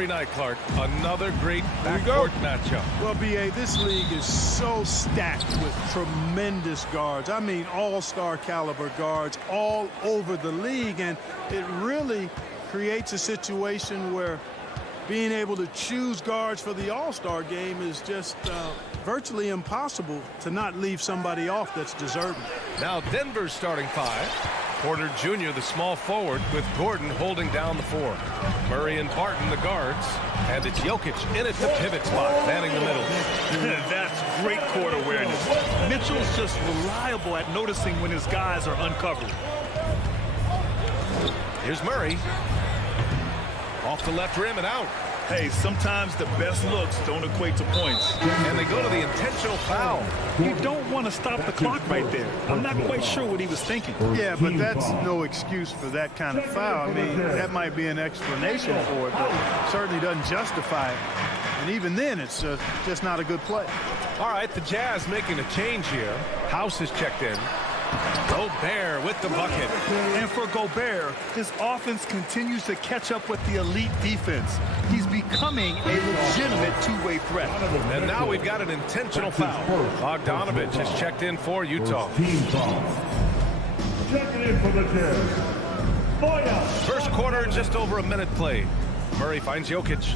every night, Clark. Another great backcourt matchup. Well, B.A., this league is so stacked with tremendous guards. I mean, all-star caliber guards all over the league, and it really creates a situation where being able to choose guards for the all-star game is just virtually impossible to not leave somebody off that's deserving. Now Denver's starting five. Porter Jr., the small forward, with Gordon holding down the four. Murray and Barton, the guards. And it's Jokic in at the pivot spot, manning the middle. That's great court awareness. Mitchell's just reliable at noticing when his guys are uncovered. Here's Murray. Off the left rim and out. Hey, sometimes the best looks don't equate to points. And they go to the intentional foul. You don't want to stop the clock right there. I'm not quite sure what he was thinking. Yeah, but that's no excuse for that kind of foul. I mean, that might be an explanation for it, but certainly doesn't justify it. And even then, it's just not a good play. All right, the Jazz making a change here. House is checked in. Gobert with the bucket. And for Gobert, his offense continues to catch up with the elite defense. He's becoming a legitimate two-way threat. And now we've got an intentional foul. Bogdanovich has checked in for Utah. Checking in for the Jazz. First quarter, just over a minute played. Murray finds Jokic.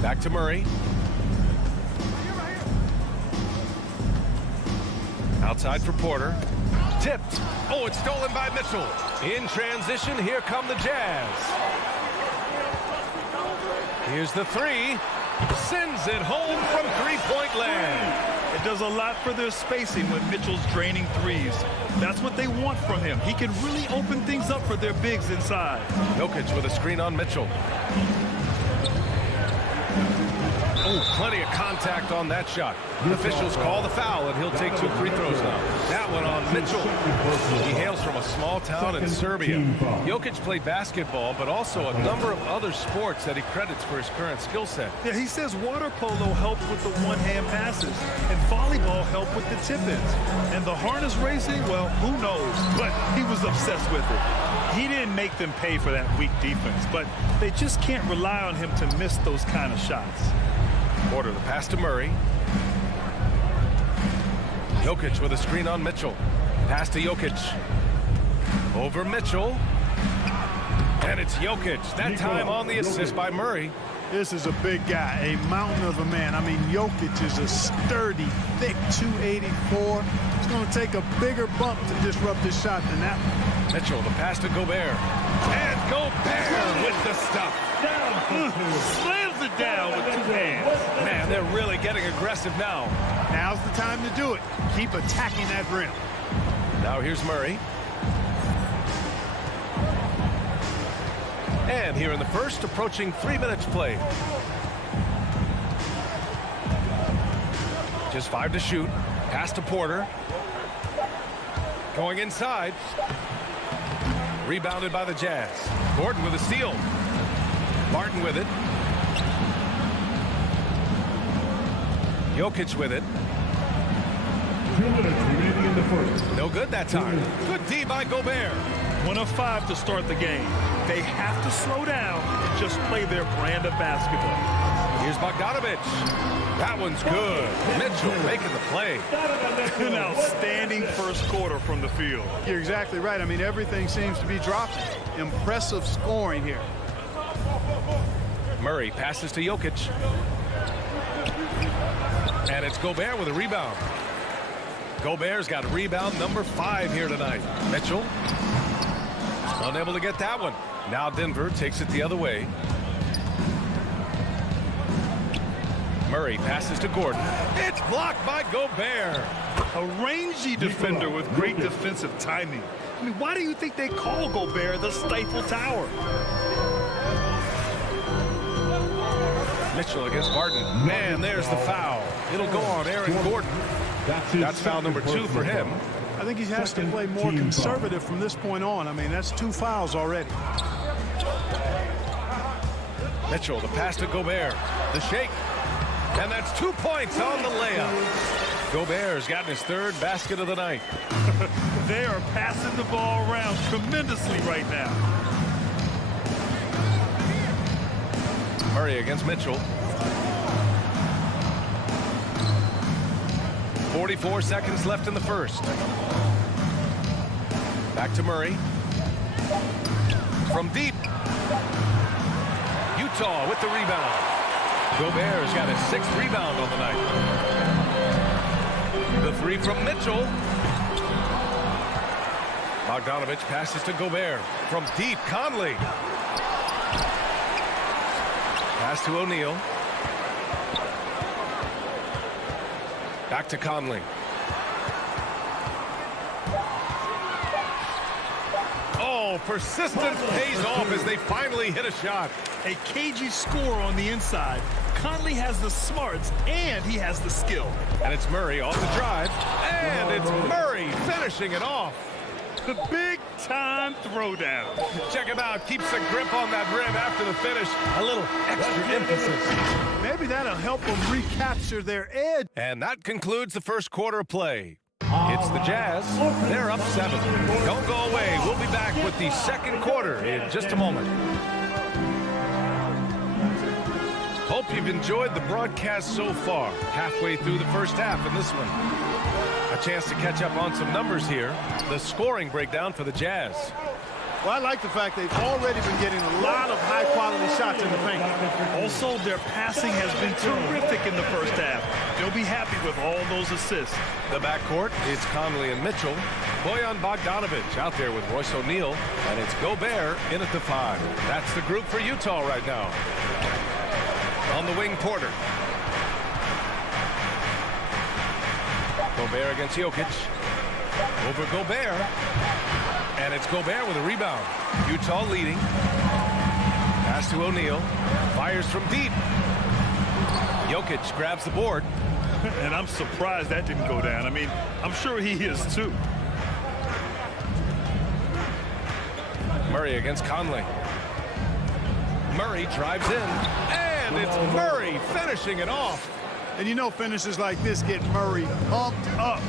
Back to Murray. Outside for Porter. Tipped. Oh, it's stolen by Mitchell. In transition, here come the Jazz. Here's the three. Sends it home from three-point land. It does a lot for their spacing when Mitchell's draining threes. That's what they want from him. He can really open things up for their bigs inside. Jokic with a screen on Mitchell. Oh, plenty of contact on that shot. Officials call the foul, and he'll take 2 free throws now. That one on Mitchell. He hails from a small town in Serbia. Jokic played basketball, but also a number of other sports that he credits for his current skill set. Yeah, he says water polo helped with the one-hand passes, and volleyball helped with the tip-ins. And the harness racing, well, who knows? But he was obsessed with it. He didn't make them pay for that weak defense, but they just can't rely on him to miss those kind of shots. Porter, the pass to Murray. Jokic with a screen on Mitchell. Pass to Jokic. Over Mitchell. And it's Jokic. That time on the assist by Murray. This is a big guy, a mountain of a man. I mean, Jokic is a sturdy, thick 284. It's going to take a bigger bump to disrupt his shot than that one. Mitchell, the pass to Gobert. And Gobert with the stuff. Slams it down with 2 hands. Man, they're really getting aggressive now. Now's the time to do it. Keep attacking that rim. Now here's Murray. And here in the first, approaching 3 minutes played. Just 5 to shoot. Pass to Porter. Going inside. Rebounded by the Jazz. Gordon with a steal. Barton with it. Jokic with it. 2 minutes remaining in the first. No good that time. Good D by Gobert. 1 of 5 to start the game. They have to slow down and just play their brand of basketball. Here's Bogdanovich. That one's good. Mitchell making the play. An outstanding first quarter from the field. You're exactly right. I mean, everything seems to be dropping. Impressive scoring here. Murray passes to Jokic. And it's Gobert with a rebound. Gobert's got rebound number 5 here tonight. Mitchell unable to get that one. Now Denver takes it the other way. Murray passes to Gordon. It's blocked by Gobert. A rangy defender with great defensive timing. I mean, why do you think they call Gobert the Stifle Tower? Mitchell against Barton. Man, there's the foul. It'll go on Aaron Gordon. That's foul number 2 for him. I think he has to play more conservative from this point on. I mean, that's 2 fouls already. Mitchell, the pass to Gobert. The shake. And that's 2 points on the layup. Gobert's gotten his 3rd basket of the night. They are passing the ball around tremendously right now. Murray against Mitchell. 44 seconds left in the first. Back to Murray. From deep. Utah with the rebound. Gobert's got his 6th rebound on the night. The 3 from Mitchell. Bogdanovich passes to Gobert. From deep, Conley. Pass to O'Neal. Back to Conley. Oh, persistence pays off as they finally hit a shot. A cagey score on the inside. Conley has the smarts and he has the skill. And it's Murray off the drive. And it's Murray finishing it off. The big-time throwdown. Check him out. Keeps the grip on that rim after the finish. A little extra emphasis. Maybe that'll help them recapture their edge. And that concludes the first quarter of play. It's the Jazz. They're up 7. Don't go away. We'll be back with the second quarter in just a moment. Hope you've enjoyed the broadcast so far. Halfway through the first half in this one. A chance to catch up on some numbers here. The scoring breakdown for the Jazz. Well, I like the fact they've already been getting a lot of high-quality shots in the paint. Also, their passing has been terrific in the first half. They'll be happy with all those assists. The backcourt, it's Conley and Mitchell. Bojan Bogdanovich out there with Royce O'Neal. And it's Gobert in at the 5. That's the group for Utah right now. On the wing, Porter. Gobert against Jokic. Over Gobert. And it's Gobert with a rebound. Utah leading. Pass to O'Neal. Fires from deep. Jokic grabs the board. And I'm surprised that didn't go down. I mean, I'm sure he is too. Murray against Conley. Murray drives in. And it's Murray finishing it off. And you know finishes like this get Murray pumped up.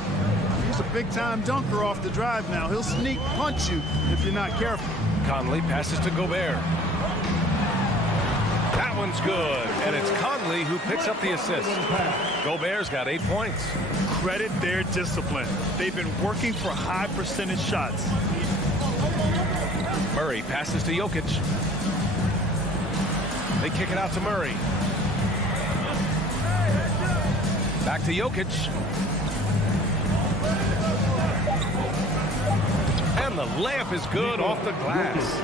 He's a big-time dunker off the drive now. He'll sneak punch you if you're not careful. Conley passes to Gobert. That one's good. And it's Conley who picks up the assist. Gobert's got 8 points. Credit their discipline. They've been working for high percentage shots. Murray passes to Jokic. They kick it out to Murray. Back to Jokic. And the layup is good off the glass.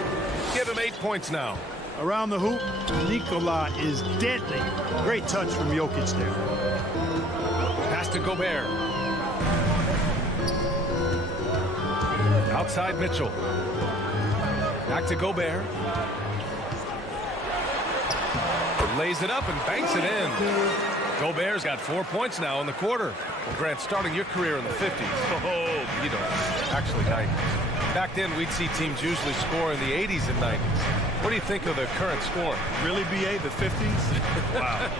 Give him 8 points now. Around the hoop, Nikola is deadly. Great touch from Jokic there. Pass to Gobert. Outside Mitchell. Back to Gobert. Lays it up and banks it in. Gobert's got 4 points now in the quarter. Well, Grant, starting your career in the 50s. Oh, You know, actually 90s. Back then, we'd see teams usually score in the 80s and 90s. What do you think of the current score? really, BA, the 50s? Wow.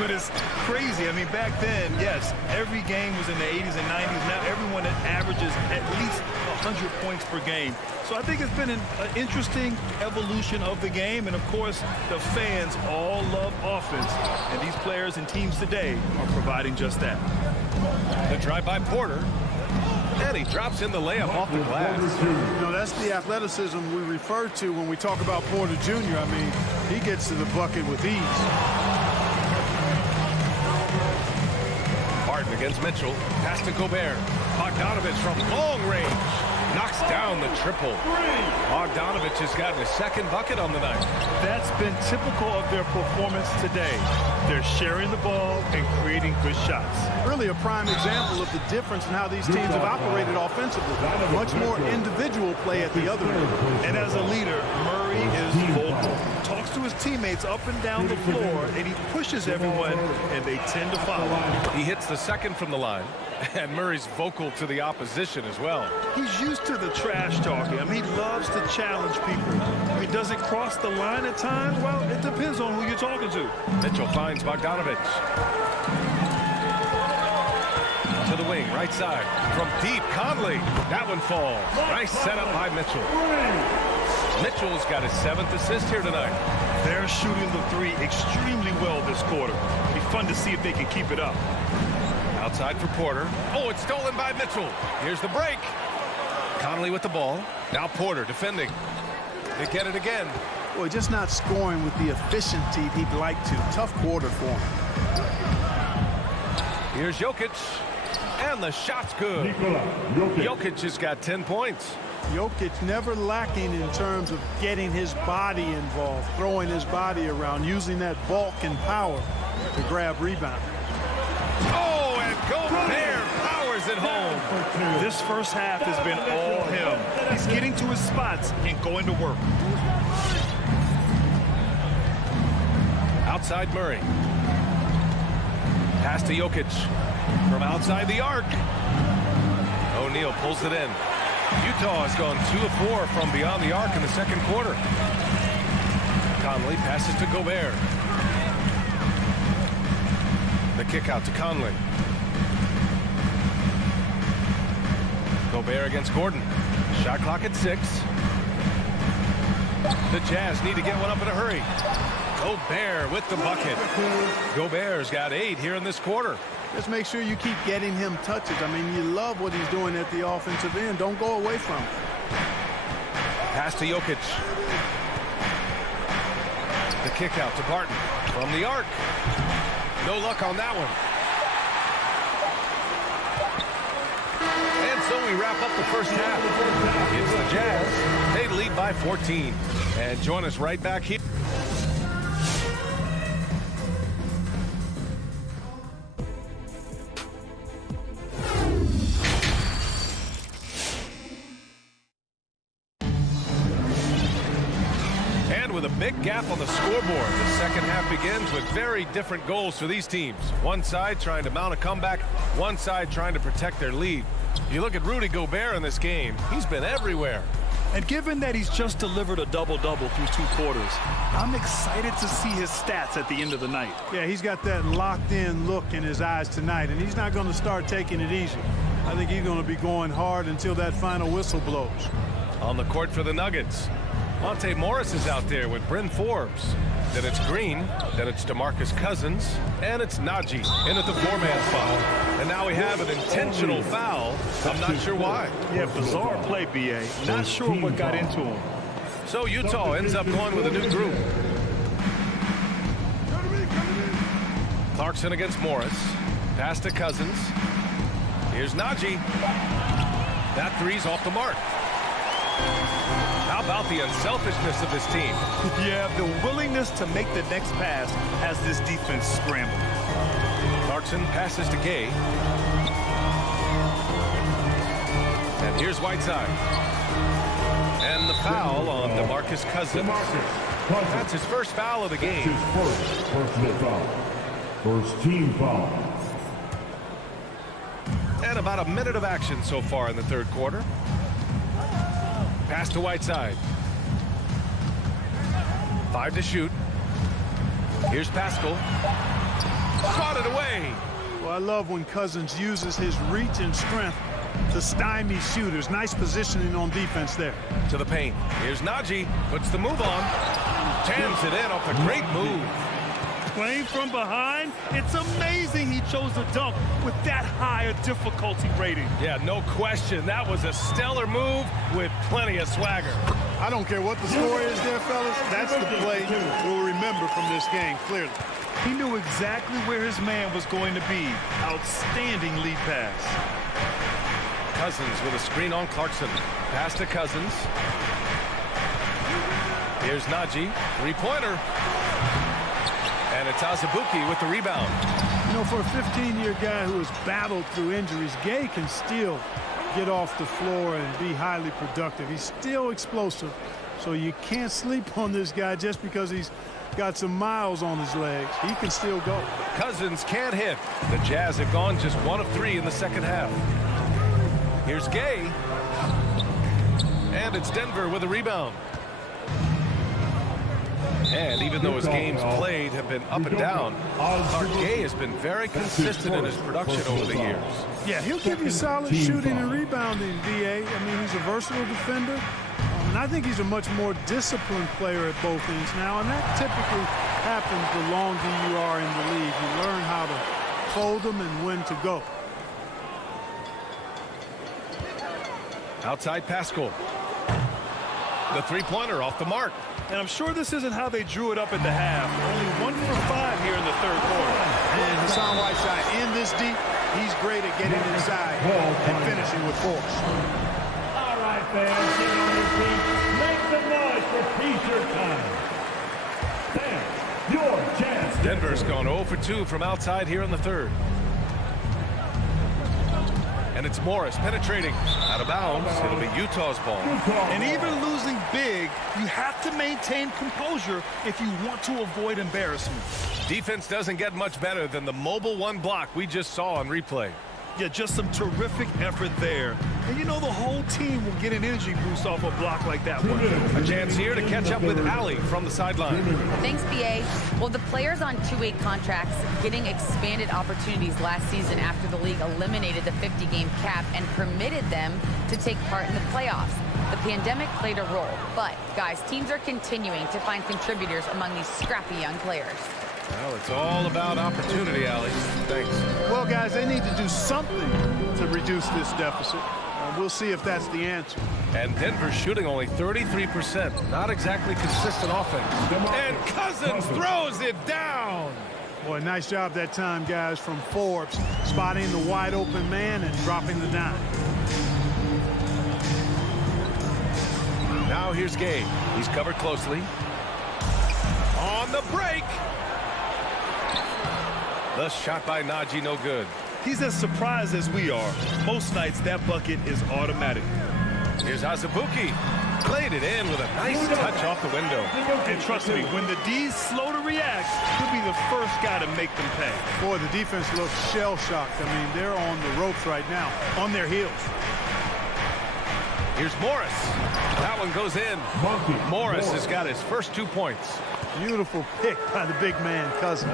But it's crazy. I mean, back then, yes, every game was in the 80s and 90s. Now everyone averages at least 100 points per game. So I think it's been an interesting evolution of the game. And, of course, the fans all love offense. And these players and teams today are providing just that. The drive by Porter. And he drops in the layup off the glass. You know, that's the athleticism we refer to when we talk about Porter Jr. I mean, he gets to the bucket with ease. Harden against Mitchell. Pass to Gobert. Bogdanovich from long range. Knocks down the triple. Bogdanovich has gotten his second bucket on the night. That's been typical of their performance today. They're sharing the ball and creating good shots. Really a prime example of the difference in how these teams have operated offensively. Much more individual play at the other end. And as a leader, Murray is vocal. Talks to his teammates up and down the floor, and he pushes everyone, and they tend to follow. He hits the second from the line, and Murray's vocal to the opposition as well. He's used to the trash talking. I mean, he loves to challenge people. I mean, does it cross the line at times? Well, it depends on who you're talking to. Mitchell finds Bogdanovich. To the wing, right side. From deep, Conley. That one falls. Nice setup by Mitchell. Mitchell's got his 7th assist here tonight. They're shooting the three extremely well this quarter. It'll be fun to see if they can keep it up. Outside for Porter. Oh, it's stolen by Mitchell. Here's the break. Conley with the ball. Now Porter defending. They get it again. Boy, just not scoring with the efficiency he'd like to. Tough quarter for him. Here's Jokic. And the shot's good. Nikola Jokic. Jokic has got 10 points. Jokic never lacking in terms of getting his body involved, throwing his body around, using that bulk and power to grab rebound. Oh, and Gobert powers it home. This first half has been all him. He's getting to his spots and going to work. Outside Murray. Pass to Jokic. From outside the arc. O'Neal pulls it in. Utah has gone 2 of 4 from beyond the arc in the second quarter. Conley passes to Gobert. The kick out to Conley. Gobert against Gordon. Shot clock at 6. The Jazz need to get one up in a hurry. Gobert with the bucket. Gobert's got 8 here in this quarter. Just make sure you keep getting him touches. I mean, you love what he's doing at the offensive end. Don't go away from it. Pass to Jokic. The kick out to Barton from the arc. No luck on that one. And so we wrap up the first half. It's the Jazz. They lead by 14. And join us right back here. With a big gap on the scoreboard, the second half begins with very different goals for these teams. One side trying to mount a comeback, one side trying to protect their lead. You look at Rudy Gobert in this game, he's been everywhere. And given that he's just delivered a double-double through 2 quarters, I'm excited to see his stats at the end of the night. Yeah, he's got that locked-in look in his eyes tonight, and he's not going to start taking it easy. I think he's going to be going hard until that final whistle blows. On the court for the Nuggets, Monte Morris is out there with Bryn Forbes. Then it's Green, then it's DeMarcus Cousins, and it's Najee in at the 4-man foul. And now we have an intentional foul. I'm not sure why. Yeah, bizarre play, B.A. Not sure what got into him. So Utah ends up going with a new group. Clarkson against Morris. Pass to Cousins. Here's Najee. That three's off the mark. How about the unselfishness of this team? Yeah, the willingness to make the next pass has this defense scrambled. Clarkson passes to Gay. And here's Whiteside. And the foul on DeMarcus Cousins. That's his first foul of the game. His first personal foul. First team foul. And about a minute of action so far in the third quarter. Pass to Whiteside. 5 to shoot. Here's Pascal. Swatted away. Well, I love when Cousins uses his reach and strength to stymie shooters. Nice positioning on defense there. To the paint. Here's Najee. Puts the move on. Jams it in off a great move. Playing from behind, it's amazing he chose to dunk with that high a difficulty rating. Yeah, no question. That was a stellar move with plenty of swagger. I don't care what the score is there, fellas. That's the play we'll remember from this game, clearly. He knew exactly where his man was going to be. Outstanding lead pass. Cousins with a screen on Clarkson. Pass to Cousins. Here's Najee. 3-pointer. And it's Azubuike with the rebound. You know, for a 15-year guy who has battled through injuries, Gay can still get off the floor and be highly productive. He's still explosive, so you can't sleep on this guy just because he's got some miles on his legs. He can still go. Cousins can't hit. The Jazz have gone just 1 of 3 in the second half. Here's Gay. And it's Denver with a rebound. And even though his games played have been up and down, Clark Gay has been very consistent in his production over the years. Yeah, he'll give you solid shooting and rebounding, B.A. I mean, he's a versatile defender. And I think he's a much more disciplined player at both ends now, and that typically happens the longer you are in the league. You learn how to fold them and when to go. Outside Pascal. The three-pointer off the mark. And I'm sure this isn't how they drew it up at the half. Only 1 for 5 here in the third quarter. And Hassan Whiteside in this deep, he's great at getting inside and finishing with force. All right, fans, get on your feet. Make some noise for T-shirt time. Fans, your chance. Denver's gone 0 for 2 from outside here in the third. And it's Morris penetrating out of bounds. It'll be Utah's ball. And even losing big, you have to maintain composure if you want to avoid embarrassment. Defense doesn't get much better than the mobile one block we just saw on replay. Yeah, just some terrific effort there. And you know the whole team will get an energy boost off a block like that one. A chance here to catch up with Allie from the sideline. Thanks, BA. Well, the players on two-way contracts getting expanded opportunities last season after the league eliminated the 50-game cap and permitted them to take part in the playoffs. The pandemic played a role, but, guys, teams are continuing to find contributors among these scrappy young players. Well, it's all about opportunity, Allie. Thanks. Well, guys, they need to do something to reduce this deficit. We'll see if that's the answer. And Denver's shooting only 33%. Not exactly consistent offense. And Cousins throws it down. Boy, nice job that time, guys, from Forbes, spotting the wide open man and dropping the dime. Now here's Gay. He's covered closely. On the break. The shot by Naji, no good. He's as surprised as we are. Most nights, that bucket is automatic. Here's Azubuike. Played it in with a nice touch off the window. And trust me, when the D's slow to react, he'll be the first guy to make them pay. Boy, the defense looks shell-shocked. I mean, they're on the ropes right now, on their heels. Here's Morris. That one goes in. Morris has got his first 2 points. Beautiful pick by the big man, Cousins.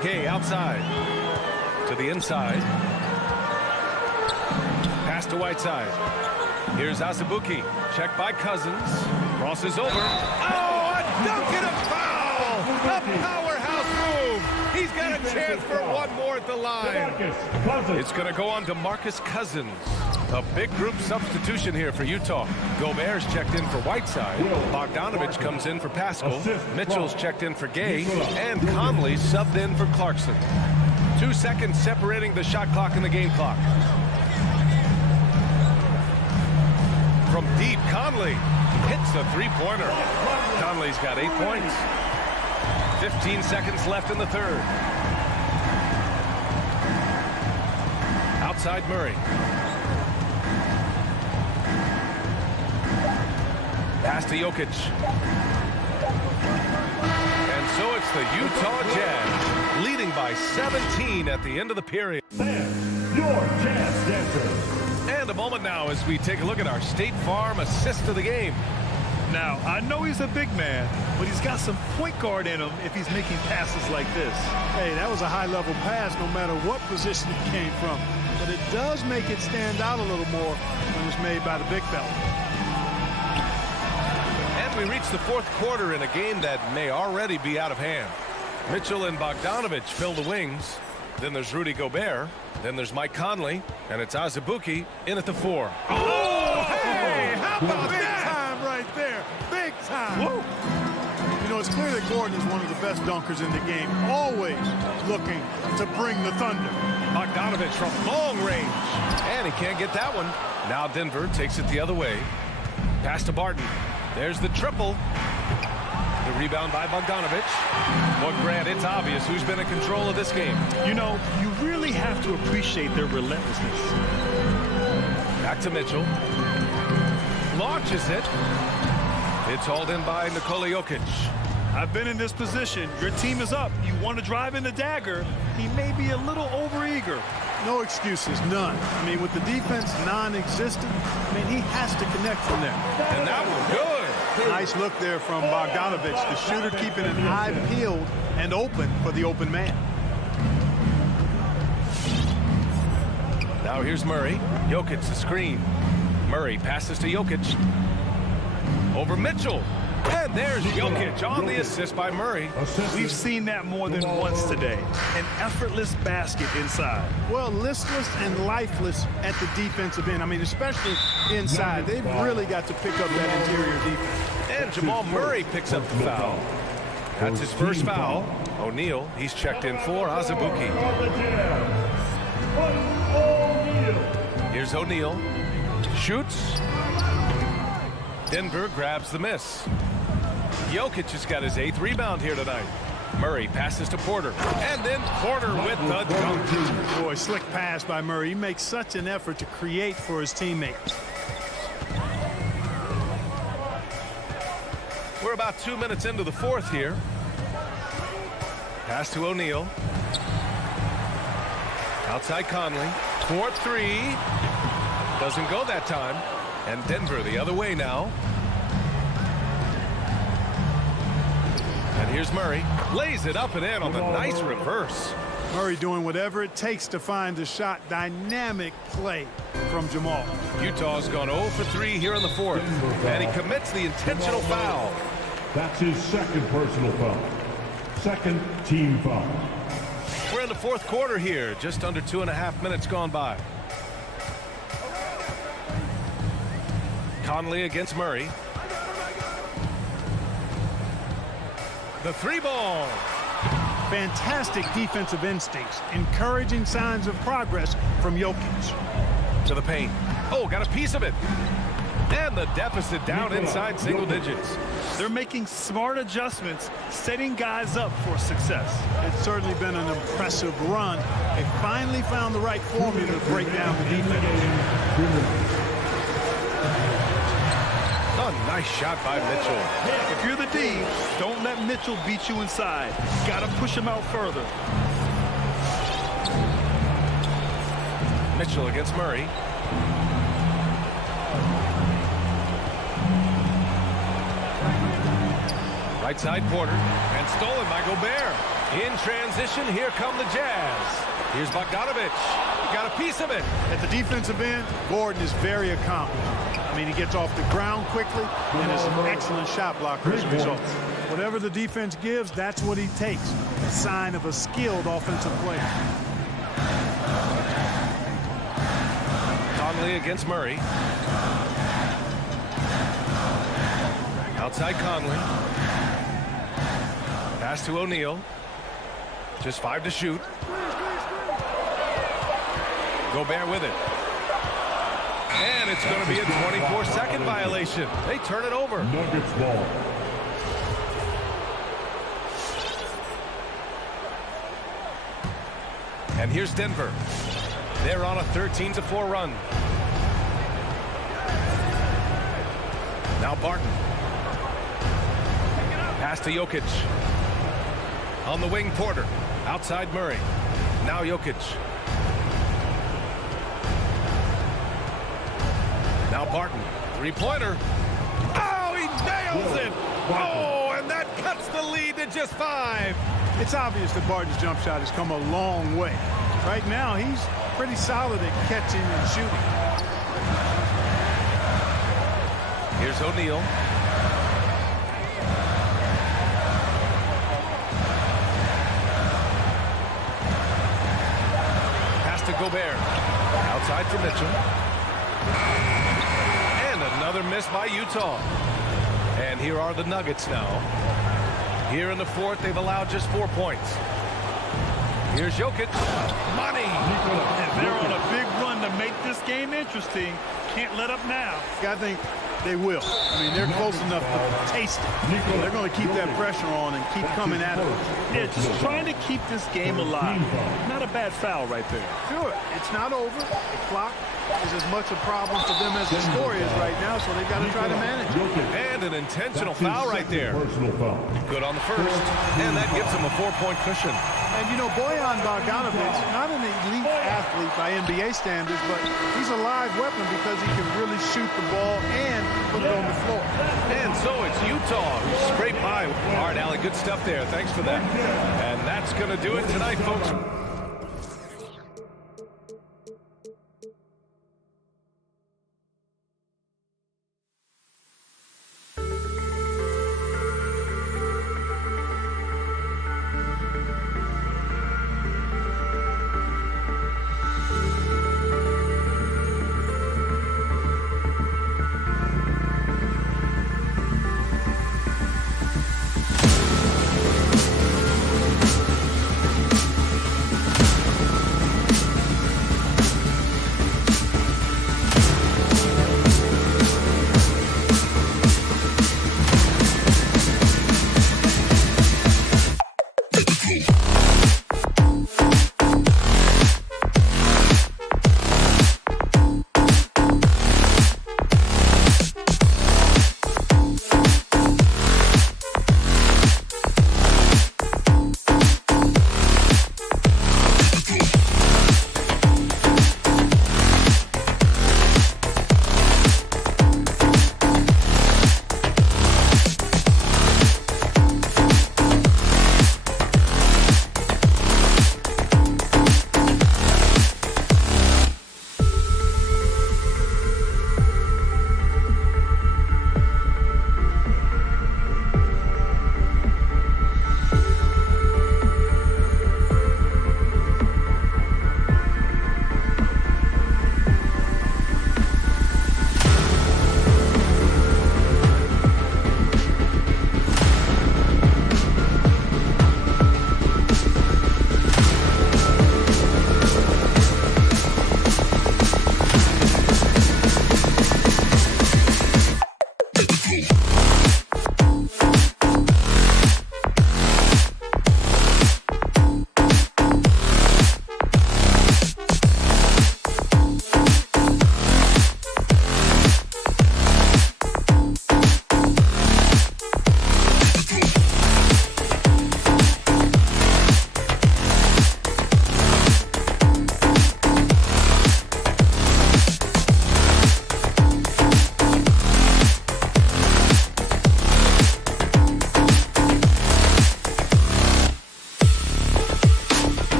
Gay outside. To the inside. Pass to Whiteside. Here's Azubuike. Check by Cousins. Crosses over. Oh, a dunk and a foul! A powerhouse move! He's got a chance for one more at the line. It's going to go on to Marcus Cousins. A big group substitution here for Utah. Gobert's checked in for Whiteside. Bogdanovich comes in for Pascal. Mitchell's checked in for Gay. And Conley subbed in for Clarkson. 2 seconds separating the shot clock and the game clock. From deep, Conley hits a three-pointer. Conley's got 8 points. 15 seconds left in the third. Outside Murray. Pass to Jokic. And so it's the Utah Jazz leading by 17 at the end of the period. Your Jazz Dancer. And a moment now as we take a look at our State Farm assist of the game. Now, I know he's a big man, but he's got some point guard in him if he's making passes like this. Hey, that was a high-level pass no matter what position it came from. But it does make it stand out a little more when it's made by the big fella. And we reach the fourth quarter in a game that may already be out of hand. Mitchell and Bogdanovich fill the wings. Then there's Rudy Gobert. Then there's Mike Conley. And it's Azubuike in at the 4. Oh, hey! How about big time right there? Big time. Whoa. You know, it's clear that Gordon is one of the best dunkers in the game. Always looking to bring the thunder. Bogdanovich from long range. And he can't get that one. Now Denver takes it the other way. Pass to Barton. There's the triple. The rebound by Bogdanovich. Well, Grant, it's obvious who's been in control of this game. You know, you really have to appreciate their relentlessness. Back to Mitchell. Launches it. It's hauled in by Nikola Jokic. I've been in this position. Your team is up. You want to drive in the dagger. He may be a little overeager. No excuses, none. I mean, with the defense non-existent, I mean, he has to connect from there. And that was good. Nice look there from Bogdanovich, the shooter keeping an eye peeled and open for the open man. Now here's Murray. Jokic the screen. Murray passes to Jokic. Over Mitchell. And there's Jokic on the assist by Murray. We've seen that more than once today. An effortless basket inside. Well, listless and lifeless at the defensive end. I mean, especially inside. They've really got to pick up that interior defense. And Jamal Murray picks up the foul. That's his first foul. O'Neal, he's checked in for Azubuike. Here's O'Neal. Shoots. Denver grabs the miss. Jokic has got his 8th rebound here tonight. Murray passes to Porter. And then Porter with the dunk. Boy, slick pass by Murray. He makes such an effort to create for his teammates. We're about 2 minutes into the fourth here. Pass to O'Neal. Outside Conley. 4-3. Doesn't go that time. And Denver the other way now. And here's Murray. Lays it up and in on the nice reverse. Murray doing whatever it takes to find the shot. Dynamic play from Jamal. Utah's gone 0 for 3 here in the fourth. And he commits the intentional foul. That's his second personal foul. Second team foul. We're in the fourth quarter here. Just under 2.5 minutes gone by. Conley against Murray. The 3-ball. Fantastic defensive instincts. Encouraging signs of progress from Jokic. To the paint. Oh, got a piece of it. And the deficit down inside single digits. They're making smart adjustments, setting guys up for success. It's certainly been an impressive run. They finally found the right formula to break down the defense. A nice shot by Mitchell. If you're the D, don't let Mitchell beat you inside. Got to push him out further. Mitchell against Murray. Right side Porter. And stolen by Gobert. In transition, here come the Jazz. Here's Bogdanovic. Got a piece of it. At the defensive end, Gordon is very accomplished. I mean, he gets off the ground quickly and is an excellent shot blocker as a result. Whatever the defense gives, that's what he takes. A sign of a skilled offensive player. Conley against Murray. Outside Conley. Pass to O'Neal. Just 5 to shoot. Gobert with it. And it's going to be a 24-second violation. They turn it over. Nuggets ball. And here's Denver. They're on a 13-4 run. Now Barton. Pass to Jokic. On the wing, Porter. Outside Murray. Now Jokic. Now Barton. 3-pointer. Oh, he nails it. Oh, and that cuts the lead to just 5. It's obvious that Barton's jump shot has come a long way. Right now, he's pretty solid at catching and shooting. Here's O'Neal. Pass to Gobert. Outside for Mitchell. And another miss by Utah. And here are the Nuggets now. Here in the fourth, they've allowed just 4 points. Here's Jokic. Money. And they're on a big run to make this game interesting. Can't let up now. I think they will. I mean, they're close enough to taste it. They're going to keep that pressure on and keep coming at it. Yeah, just trying to keep this game alive. Not a bad foul right there. Sure, it's not over. The clock is as much a problem for them as the score is right now, so they've got to try to manage it. And an intentional foul right there. Personal foul. Good on the first. And that gives them a 4-point cushion. And, you know, Bojan Bogdanovic, not an elite athlete by NBA standards, but he's a live weapon because he can really shoot the ball and put it on the floor. And so it's Utah who scraped by. All right, Allie, good stuff there. Thanks for that. And that's going to do it tonight, folks.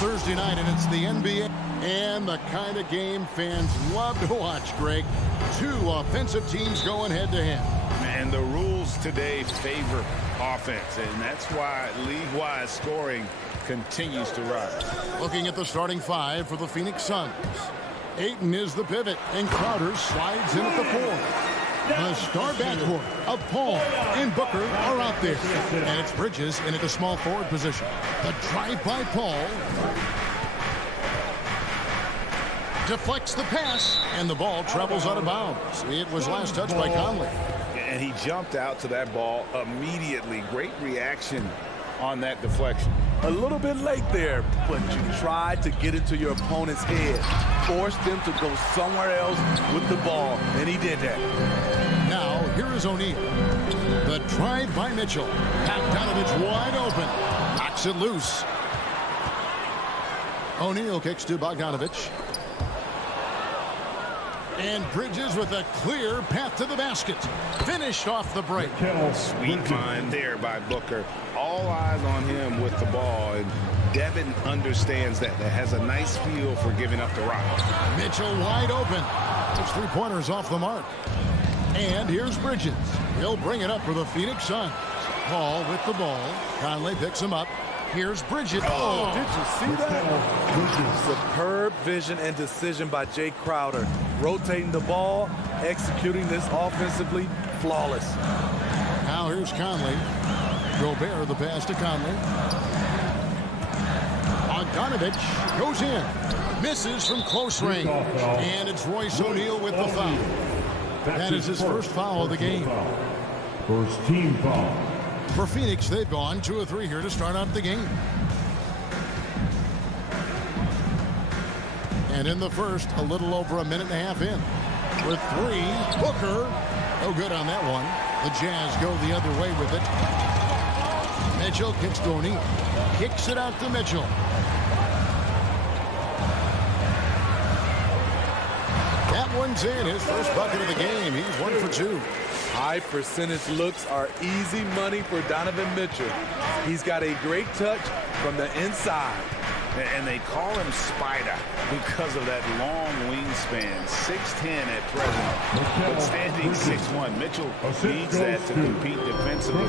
Thursday night, and it's the NBA and the kind of game fans love to watch, Greg. Two offensive teams going head-to-head. And the rules today favor offense, and that's why league-wide scoring continues to rise. Looking at the starting five for the Phoenix Suns. Ayton is the pivot, and Crowder slides in at the 4. The star backcourt of Paul and Booker are out there. And it's Bridges in at the small forward position. The drive by Paul. Deflects the pass, and the ball travels out of bounds. It was last touched by Conley. And he jumped out to that ball immediately. Great reaction on that deflection. A little bit late there, but you tried to get into your opponent's head. Forced them to go somewhere else with the ball, and he did that. Now, here is O'Neal. The drive by Mitchell. Bogdanovich wide open. Knocks it loose. O'Neal kicks to Bogdanovich. And Bridges with a clear path to the basket. Finished off the break. Sweet find there by Booker. All eyes on him with the ball, and Devin understands that. That has a nice feel for giving up the rock. Mitchell wide open. It's 3-pointers off the mark. And here's Bridges. He'll bring it up for the Phoenix Suns. Paul with the ball. Conley picks him up. Here's Bridges. Oh, did you see that? Superb vision and decision by Jay Crowder. Rotating the ball, executing this offensively, flawless. Now here's Conley. Gobert the pass to Conley. Bogdanovich goes in. Misses from close range. And it's Royce O'Neal with the foul. That is his first foul of the game. First team foul. For Phoenix, they've gone 2 of 3 here to start out the game. And in the first, a little over a minute and a half in. With 3, Booker. No good on that one. The Jazz go the other way with it. Mitchell kicks to O'Neal. Kicks it out to Mitchell. That one's in. His first bucket of the game. He's 1 for 2. High percentage looks are easy money for Donovan Mitchell. He's got a great touch from the inside. And they call him Spider because of that long wingspan, 6'10" at present, but standing 6'1". Mitchell needs that to compete defensively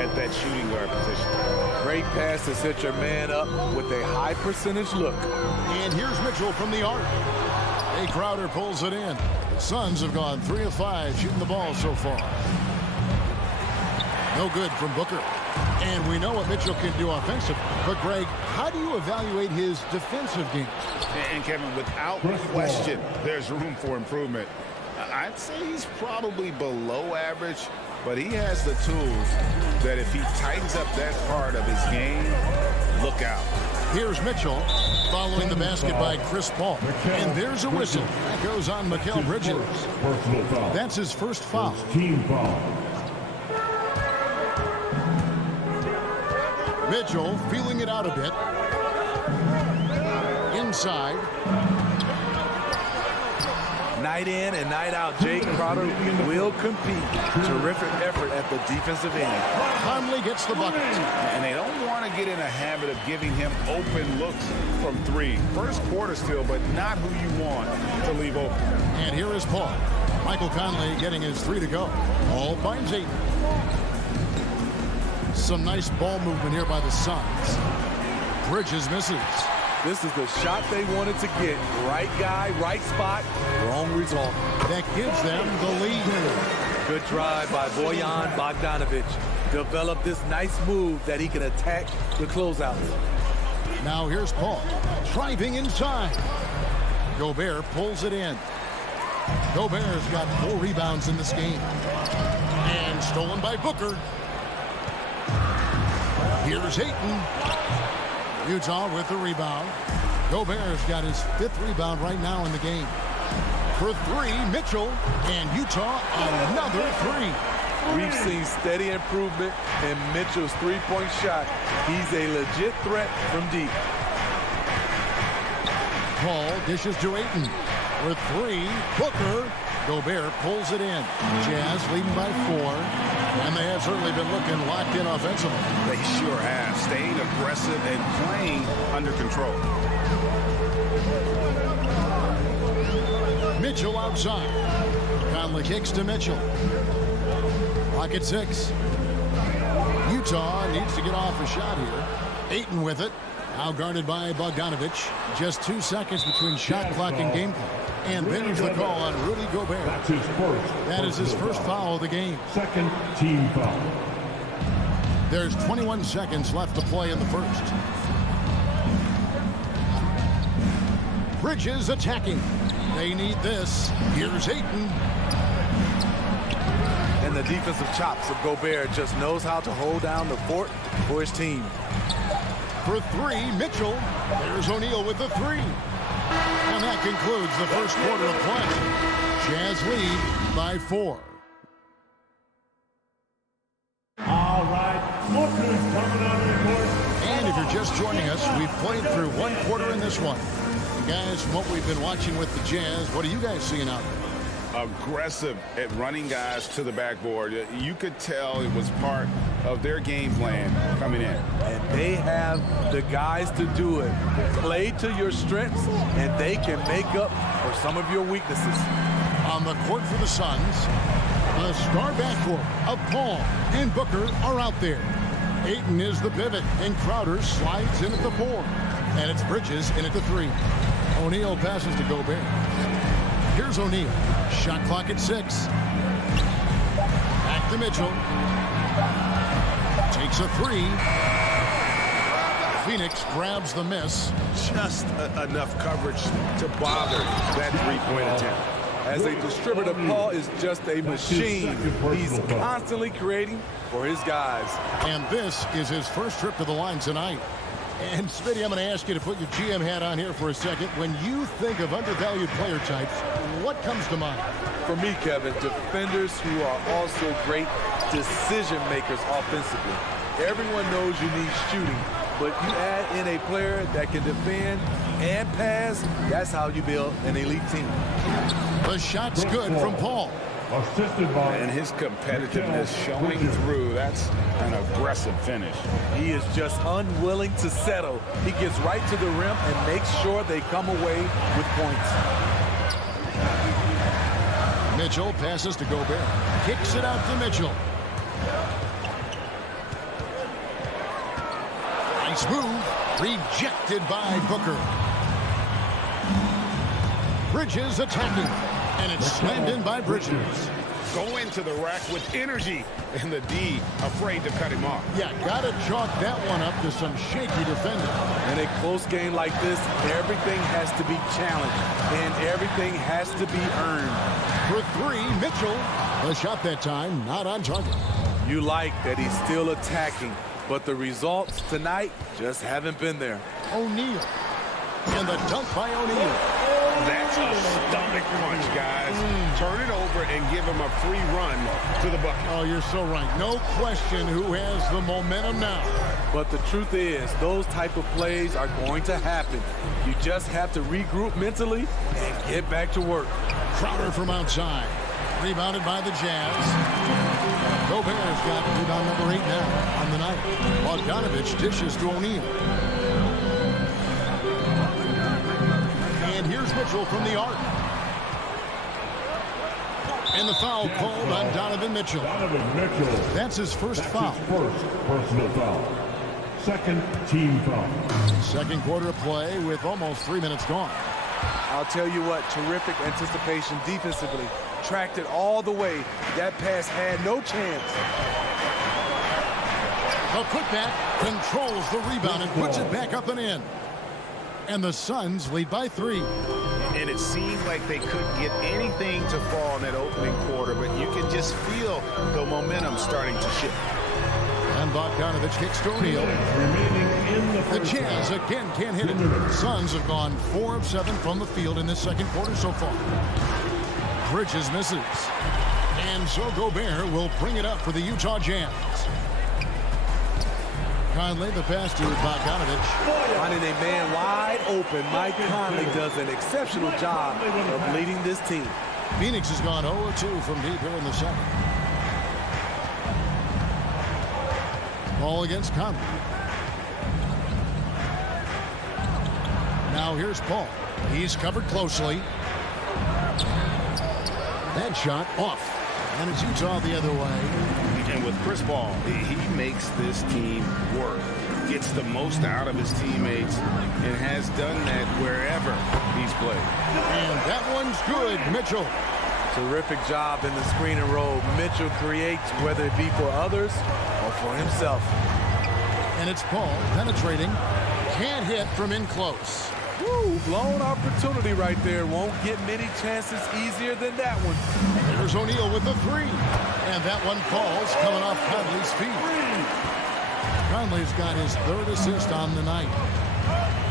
at that shooting guard position. Great pass to set your man up with a high percentage look. And here's Mitchell from the arc. Jay Crowder pulls it in. The Suns have gone 3 of 5 shooting the ball so far. No good from Booker. And we know what Mitchell can do offensively. But, Greg, how do you evaluate his defensive game? And Kevin, without question, there's room for improvement. I'd say he's probably below average, but he has the tools that if he tightens up that part of his game, look out. Here's Mitchell. following the basket by Chris Paul. And there's a whistle. That goes on Mikal Bridges. Personal foul. That's his first foul. Team foul. Mitchell feeling it out a bit. Inside. Night in and night out, Jay Crowder will compete. Terrific effort at the defensive end. Conley gets the bucket. And they don't want to get in a habit of giving him open looks from three. First quarter still, but not who you want to leave open. And here is Paul. Michael Conley getting his 3 to go. Paul finds 8. Some nice ball movement here by the Suns. Bridges misses. This is the shot they wanted to get. Right guy, right spot, wrong result. That gives them the lead. Good drive by Bojan Bogdanovic. Developed this nice move that he can attack the closeouts. Now here's Paul. Driving inside. Gobert pulls it in. Gobert's got 4 rebounds in this game. And stolen by Booker. Here's Ayton. Utah with the rebound. Gobert's got his 5th rebound right now in the game. For 3, Mitchell. And Utah another 3. We've seen steady improvement in Mitchell's three-point shot. He's a legit threat from deep. Paul dishes to Ayton. For 3, Booker. Gobert pulls it in. Jazz leading by 4. And they have certainly been looking locked in offensively. They sure have. Staying aggressive and playing under control. Mitchell outside. Conley kicks to Mitchell. Clock at 6. Utah needs to get off a shot here. Ayton with it. Now guarded by Bogdanovic. Just 2 seconds between shot clock and game clock. And there's the call on Rudy Gobert. That's his first. That is his first foul of the game. Second team foul. There's 21 seconds left to play in the first. Bridges attacking. They need this. Here's Ayton. And the defensive chops of Gobert just knows how to hold down the fort for his team. For 3, Mitchell. There's O'Neal with the 3. And that concludes the first quarter of play. Jazz lead by 4. All right, Booker's coming on the court. And if you're just joining us, we've played through 1 quarter in this one. And guys, from what we've been watching with the Jazz, what are you guys seeing out there? Aggressive at running guys to the backboard. You could tell it was part of their game plan coming in. And they have the guys to do it. Play to your strengths, and they can make up for some of your weaknesses. On the court for the Suns, the star backcourt of Paul and Booker are out there. Ayton is the pivot, and Crowder slides in at the 4. And it's Bridges in at the 3. O'Neal passes to Gobert. Here's O'Neal. Shot clock at 6. Back to Mitchell. Takes a 3. Phoenix grabs the miss. Just enough coverage to bother that three-point attempt. As a distributor, Paul is just a machine. He's constantly creating for his guys. And this is his first trip to the line tonight. And Smitty, I'm going to ask you to put your GM hat on here for a second. When you think of undervalued player types, what comes to mind? For me, Kevin, defenders who are also great decision makers offensively. Everyone knows you need shooting, but you add in a player that can defend and pass, that's how you build an elite team. The shot's good from Paul. Assisted by And his competitiveness showing through. That's an aggressive finish. He is just unwilling to settle. He gets right to the rim and makes sure they come away with points. Mitchell passes to Gobert. Kicks it out to Mitchell. Nice move. Rejected by Booker. Bridges attacking. And it's slammed in by Bridges. Go into the rack with energy. And the D afraid to cut him off. Yeah, gotta chalk that one up to some shaky defending. In a close game like this, everything has to be challenged. And everything has to be earned. For 3, Mitchell. The shot that time, not on target. You like that he's still attacking, but the results tonight just haven't been there. O'Neal. And the dunk by O'Neal. That's a stomach punch, guys. Turn it over and give him a free run to the bucket. Oh, you're so right. No question who has the momentum now. But the truth is, those type of plays are going to happen. You just have to regroup mentally and get back to work. Crowder from outside. Rebounded by the Jazz. Gobert's got rebound number 8 now on the night. Bogdanovich dishes to O'Neal. And here's Mitchell from the arc. And the foul called on Donovan Mitchell. Donovan Mitchell. That's his first foul. First personal foul. Second team foul. Second quarter of play with almost 3 minutes gone. I'll tell you what, terrific anticipation defensively. Tracked it all the way. That pass had no chance. The putback controls the rebound and puts it back up and in. And the Suns lead by 3. And it seemed like they couldn't get anything to fall in that opening quarter, but you can just feel the momentum starting to shift. And Bogdanovich kicks to O'Neal. Remaining in the The first Jazz half. again can't hit it. Suns have gone 4 of 7 from the field in this second quarter so far. Bridges misses. And so Gobert will bring it up for the Utah Jazz. Conley, the pass to Bogdanovich. Finding a man wide open, Mike Conley does an exceptional job of leading this team. Phoenix has gone 0 of 2 from deep here in the second. Ball against Conley. Now here's Paul. He's covered closely. That shot off. And it's Utah the other way. And with Chris Paul, he makes this team work. Gets the most out of his teammates and has done that wherever he's played. And that one's good. Mitchell. Terrific job in the screen and roll. Mitchell creates, whether it be for others or for himself. And it's Paul penetrating. Can't hit from in close. Woo, blown opportunity right there. Won't get many chances easier than that one. There's O'Neal with the 3. And that one falls coming off Conley's feet. Conley's got his 3rd assist on the night.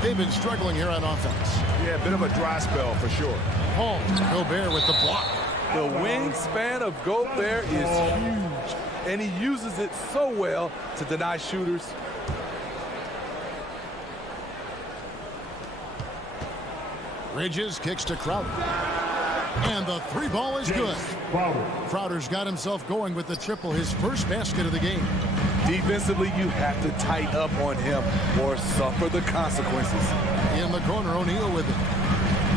They've been struggling here on offense. Yeah, a bit of a dry spell for sure. Paul, Gobert with the block. The wingspan of Gobert is huge, and he uses it so well to deny shooters. Bridges kicks to Crowder. And the 3 ball is good. Crowder's got himself going with the triple, his first basket of the game. Defensively, you have to tighten up on him or suffer the consequences. In the corner, O'Neal with it.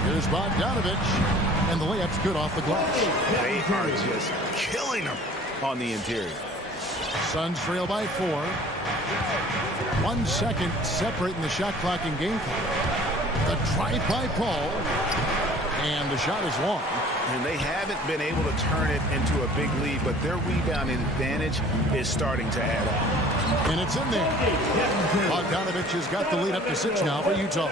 Here's Bogdanovich. And the layup's good off the glass. They are just killing him on the interior. Suns trail by 4. 1 second separating the shot clock and game clock. The drive by Paul. And the shot is long. And they haven't been able to turn it into a big lead, but their rebounding advantage is starting to add up. And it's in there. Bogdanovich has got the lead up to 6 now for Utah.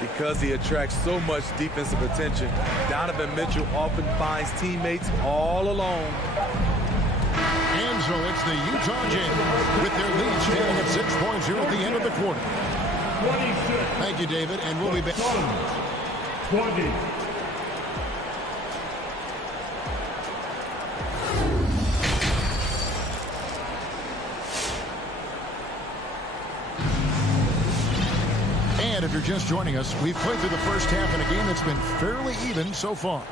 Because he attracts so much defensive attention, Donovan Mitchell often finds teammates all alone. And so it's the Utah Jazz with their lead standing at 6 points here at the end of the quarter. 26. Thank you, David, and we'll be back. 20. And if you're just joining us, we've played through the first half in a game that's been fairly even so far.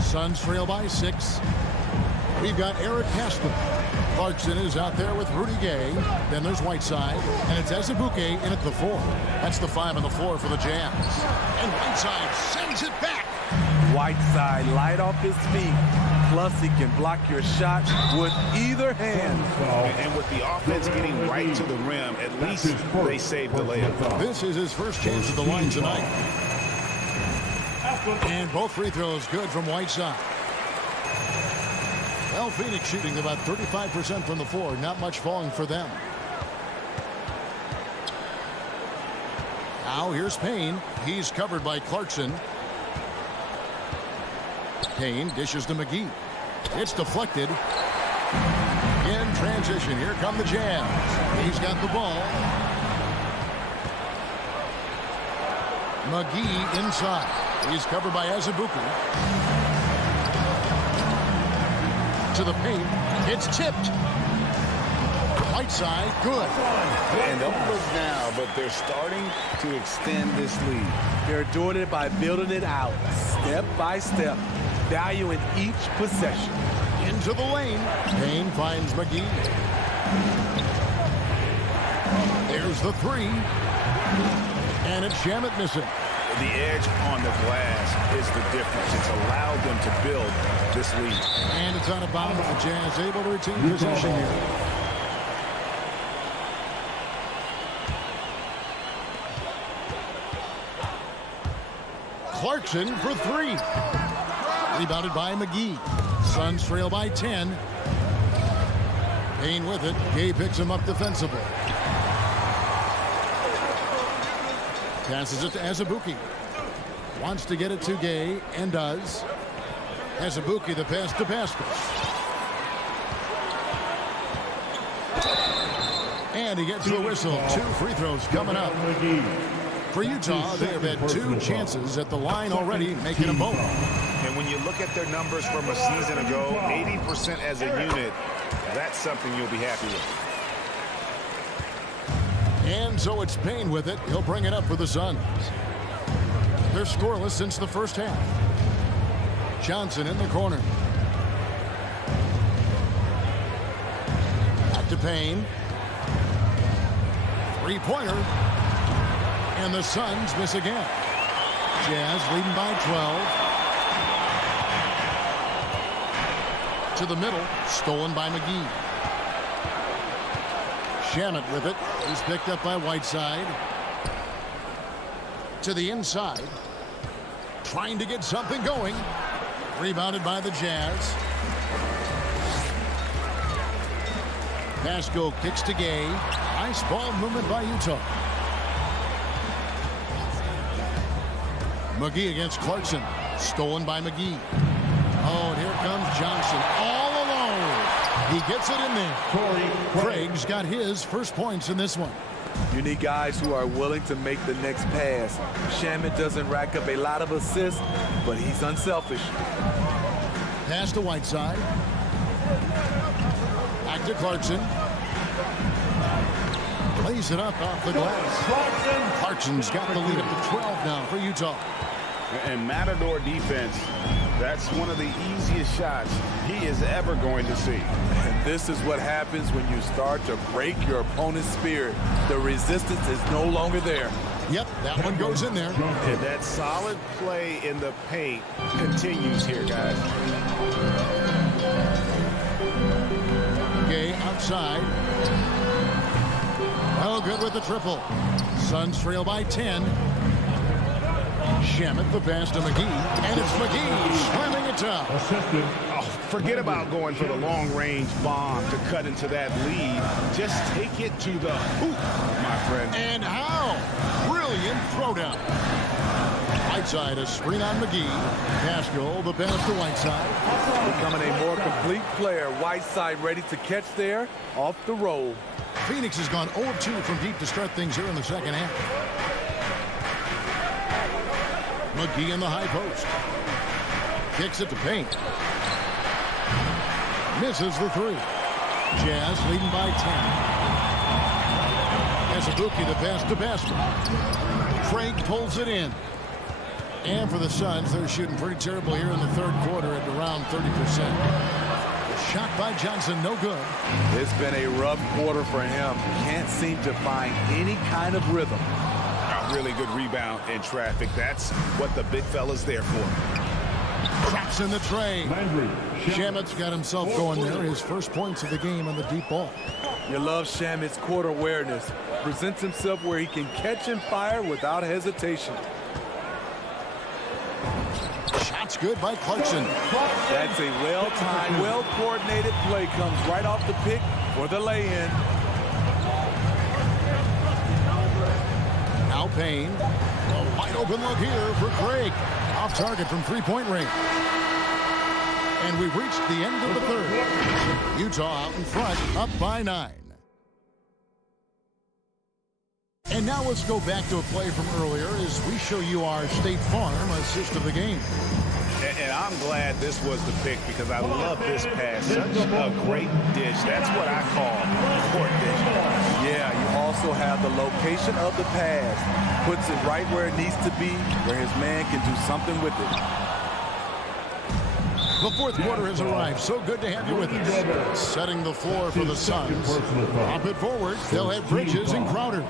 Suns trail by 6. We've got Eric Pastor. Clarkson is out there with Rudy Gay. Then there's Whiteside. And it's Azubuike in at the 4. That's the 5 on the floor for the Jazz. And Whiteside sends it back. Whiteside light off his feet. Plus, he can block your shot with either hand. And with the offense getting right to the rim, at least they saved the layup. This is his first chance at the line tonight. And both free throws good from Whiteside. Well, Phoenix shooting about 35% from the floor. Not much falling for them. Now here's Payne. He's covered by Clarkson. Payne dishes to McGee. It's deflected. In transition, here come the Jazz. He's got the ball. McGee inside. He's covered by Azubuike. To the paint. It's tipped. Whiteside, good. And don't look now, but they're starting to extend this lead. They're doing it by building it out, step by step, valuing each possession. Into the lane. Payne finds McGee. There's the three. And it's Shamet missing. The edge on the glass is the difference. It's allowed them to build this lead. And it's out of bounds. The Jazz able to retain possession here. Clarkson for three. Rebounded by McGee. Suns trail by 10. Payne with it. Gay picks him up defensively. Passes it to Azubuike. Wants to get it to Gay and does. Azubuike the pass to Pascal. And he gets the whistle. 2 free throws coming up. For Utah, they have had 2 chances at the line already, making them both. And when you look at their numbers from a season ago, 80% as a unit, that's something you'll be happy with. And so it's Payne with it. He'll bring it up for the Suns. They're scoreless since the first half. Johnson in the corner. Back to Payne. Three-pointer. And the Suns miss again. Jazz leading by 12. To the middle. Stolen by McGee. Shamet with it. He's picked up by Whiteside. To the inside. Trying to get something going. Rebounded by the Jazz. Pascal kicks to Gay. Nice ball movement by Utah. McGee against Clarkson. Stolen by McGee. Oh, and here comes Johnson. All alone. He gets it in there. Craig's got his first points in this one. You need guys who are willing to make the next pass. Shamet doesn't rack up a lot of assists, but he's unselfish. Pass to Whiteside. Back to Clarkson. Plays it up off the glass. Clarkson's got the lead up to 12 now for Utah. And Matador defense, that's one of the easiest shots he is ever going to see. And this is what happens when you start to break your opponent's spirit. The resistance is no longer there. Yep, that one goes in there. And that solid play in the paint continues here, guys. Gay outside. Oh, good with the triple. Suns trail by 10. Shamet the pass to McGee. And it's McGee slamming it down. Oh, forget about going for the long-range bomb to cut into that lead. Just take it to the hoop, my friend. And how? Brilliant throwdown. Whiteside, a screen on McGee. Pascal, the pass to Whiteside. Becoming a more complete player. Whiteside ready to catch there off the roll. Phoenix has gone 0 of 2 from deep to start things here in the second half. McGee in the high post. Kicks it to Payne. Misses the three. Jazz leading by 10. Azubuike the pass to Pascal. Craig pulls it in. And for the Suns, they're shooting pretty terrible here in the third quarter at around 30%. Shot by Johnson, no good. It's been a rough quarter for him. Can't seem to find any kind of rhythm. A really good rebound in traffic. That's what the big fella's there for. Traps in the tray. Shamet's got himself going there. His first points of the game on the deep ball. You love Shamet's court awareness. Presents himself where he can catch and fire without hesitation. Shot's good by Clarkson. That's a well-timed, well-coordinated play. Comes right off the pick for the lay-in. Now Payne. A wide open look here for Craig. Off target from three-point range. And we've reached the end of the third. Utah out in front, up by 9. And now let's go back to a play from earlier as we show you our State Farm assist of the game. And I'm glad this was the pick because I love this pass. Such a great dish. That's what I call court vision. Yeah, you also have the location of the pass. Puts it right where it needs to be, where his man can do something with it. The fourth quarter has arrived. So good to have you with us. Setting the floor for the Suns. Pop it forward. They'll have Bridges and Crowder.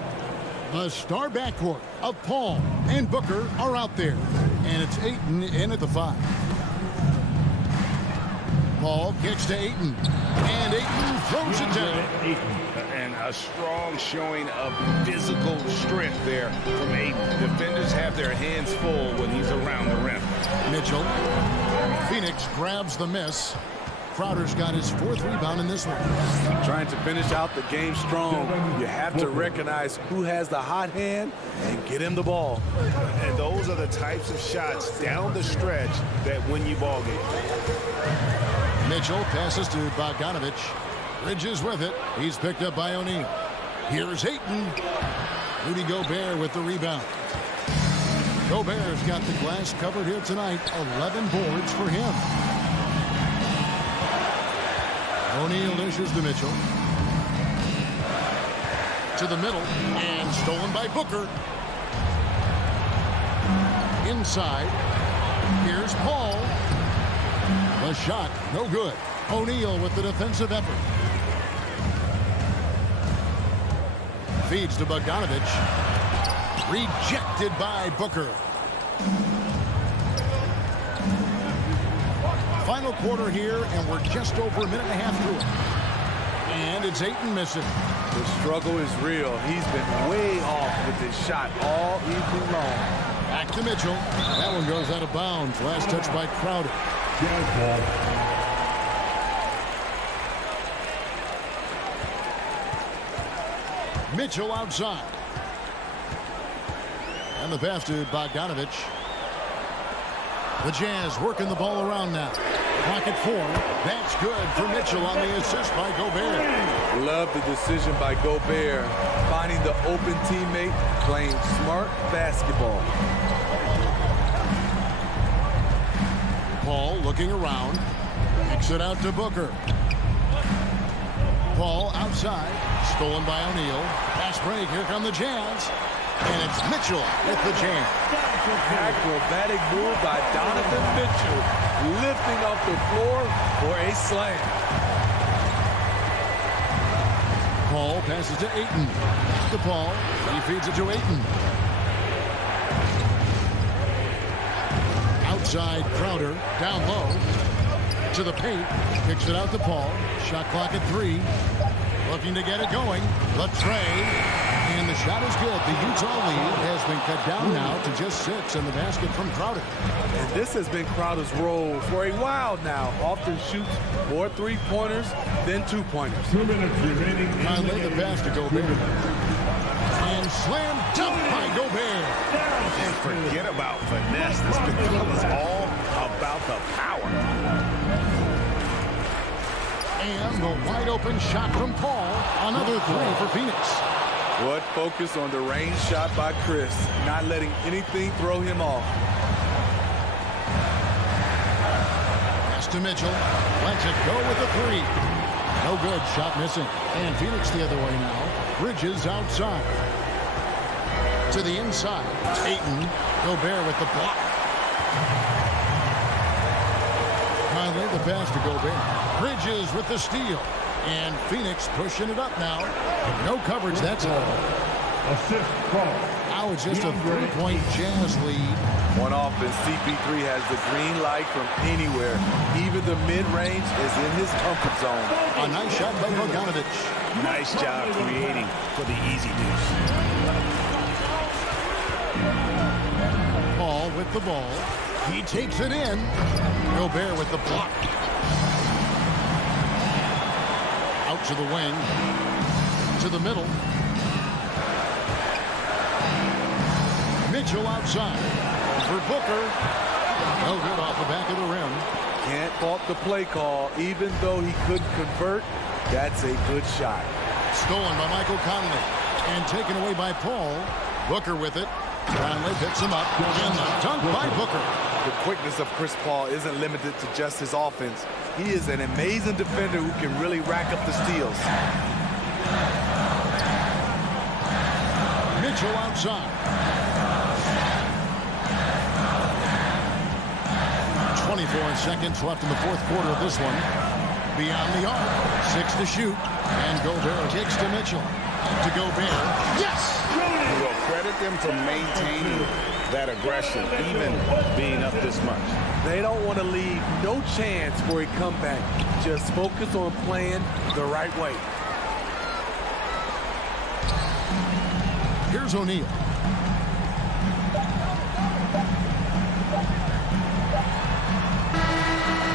The star backcourt of Paul and Booker are out there. And it's Ayton in at the 5. Paul kicks to Ayton. And Ayton throws it down. And a strong showing of physical strength there from Ayton. Defenders have their hands full when he's around the rim. Mitchell. Phoenix grabs the miss. Crowder's got his 4th rebound in this one. Trying to finish out the game strong. You have to recognize who has the hot hand and get him the ball. And those are the types of shots down the stretch that win you ball games. Mitchell passes to Bogdanovich. Bridges with it. He's picked up by O'Neal. Here's Ayton. Rudy Gobert with the rebound. Gobert's got the glass covered here tonight. 11 boards for him. O'Neal dishes to Mitchell. To the middle. And stolen by Booker. Inside. Here's Paul. The shot, no good. O'Neal with the defensive effort. Feeds to Bogdanovich. Rejected by Booker. Final quarter here, and we're just over a minute and a half through it. And it's Ayton missing. The struggle is real. He's been way off with his shot all evening long. Back to Mitchell. That one goes out of bounds. Last touch by Crowder. Mitchell outside. And the pass to Bogdanovich. The Jazz working the ball around now. Clock at 4. That's good for Mitchell on the assist by Gobert. Love the decision by Gobert. Finding the open teammate, playing smart basketball. Paul looking around. Kicks it out to Booker. Paul outside. Stolen by O'Neal. Pass break. Here come the Jazz. And it's Mitchell with the jam. Acrobatic move by Donovan Mitchell. Lifting off the floor for a slam. Paul passes to Ayton. To Paul. He feeds it to Ayton. Outside Crowder. Down low. To the paint. Kicks it out to Paul. Shot clock at 3. Looking to get it going. The tray. And the shot is good. The Utah lead has been cut down now to just 6 in the basket from Crowder. And this has been Crowder's role for a while now. Often shoots more 3-pointers than 2-pointers. 2 minutes remaining. Finally, the pass to Gobert. And slam dunk by Gobert. And forget about finesse. This becomes all about the power. And the wide open shot from Paul. Another 3 for Phoenix. What focus on the range shot by Chris. Not letting anything throw him off. Pass to Mitchell. Lets it go with the 3. No good. Shot missing. And Phoenix the other way now. Bridges outside. To the inside. Ayton. Gobert with the block. Finally, the pass to Gobert. Bridges with the steal. And Phoenix pushing it up now. No coverage, that's all. Assist from. Now it's just a 3-point Jazz lead. On offense, CP3 has the green light from anywhere. Even the mid-range is in his comfort zone. A nice shot by Bogdanovich. Nice job creating for the easy deuce. Paul with the ball. He takes it in. Gobert with the block. Out to the wing. To the middle. Mitchell outside. For Booker. No good off the back of the rim. Can't fault the play call. Even though he couldn't convert, that's a good shot. Stolen by Michael Conley. And taken away by Paul. Booker with it. Conley picks him up. And the dunk by Booker. The quickness of Chris Paul isn't limited to just his offense. He is an amazing defender who can really rack up the steals. Mitchell outside. 24 seconds left in the fourth quarter of this one. Beyond the arc. 6 to shoot. And Gobert kicks to Mitchell. To Gobert. Yes! Well, credit them for maintaining that aggression, even being up this much. They don't want to leave no chance for a comeback. Just focus on playing the right way. Here's O'Neal.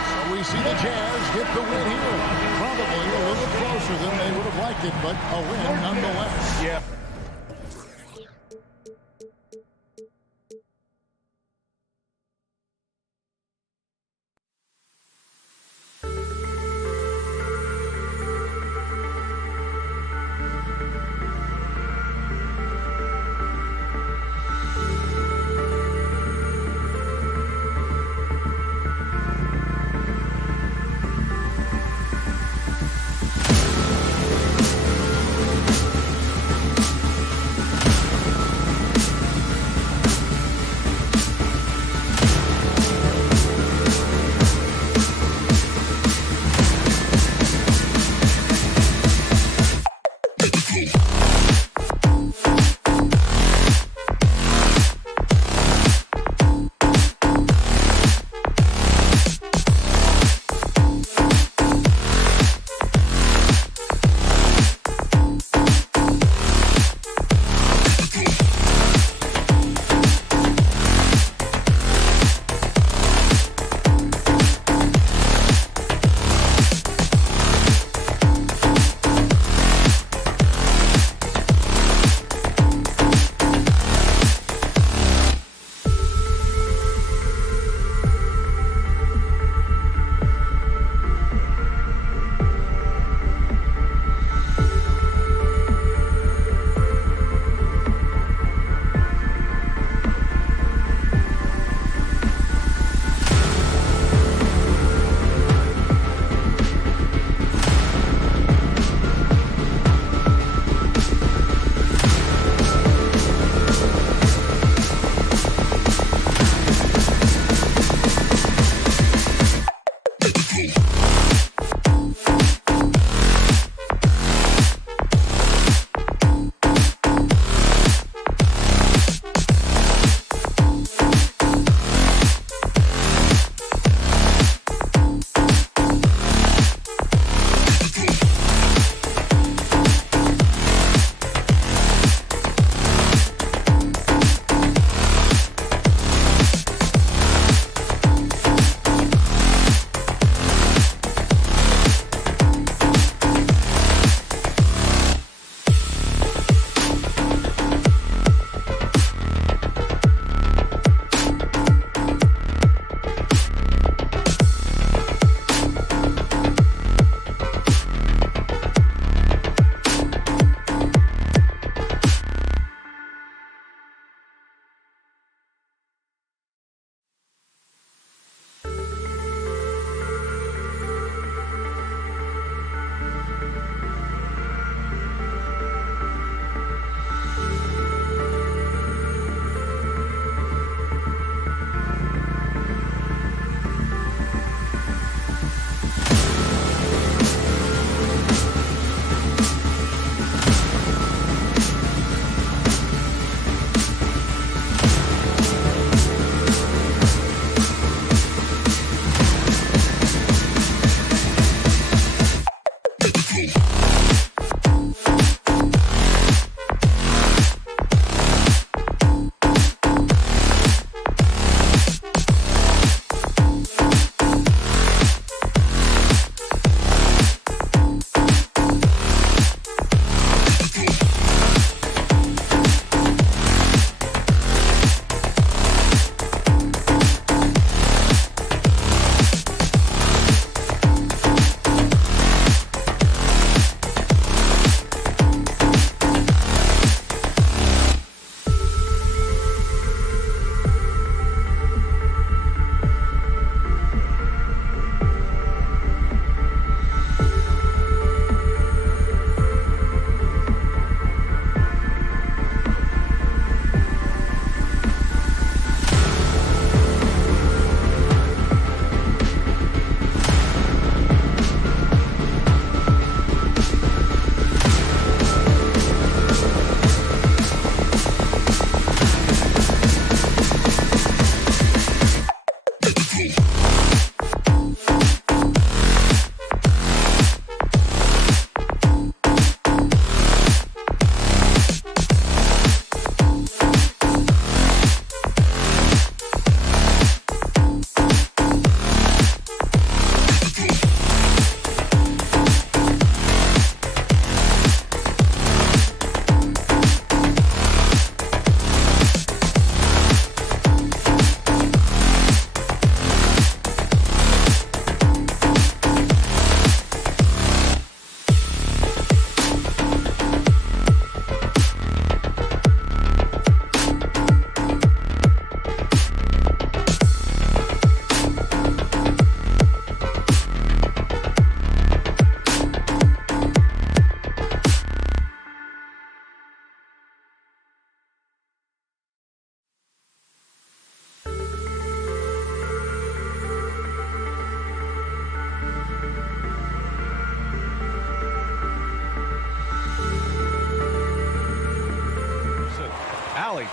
So we see the Jazz get the win here. Probably a little closer than they would have liked it, but a win nonetheless. Yeah.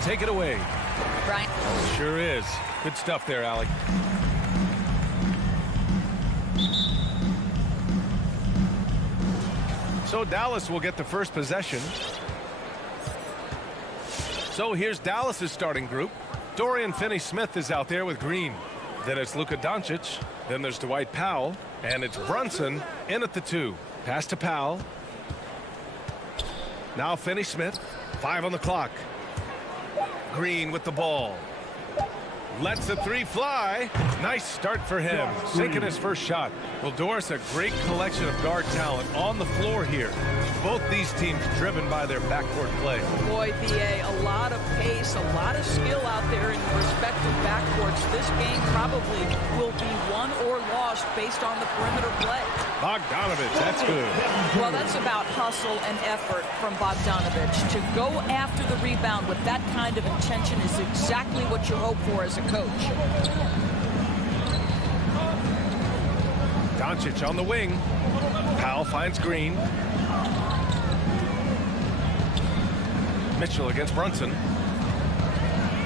take it away. Brian. Sure is. Good stuff there, Allie. So Dallas will get the first possession. So here's Dallas's starting group. Dorian Finney-Smith is out there with Green. Then it's Luka Doncic. Then there's Dwight Powell. And it's Brunson in at the 2. Pass to Powell. Now Finney-Smith. 5 on the clock. Green with the ball. Lets the 3 fly. Nice start for him. Sinking his first shot. Well, Doris, a great collection of guard talent on the floor here. Both these teams driven by their backcourt play. Boy, B.A., a lot of pace, a lot of skill out there in respective backcourts. This game probably will be won or lost based on the perimeter play. Bogdanovich, that's good. Well, that's about hustle and effort from Bogdanovich. To go after the rebound with that kind of intention is exactly what you hope for as a coach. Doncic on the wing. Powell finds Green. Mitchell against Brunson.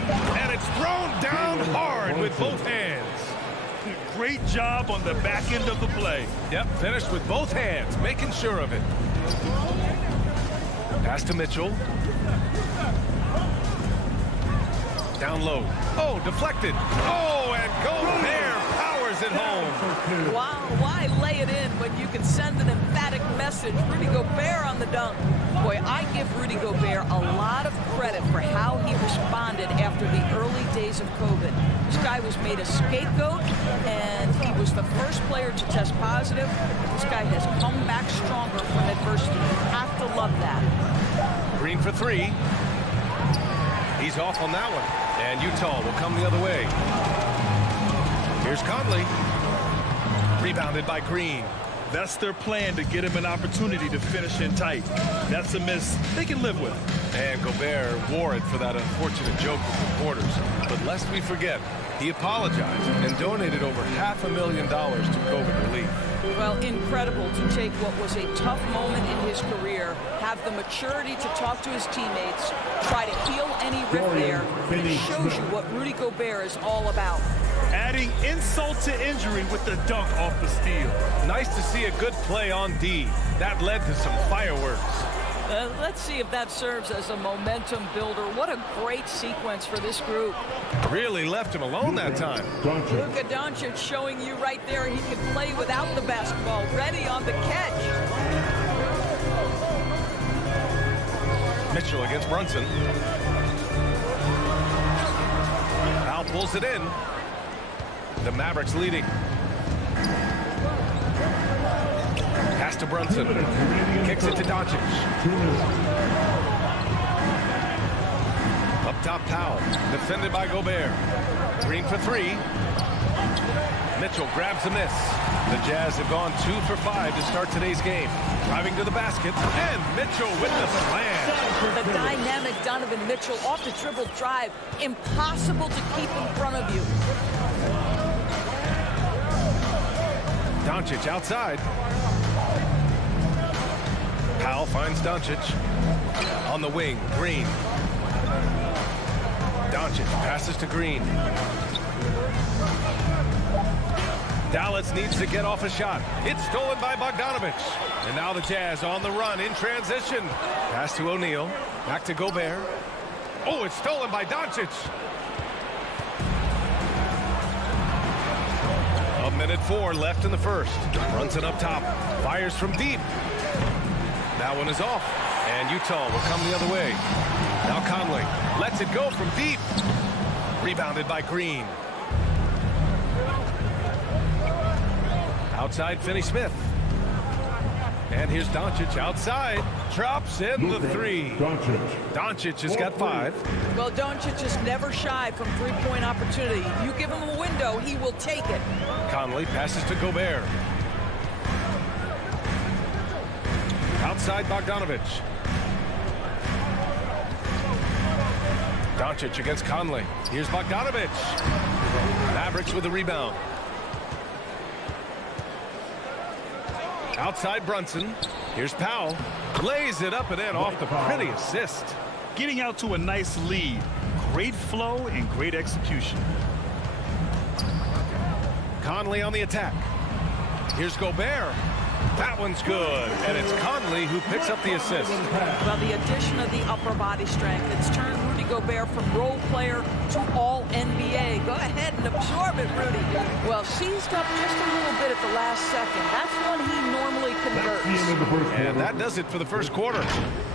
And it's thrown down hard with both hands. Great job on the back end of the play. Yep, finished with both hands, making sure of it. Pass to Mitchell. Down low. Oh, deflected. Oh, and Gobert powers it home. Wow, why lay it in when you can send an emphatic message? Rudy Gobert on the dunk. Boy, I give Rudy Gobert a lot of credit for how he responded after the early days of COVID. This guy was made a scapegoat, and he was the first player to test positive. This guy has come back stronger from adversity. You have to love that. Green for 3. He's off on that one. And Utah will come the other way. Here's Conley. Rebounded by Green. That's their plan, to get him an opportunity to finish in tight. That's a miss they can live with. And Gobert wore it for that unfortunate joke with reporters. But lest we forget, he apologized and donated over $500,000 to COVID relief. Well, incredible to take what was a tough moment in his career, have the maturity to talk to his teammates, try to heal any rift there. It shows you what Rudy Gobert is all about. Adding insult to injury with the dunk off the steal. Nice to see a good play on D. That led to some fireworks. Let's see if that serves as a momentum builder. What a great sequence for this group. Really left him alone that time. Luka Doncic showing you right there he can play without the basketball. Ready on the catch. Mitchell against Brunson. Powell pulls it in. The Mavericks leading. Pass to Brunson. Kicks it to Doncic. Up top, Powell. Defended by Gobert. Green for 3. Mitchell grabs the miss. The Jazz have gone 2 for 5 to start today's game. Driving to the basket. And Mitchell with the slam. The dynamic Donovan Mitchell off the dribble drive. Impossible to keep in front of you. Doncic outside. Powell finds Doncic. On the wing, Green. Doncic passes to Green. Dallas needs to get off a shot. It's stolen by Bogdanovich. And now the Jazz on the run in transition. Pass to O'Neal. Back to Gobert. Oh, it's stolen by Doncic. A minute 4 left in the first. Brunson up top. Fires from deep. That one is off. And Utah will come the other way. Now Conley lets it go from deep. Rebounded by Green. Outside Finney-Smith. And here's Doncic outside. Drops in the 3. Doncic has got 5. Well, Doncic is never shy from three-point opportunity. You give him a window, he will take it. Conley passes to Gobert. Outside Bogdanovich. Doncic against Conley. Here's Bogdanovich. Mavericks with the rebound. Outside Brunson. Here's Powell. Lays it up and in off the pretty assist. Getting out to a nice lead. great flow and great execution. Conley on the attack. Here's Gobert. That one's good, and it's Conley who picks up the assist. Well, the addition of the upper body strength, it's turned Rudy Gobert from role player to all NBA. Go ahead and absorb it, Rudy. Well, seized up just a little bit at the last second. That's when he normally converts. And that does it for the first quarter.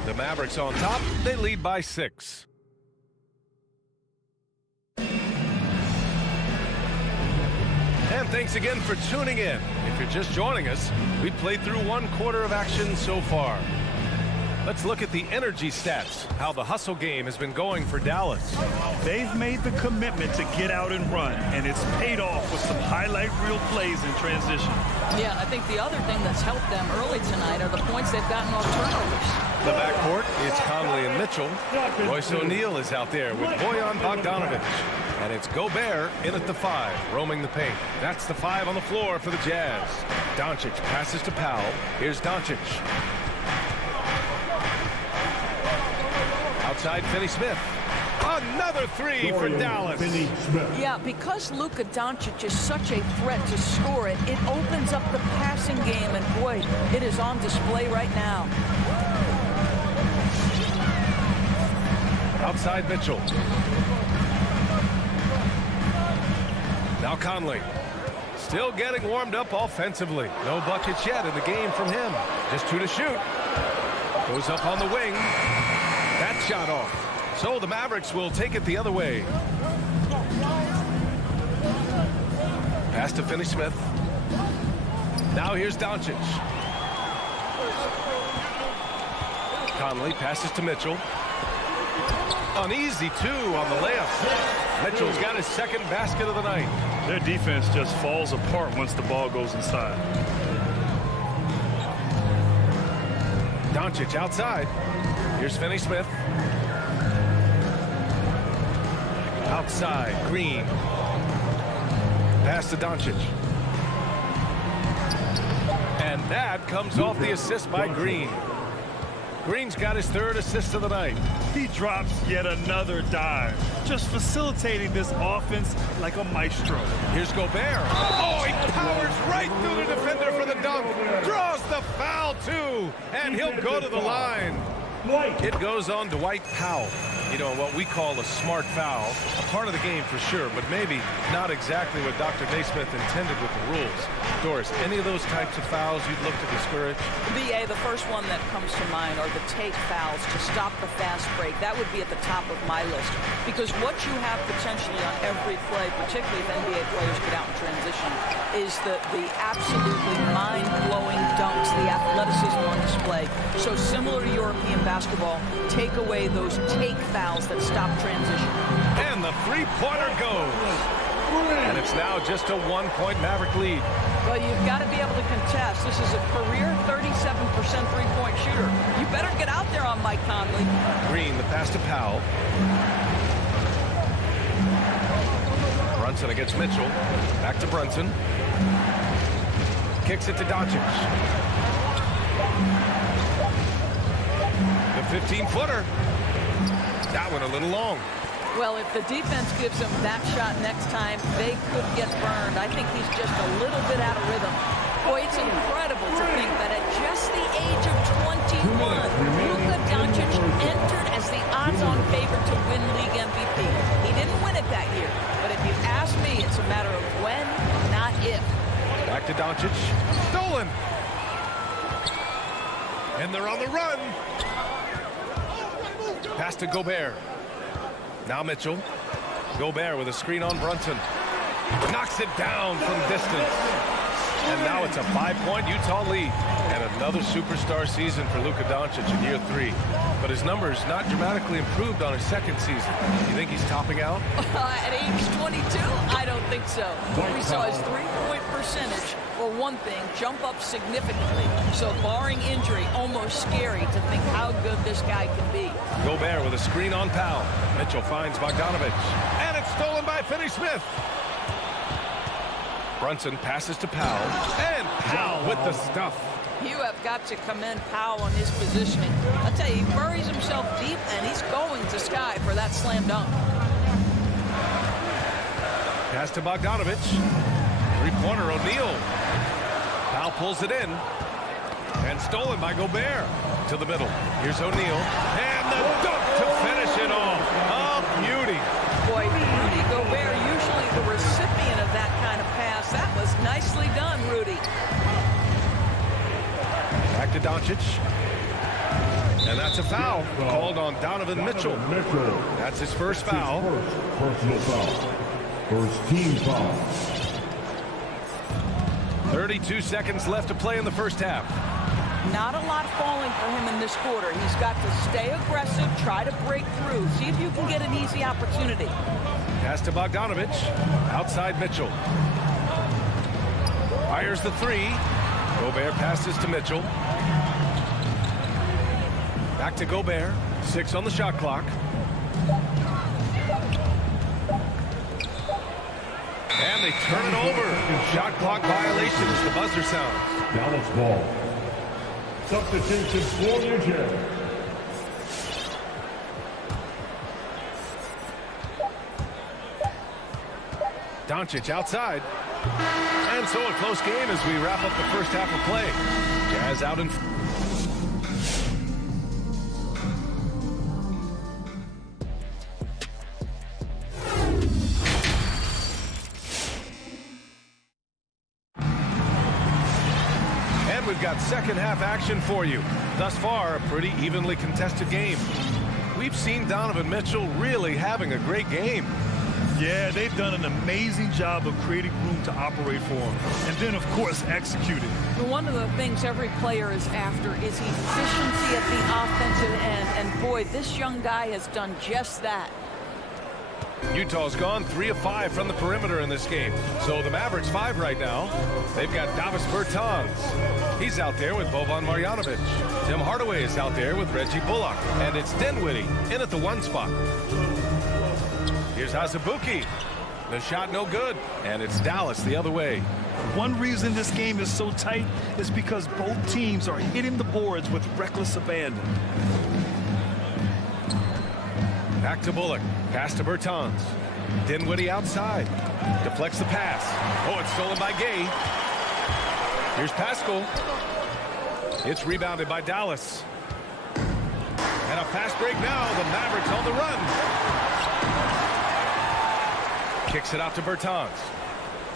The Mavericks on top. They lead by 6. And thanks again for tuning in. If you're just joining us, we've played through 1 quarter of action so far. Let's look at the energy stats, how the hustle game has been going for Dallas. They've made the commitment to get out and run, and it's paid off with some highlight reel plays in transition. Yeah, I think the other thing that's helped them early tonight are the points they've gotten off turnovers. The backcourt, it's Conley and Mitchell. Royce O'Neal is out there with Bojan Bogdanovic. And it's Gobert in at the 5, roaming the paint. That's the 5 on the floor for the Jazz. Doncic passes to Powell. Here's Doncic. Outside Finney-Smith. Another 3 for Dallas. Yeah, because Luka Doncic is such a threat to score it, it opens up the passing game, and boy, it is on display right now. Outside Mitchell. Now Conley. Still getting warmed up offensively. No buckets yet in the game from him. Just 2 to shoot. Goes up on the wing. That shot off. So the Mavericks will take it the other way. Pass to Finney-Smith. Now here's Doncic. Conley passes to Mitchell. An easy 2 on the layup. Mitchell's got his second basket of the night. Their defense just falls apart once the ball goes inside. Doncic outside. Here's Finney-Smith. Outside, Green. Pass to Doncic. And that comes off the assist by Green. Green's got his 3rd assist of the night. He drops yet another dive, just facilitating this offense like a maestro. Here's Gobert. Oh, he powers right through the defender for the dunk. Draws the foul, too. And he'll go to the line. It goes on Dwight Powell. You know, what we call a smart foul. A part of the game for sure, but maybe not exactly what Dr. Naismith intended with the rules. Doris, any of those types of fouls you'd look to discourage? BA, the first one that comes to mind are the take fouls to stop the fast break. That would be at the top of my list. Because what you have potentially on every play, particularly if NBA players get out in transition, is the absolutely mind-blowing dunks, the athleticism on display. So similar to European basketball, take away those take fouls that stop transition. And the 3-pointer goes. And it's now just a 1-point Maverick lead. Well, you've got to be able to contest. This is a career 37% three-point shooter. You better get out there on Mike Conley. Green, the pass to Powell. Brunson against Mitchell. Back to Brunson. Kicks it to Doncic. The 15-footer. That one a little long. Well, if the defense gives him that shot next time, they could get burned. I think he's just a little bit out of rhythm. Boy, it's incredible to think that at just the age of 21, Luka Doncic entered as the odds-on favorite to win league MVP. He didn't win it that year, but if you ask me, it's a matter of when, not if. Back to Doncic. Stolen. And they're on the run. Pass to Gobert. Now Mitchell. Gobert with a screen on Brunson. Knocks it down from distance. And now it's a 5-point Utah lead. And another superstar season for Luka Doncic in year 3. But his numbers not dramatically improved on his second season. You think he's topping out? At age 22? I don't think so. We saw his three-point percentage, for one thing, jump up significantly. So barring injury, almost scary to think how good this guy can be. Gobert with a screen on Powell. Mitchell finds Bogdanovic. And it's stolen by Finney-Smith. Brunson passes to Powell. And Powell with the stuff. You have got to commend Powell on his positioning. I'll tell you, he buries himself deep, and he's going to Sky for that slam dunk. Pass to Bogdanovich. Three-pointer, O'Neal. Foul pulls it in. And stolen by Gobert. To the middle. Here's O'Neal. And the dunk to finish it off. Oh, beauty. Boy, Rudy Gobert, usually the recipient of that kind of pass. That was nicely done, Rudy. Back to Doncic. And that's a foul called on Donovan Mitchell. That's his first foul. Personal foul. First team foul. 32 seconds left to play in the first half. Not a lot falling for him in this quarter. He's got to stay aggressive, try to break through, see if you can get an easy opportunity. Pass to Bogdanovich. Outside Mitchell. Fires the three. Gobert passes to Mitchell. Back to Gobert. 6 on the shot clock. And they turn it over. Shot clock violation as the buzzer sounds. Dallas ball. Substitution for New Jersey. Doncic outside. And so a close game as we wrap up the first half of play. Jazz out in... And we've got second half action for you. Thus far, a pretty evenly contested game. We've seen Donovan Mitchell really having a great game. Yeah, they've done an amazing job of creating room to operate for him. And then, of course, executing. One of the things every player is after is efficiency at the offensive end. And boy, this young guy has done just that. Utah's gone 3 of 5 from the perimeter in this game. So the Mavericks 5 right now. They've got Davis Bertans. He's out there with Boban Marjanovic. Tim Hardaway is out there with Reggie Bullock. And it's Dinwiddie in at the 1 spot. Here's Azubuike. The shot no good. And it's Dallas the other way. One reason this game is so tight is because both teams are hitting the boards with reckless abandon. Back to Bullock. Pass to Bertans. Dinwiddie outside. Deflects the pass. Oh, it's stolen by Gay. Here's Pascal. It's rebounded by Dallas. And a fast break now. The Mavericks on the run. Kicks it out to Bertans.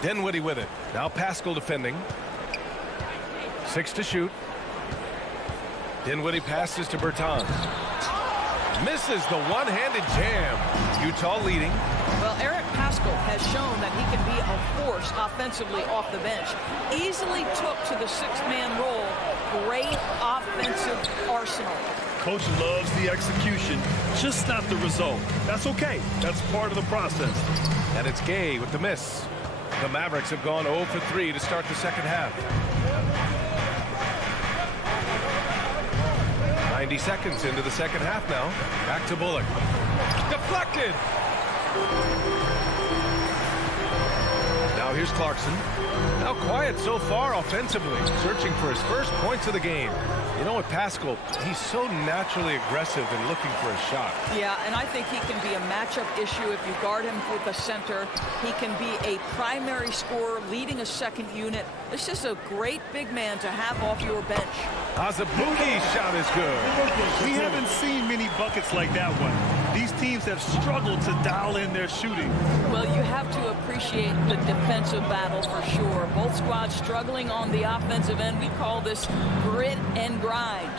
Dinwiddie with it. Now Pascal defending. 6 to shoot. Dinwiddie passes to Bertans. Misses the one-handed jam. Utah leading. Well, Eric Pascal has shown that he can be a force offensively off the bench. Easily took to the 6-man role. Great offensive arsenal. Coach loves the execution, just not the result. That's okay. That's part of the process. And it's Gay with the miss. The Mavericks have gone 0 for 3 to start the second half. 90 seconds into the second half now. Back to Bullock. Deflected. Now here's Clarkson. Now quiet so far offensively, searching for his first points of the game. You know what, Pascal, he's so naturally aggressive and looking for a shot. Yeah, and I think he can be a matchup issue if you guard him with a center. He can be a primary scorer, leading a second unit. This is a great big man to have off your bench. Azubuike's shot is good. We haven't seen many buckets like that one. These teams have struggled to dial in their shooting. Well, you have to appreciate the defensive battle for sure. Both squads struggling on the offensive end. We call this grit and grind.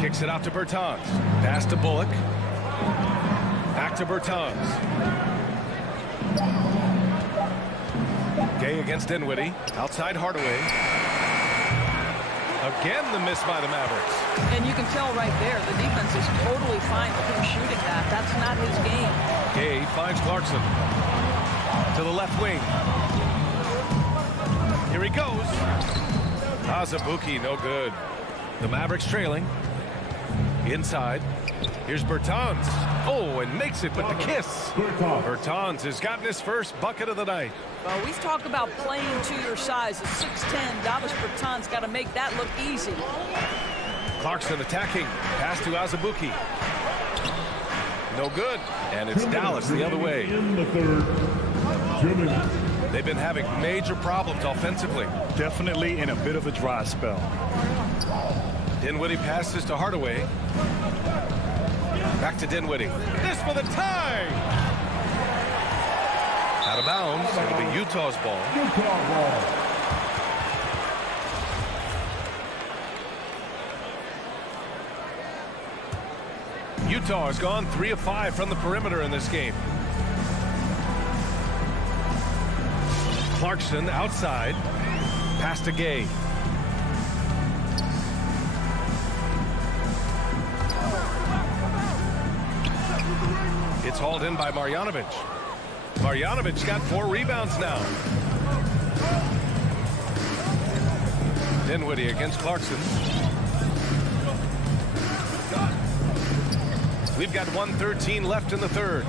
Kicks it out to Bertans. Pass to Bullock. Back to Bertans. Gay against Dinwiddie. Outside Hardaway. Again, the miss by the Mavericks. And you can tell right there, the defense is totally fine with him shooting that. That's not his game. Gay finds Clarkson. To the left wing. Here he goes. Azubuike, no good. The Mavericks trailing. Inside. Here's Bertans. Oh, and makes it with the kiss. Bertans has gotten his first bucket of the night. Well, we talk about playing to your size. At 6'10", Davis Bertans got to make that look easy. Clarkson attacking. Pass to Azubuike. No good. And it's Dallas the other way. In the third, 2 minutes. They've been having major problems offensively. Definitely in a bit of a dry spell. Dinwiddie passes to Hardaway. Back to Dinwiddie. This for the tie! Out of bounds. It'll be Utah's ball. Utah ball. Utah has gone 3 of 5 from the perimeter in this game. Clarkson outside. Pass to Gay. It's hauled in by Marjanovic. Marjanovic got 4 rebounds now. Dinwiddie against Clarkson. We've got 1:13 left in the third.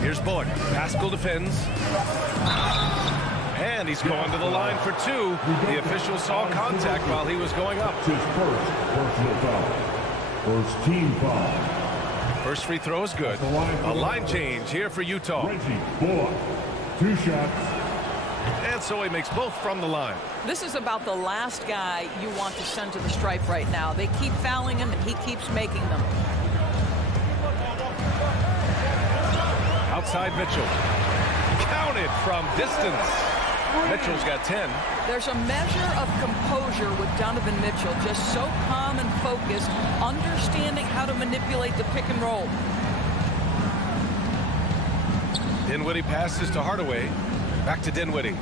Here's Bullock. Pascal defends. And he's going to the line for 2. The official saw contact while he was going up. His first personal foul. First team foul. First free throw is good. A line change here for Utah. Reggie Bullock. 2 shots. And so he makes both from the line. This is about the last guy you want to send to the stripe right now. They keep fouling him, and he keeps making them. Outside Mitchell. Counted from distance. Mitchell's got 10. There's a measure of composure with Donovan Mitchell, just so calm and focused, understanding how to manipulate the pick and roll. Dinwiddie passes to Hardaway. Back to Dinwiddie.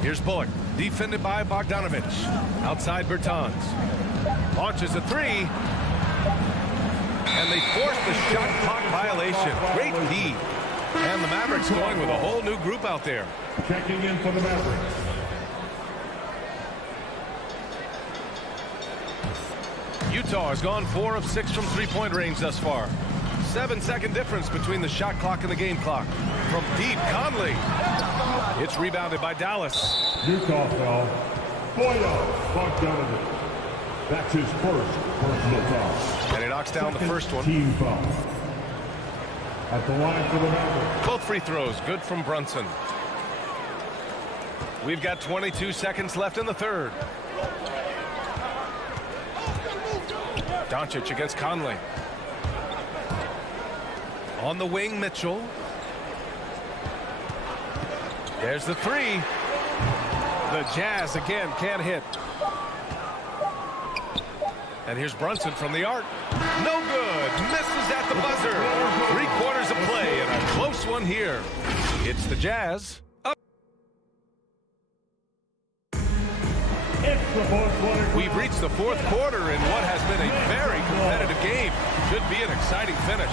Here's Bullock, defended by Bogdanovic. Outside Bertans. Launches a 3. And they force the shot clock violation. Great D. And the Mavericks going with a whole new group out there. Checking in for the Mavericks. Utah has gone 4 of 6 from three-point range thus far. 7-second difference between the shot clock and the game clock. From deep, Conley. It's rebounded by Dallas. Utah foul. Boyan Bogdanovic. That's his first personal foul. And he knocks down the first one. Team foul. At the line for the Mavericks. Both free throws good from Brunson. We've got 22 seconds left in the third. Doncic against Conley. On the wing, Mitchell. There's the 3. The Jazz again can't hit. And here's Brunson from the arc. No good. Misses at the buzzer. 3/4 of play and a close one here. It's the Jazz. We've reached the fourth quarter in what has been a very competitive game. Should be an exciting finish.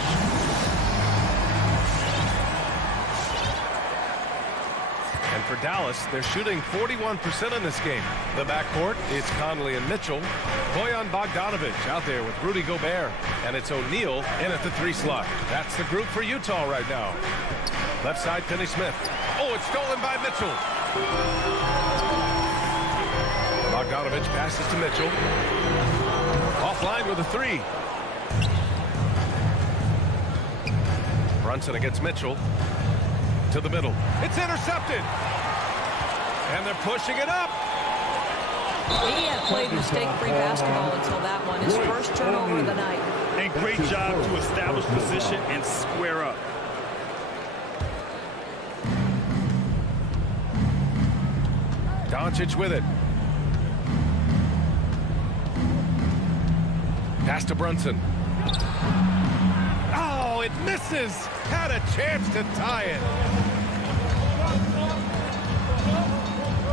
And for Dallas, they're shooting 41% in this game. The backcourt, it's Conley and Mitchell. Boyan Bogdanovic out there with Rudy Gobert. And it's O'Neal in at the 3 slot. That's the group for Utah right now. Left side, Finney-Smith. Oh, it's stolen by Mitchell. Bogdanovic passes to Mitchell. Offline with a 3. Brunson against Mitchell. To the middle. It's intercepted. And they're pushing it up. He had played mistake-free basketball until that one. His first turnover of the night. And great job to establish position and square up. Doncic with it. Pass to Brunson. Oh, it misses. Had a chance to tie it.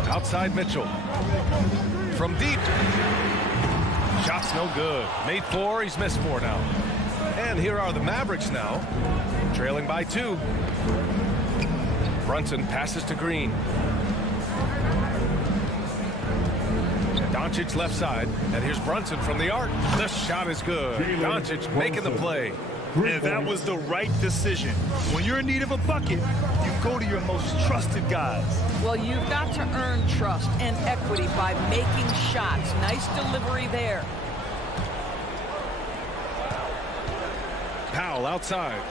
Outside Mitchell. From deep. Shot's no good. Made 4, he's missed 4 now. And here are the Mavericks now, trailing by 2. Brunson passes to Green. Doncic left side, and here's Brunson from the arc. The shot is good. Doncic making the play. And that was the right decision. When you're in need of a bucket, you go to your most trusted guys. Well, you've got to earn trust and equity by making shots. Nice delivery there. Powell outside.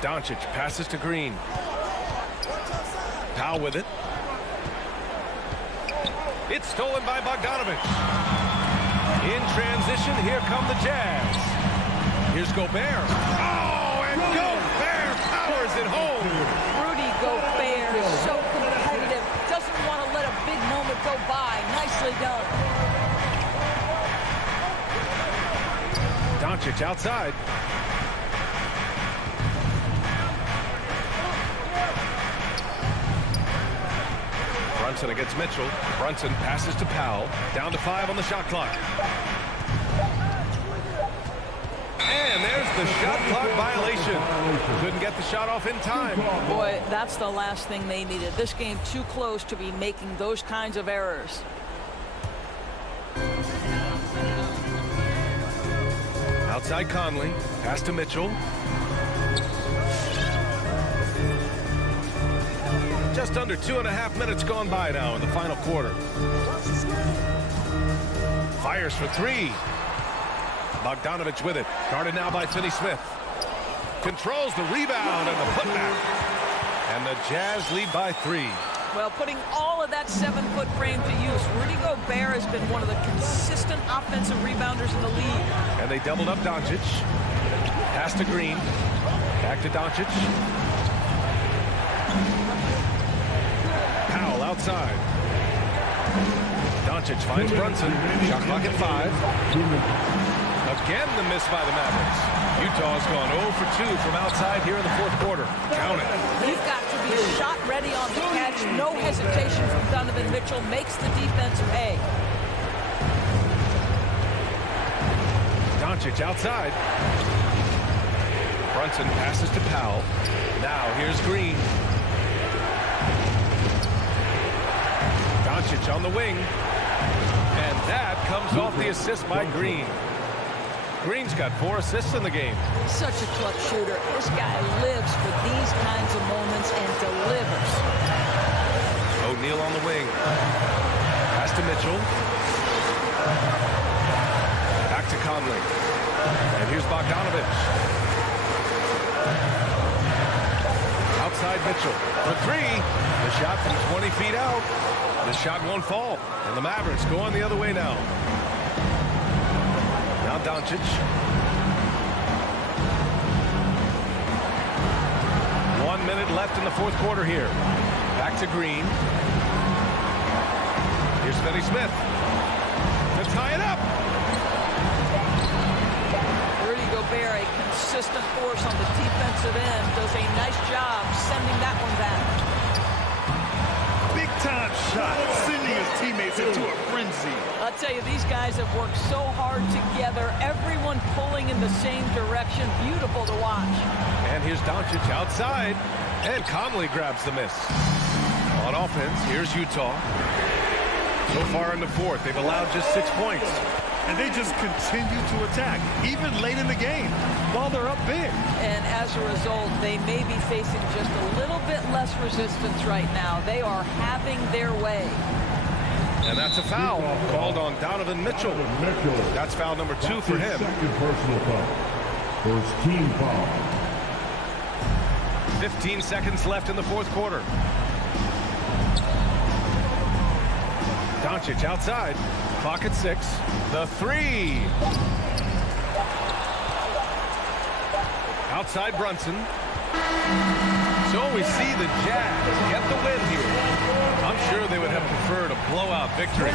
Doncic passes to Green. Powell with it. It's stolen by Bogdanovich. In transition, here come the Jazz. Here's Gobert. Oh, and Gobert powers it home. Rudy Gobert is so competitive. Doesn't want to let a big moment go by. Nicely done. Doncic outside. Brunson against Mitchell. Brunson passes to Powell. Down to 5 on the shot clock. And there's the shot clock violation. Couldn't get the shot off in time. Boy, that's the last thing they needed. This game too close to be making those kinds of errors. Outside Conley. Pass to Mitchell. Just under 2.5 minutes gone by now in the final quarter. Fires for 3. Bogdanovich with it. Guarded now by Finney-Smith. Controls the rebound and the putback. And the Jazz lead by 3. Well, putting all of that 7-foot frame to use, Rudy Gobert has been one of the consistent offensive rebounders in the league. And they doubled up Doncic. Pass to Green. Back to Doncic. Powell outside. Doncic finds Brunson. Shot clock at 5. Again, the miss by the Mavericks. Utah's gone 0 for 2 from outside here in the fourth quarter. Count it. You've got to be shot ready on the catch. No hesitation from Donovan Mitchell. Makes the defense pay. Doncic outside. Brunson passes to Powell. Now here's Green. Doncic on the wing. And that comes off the assist by Green. Green's got 4 assists in the game. Such a clutch shooter. This guy lives for these kinds of moments and delivers. O'Neal on the wing. Pass to Mitchell. Back to Conley. And here's Bogdanovich. Outside Mitchell for 3. The shot from 20 feet out. The shot won't fall. And the Mavericks go on the other way now. Now Doncic. 1 minute left in the fourth quarter here. Back to Green. Here's Finney-Smith to tie it up. Rudy Gobert, a consistent force on the defensive end, does a nice job sending that one back. Big-time shot, sending his teammates into a frenzy. I'll tell you, these guys have worked so hard together. Everyone pulling in the same direction. Beautiful to watch. And here's Doncic outside. And Conley grabs the miss. On offense, here's Utah. So far in the fourth, they've allowed just 6 points. And they just continue to attack, even late in the game, while they're up big. And as a result, they may be facing just a little bit less resistance right now. They are having their way. And that's a foul called on Donovan Mitchell. That's foul number 2 for him. Second personal foul. First team foul. 15 seconds left in the fourth quarter. Doncic outside. Clock at 6. The 3. Outside Brunson. So we see the Jazz get the win here. I'm sure they would have preferred a blowout victory.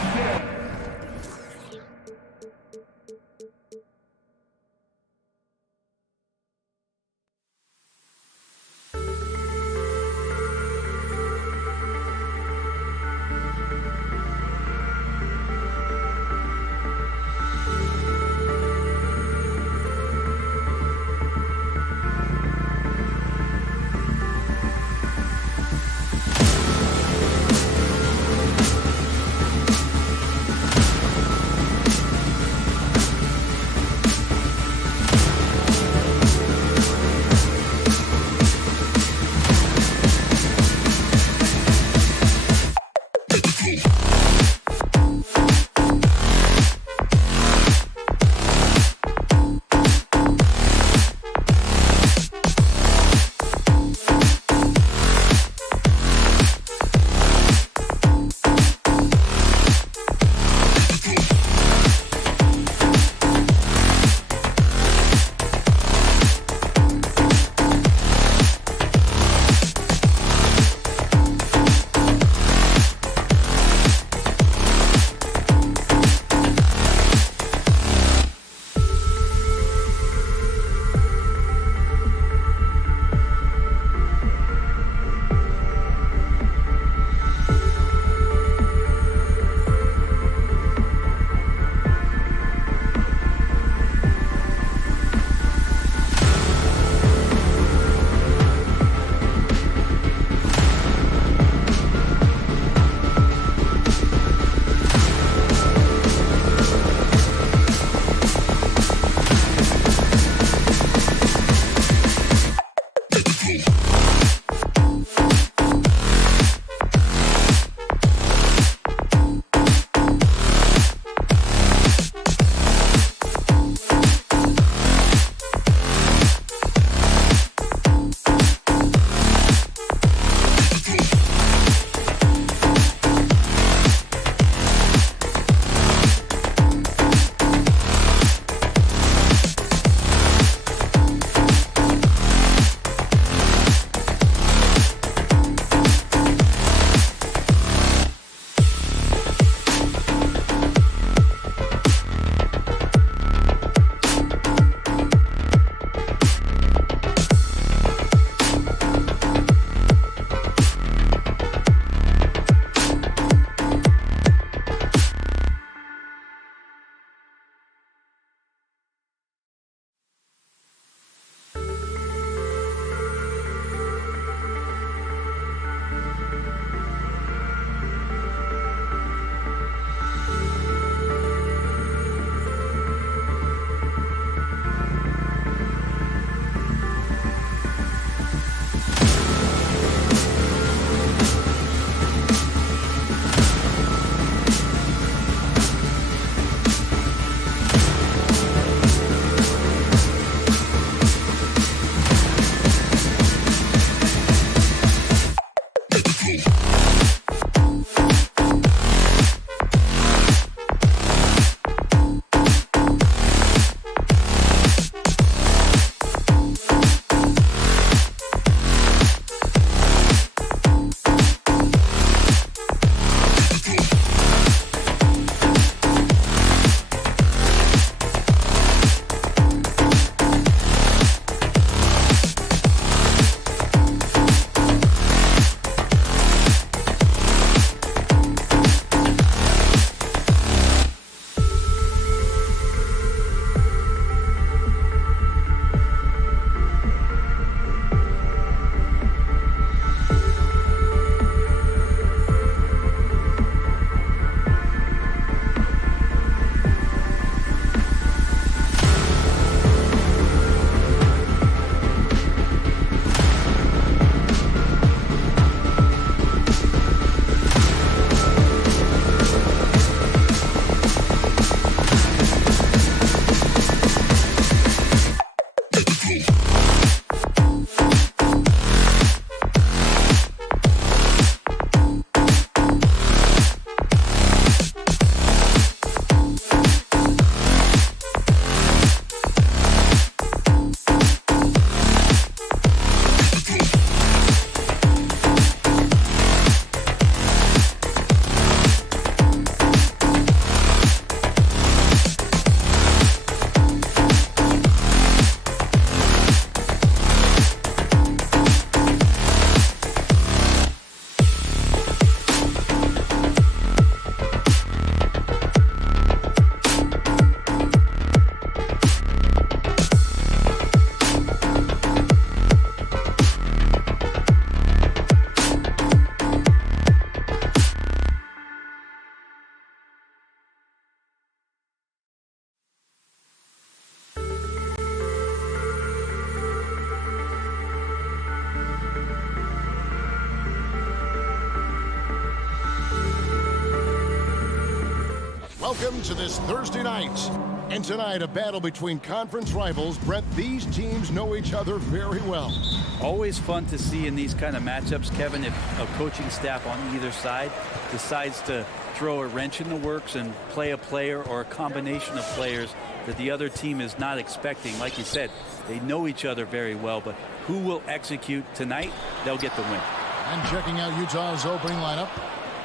Welcome to this Thursday night. And tonight, a battle between conference rivals. Brett, these teams know each other very well. Always fun to see in these kind of matchups, Kevin, if a coaching staff on either side decides to throw a wrench in the works and play a player or a combination of players that the other team is not expecting. Like you said, they know each other very well, but who will execute tonight, they'll get the win. And checking out Utah's opening lineup,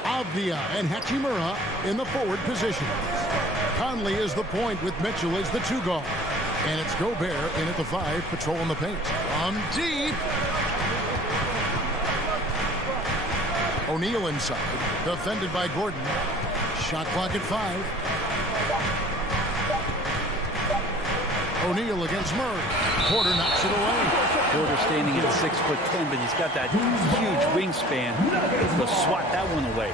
Avdia and Hachimura in the forward position. Conley is the point with Mitchell as the 2 guard. And it's Gobert in at the 5, patrolling the paint. On deep. O'Neal inside, defended by Gordon. Shot clock at 5. O'Neal against Murray. Porter knocks it away. Porter standing at 6'10", but he's got that huge wingspan to swat that one away.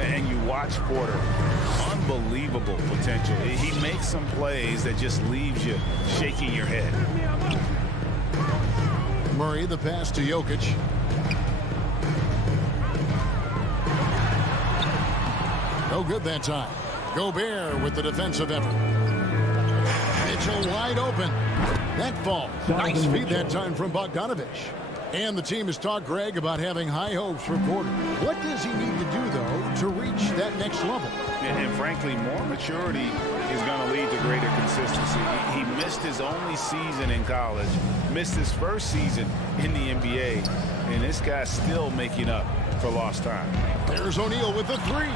And you watch Porter on unbelievable potential. He makes some plays that just leaves you shaking your head. Murray, the pass to Jokic. No good that time. Gobert with the defensive effort. Mitchell wide open. That falls. Nice feed that time from Bogdanovich. And the team has talked, Greg, about having high hopes for Porter. What does he need to do, though, to reach that next level? And frankly, more maturity is going to lead to greater consistency. He missed his only season in college, missed his first season in the NBA, and this guy's still making up for lost time. There's O'Neal with the three.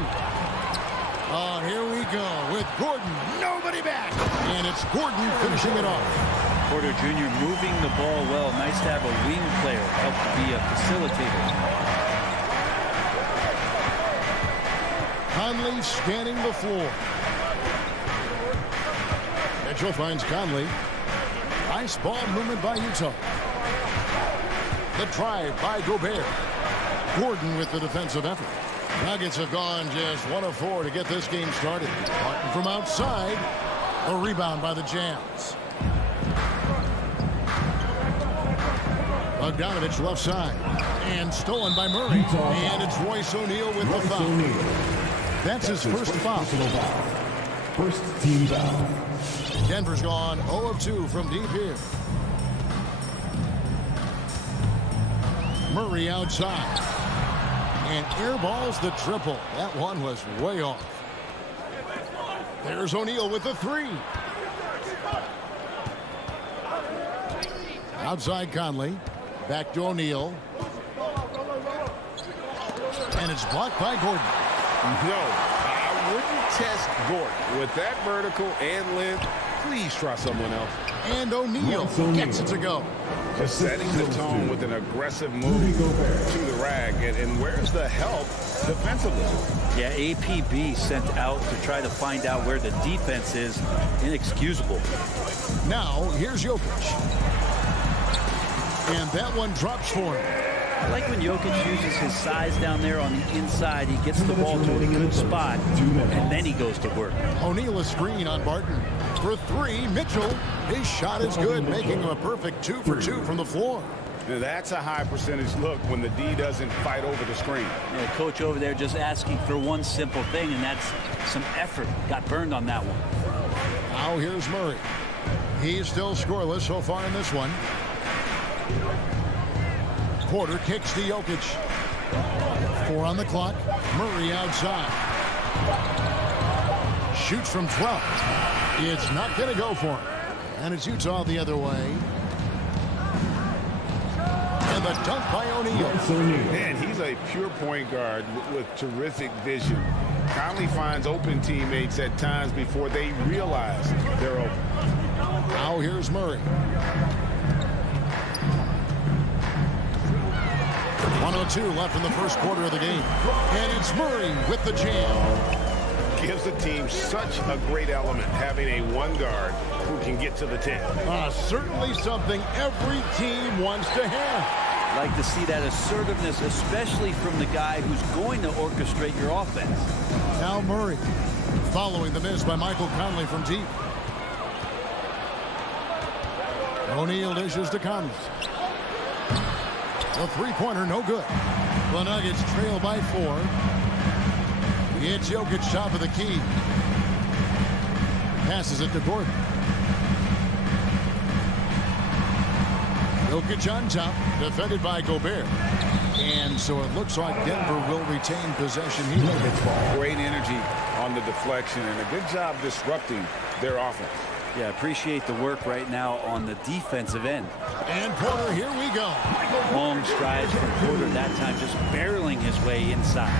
Oh, here we go with Gordon. Nobody back. And it's Gordon finishing it off. Porter Jr. moving the ball well. Nice to have a wing player help to be a facilitator. Conley scanning the floor. Mitchell finds Conley. Nice ball movement by Utah. The drive by Gobert. Gordon with the defensive effort. Nuggets have gone just 1 of 4 to get this game started. Martin from outside. A rebound by the Jazz. Bogdanovich left side. And stolen by Murray. And it's Royce O'Neal with the foul. That's his first foul. First team foul. Denver's gone 0 of 2 from deep here. Murray outside. And airballs the triple. That one was way off. There's O'Neal with the three. Outside Conley. Back to O'Neal. And it's blocked by Gordon. No, I wouldn't test Gordon. With that vertical and length, please try someone else. And O'Neal gets it to go. Just setting the tone with an aggressive move to the rack. And where's the help defensively? Yeah, APB sent out to try to find out where the defense is. Inexcusable. Now, here's Jokic. And that one drops for him. I like when Jokic uses his size down there on the inside. He gets the ball to a good spot, and then he goes to work. O'Neal a screen on Barton. For three, Mitchell. His shot is good, making him a perfect 2 for 2 from the floor. Now that's a high percentage look when the D doesn't fight over the screen. Yeah, coach over there just asking for one simple thing, and that's some effort. Got burned on that one. Now here's Murray. He's still scoreless so far in this one. Porter kicks to Jokic. 4 on the clock. Murray outside. Shoots from 12. It's not going to go for him. And it's Utah the other way. And the dunk by O'Neal. Man, he's a pure point guard with terrific vision. Conley finds open teammates at times before they realize they're open. Now here's Murray. 1:02 left in the first quarter of the game. And it's Murray with the jam. Gives the team such a great element having a one guard who can get to the 10. Certainly something every team wants to have. Like to see that assertiveness, especially from the guy who's going to orchestrate your offense. Now Murray following the miss by Michael Conley from deep. O'Neal dishes to Conley. The three-pointer, no good. The Nuggets trail by 4. It's Jokic top of the key. Passes it to Gordon. Jokic on top, defended by Gobert. And so it looks like Denver will retain possession here. Great energy on the deflection and a good job disrupting their offense. Yeah, appreciate the work right now on the defensive end. And Porter, here we go. Long strides from Porter that time, just barreling his way inside.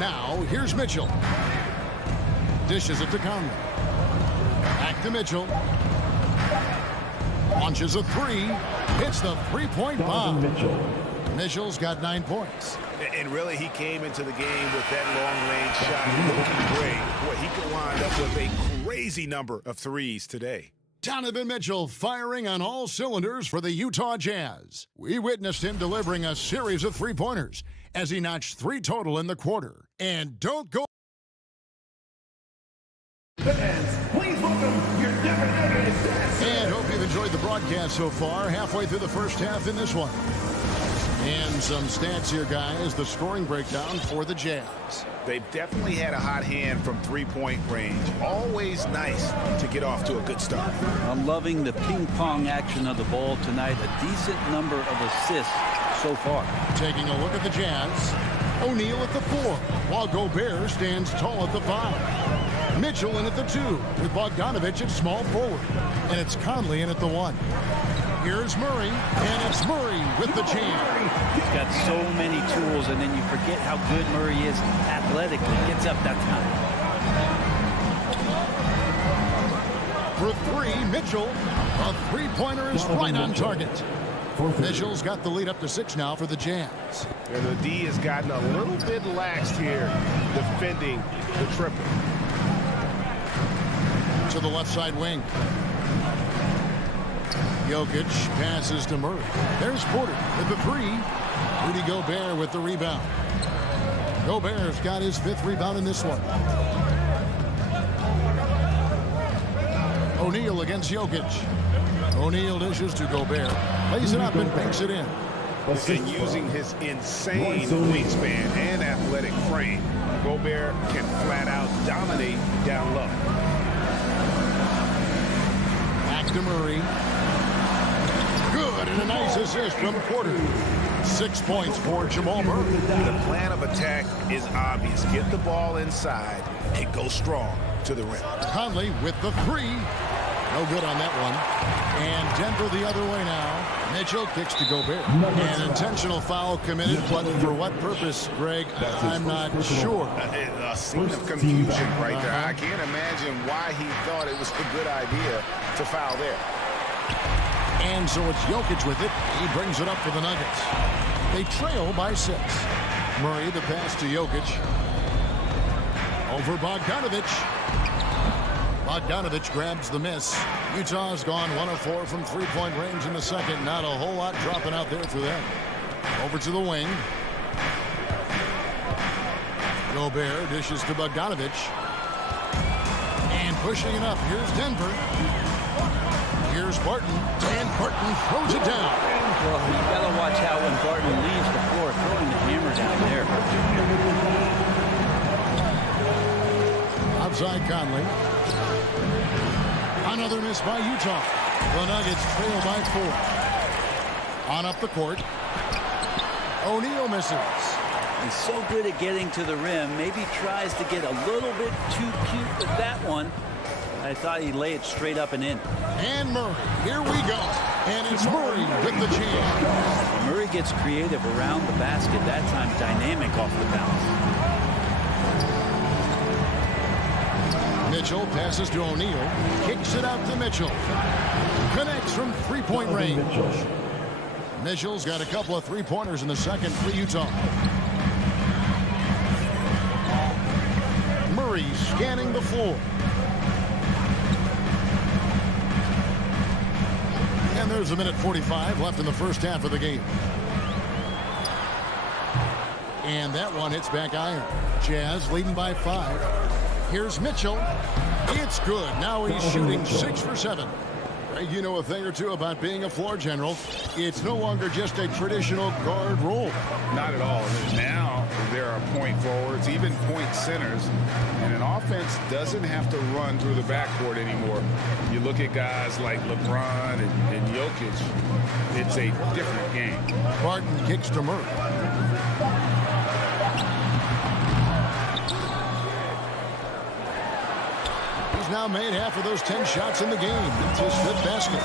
Now, here's Mitchell. Dishes it to Conley. Back to Mitchell. Launches a three. Hits the three-point bomb. Mitchell's got 9 points. And really, he came into the game with that long-range shot looking great. Boy, he could wind up with a crazy number of threes today. Donovan Mitchell firing on all cylinders for the Utah Jazz. We witnessed him delivering a series of three-pointers as he notched 3 total in the quarter. And don't go... Fans, please welcome your Denver Nuggets. And hope you've enjoyed the broadcast so far. Halfway through the first half in this one. And some stats here, guys. The scoring breakdown for the Jazz. They've definitely had a hot hand from three-point range. Always nice to get off to a good start. I'm loving the ping-pong action of the ball tonight. A decent number of assists so far. Taking a look at the Jazz. O'Neal at the 4, while Gobert stands tall at the 5. Mitchell in at the 2, with Bogdanovich at small forward. And it's Conley in at the 1. Here's Murray, and it's Murray with the jam. He's got so many tools, and then you forget how good Murray is athletically. Gets up that time. For 3, Mitchell. A three-pointer is right on target. Mitchell's got the lead up to 6 now for the Jazz. And the D has gotten a little bit laxed here defending the triple. To the left side wing. Jokic passes to Murray. There's Porter with the 3. Rudy Gobert with the rebound. Gobert's got his 5th rebound in this one. O'Neal against Jokic. O'Neal dishes to Gobert. Lays it up and banks it in. And using his insane wingspan and athletic frame, Gobert can flat out dominate down low. Back to Murray. Good, and a nice assist from Porter. 6 points for Jamal Murray. The plan of attack is obvious. Get the ball inside and go strong to the rim. Conley with the 3. No good on that one. And Denver the other way now. Mitchell kicks to Gobert. An intentional foul committed, but for what purpose, Greg? I'm not sure. A scene of confusion right there. I can't imagine why he thought it was a good idea to foul there. And so it's Jokic with it. He brings it up for the Nuggets. They trail by 6. Murray, the pass to Jokic. Over Bogdanovich. Bogdanovich grabs the miss. Utah's gone 1 of 4 from three-point range in the second. Not a whole lot dropping out there for them. Over to the wing. Gobert dishes to Bogdanovich. And pushing it up. Here's Denver. Here's Barton. And Barton throws it down. Well, you got to watch out when Barton leaves the floor, throwing the hammer down there. Outside Conley. Another miss by Utah. The Nuggets trail by 4. On up the court. O'Neal misses. He's so good at getting to the rim. Maybe tries to get a little bit too cute with that one. I thought he'd lay it straight up and in. And Murray. Here we go. And it's Murray with the jam. Murray gets creative around the basket. That time dynamic off the bounce. Mitchell passes to O'Neal. Kicks it out to Mitchell. Connects from three-point range. Mitchell's got a couple of three-pointers in the second for Utah. Murray scanning the floor. And there's a minute 45 left in the first half of the game. And that one hits back iron. Jazz leading by 5. Here's Mitchell. It's good. Now he's shooting 6 for 7. You know a thing or two about being a floor general. It's no longer just a traditional guard role. Not at all. Now there are point forwards, even point centers, and an offense doesn't have to run through the backcourt anymore. You look at guys like LeBron and Jokic, it's a different game. Barton kicks to Murray. Now made half of those 10 shots in the game. It's his 5th basket.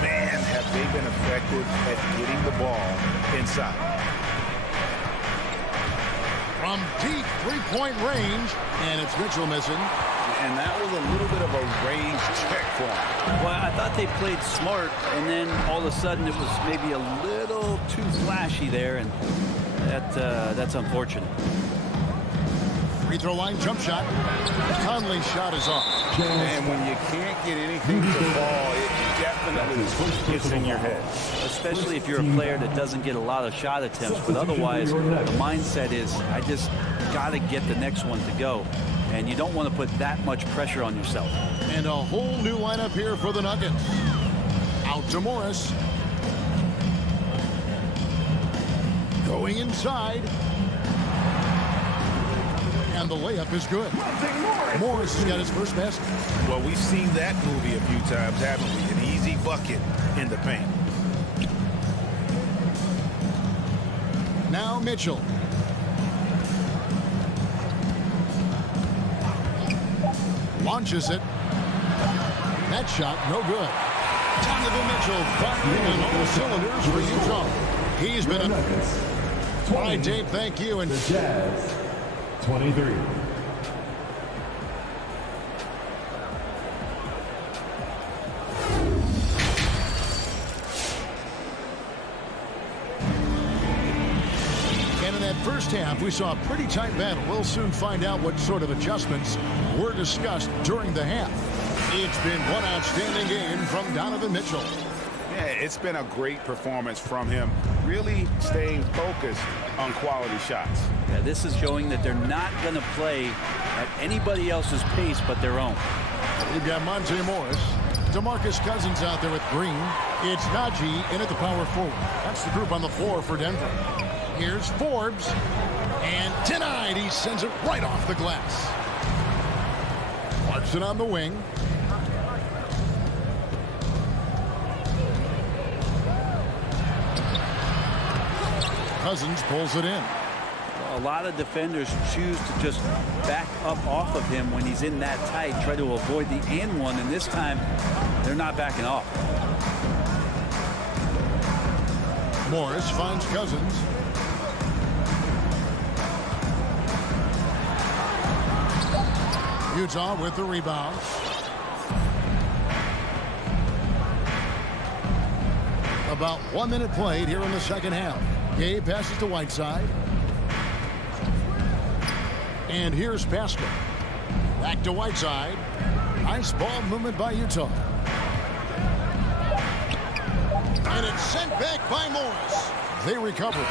Man, have they been effective at getting the ball inside. From deep three-point range, and it's Mitchell missing. And that was a little bit of a range check for him. Well, I thought they played smart, and then all of a sudden it was maybe a little too flashy there, and that's unfortunate. Free throw line jump shot. Conley's shot is off. And when you can't get anything to fall, it definitely gets in your head. Especially if you're a player that doesn't get a lot of shot attempts, but otherwise the mindset is, I just got to get the next one to go. And you don't want to put that much pressure on yourself. And a whole new lineup here for the Nuggets. Out to Morris. Going inside. And the layup is good. Morris has got his first basket. Well, we've seen that movie a few times, haven't we? An easy bucket in the paint. Now Mitchell. Launches it. That shot, no good. Donovan Mitchell firing on all cylinders for Utah. He's been a... All right, Dave, thank you. And the Jazz, 23. And in that first half, we saw a pretty tight battle. We'll soon find out what sort of adjustments were discussed during the half. It's been one outstanding game from Donovan Mitchell. Yeah, it's been a great performance from him, really staying focused on quality shots. Yeah, this is showing that they're not going to play at anybody else's pace but their own. We've got Monte Morris. DeMarcus Cousins out there with Green. It's Najee in at the power forward. That's the group on the floor for Denver. Here's Forbes. And denied. He sends it right off the glass. Clarkson on the wing. Cousins pulls it in. A lot of defenders choose to just back up off of him when he's in that tight, try to avoid the and one, and this time they're not backing off. Morris finds Cousins. Utah with the rebound. About 1 minute played here in the second half. Gabe passes to Whiteside. And here's Pascal. Back to Whiteside. Nice ball movement by Utah. And it's sent back by Morris. They recover it.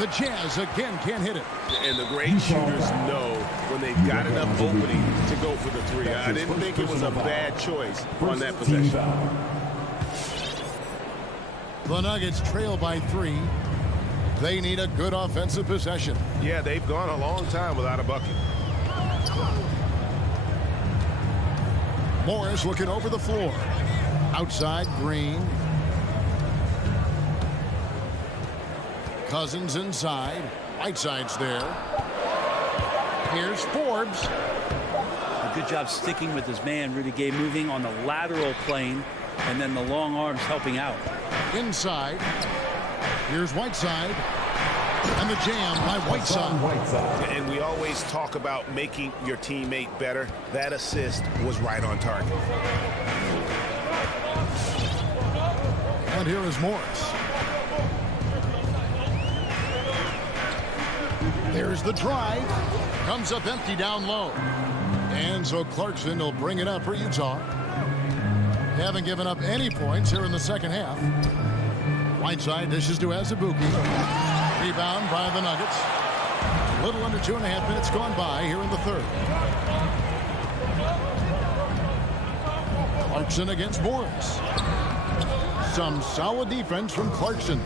The Jazz again can't hit it. And the great shooters know when they've got enough opening to go for the three. I didn't think it was a bad choice on that possession. The Nuggets trail by 3. They need a good offensive possession. Yeah, they've gone a long time without a bucket. Morris looking over the floor. Outside, Green. Cousins inside. Whiteside's there. Here's Forbes. A good job sticking with his man, Rudy Gay, moving on the lateral plane, and then the long arms helping out. Inside. Here's Whiteside. And the jam by Whiteside. And we always talk about making your teammate better. That assist was right on target. And here is Morris. There's the drive. Comes up empty down low. And so Clarkson will bring it up for Utah. Haven't given up any points here in the second half. Whiteside dishes to Azubuike. Rebound by the Nuggets. A little under 2.5 minutes gone by here in the third. Clarkson against Morris. Some solid defense from Clarkson.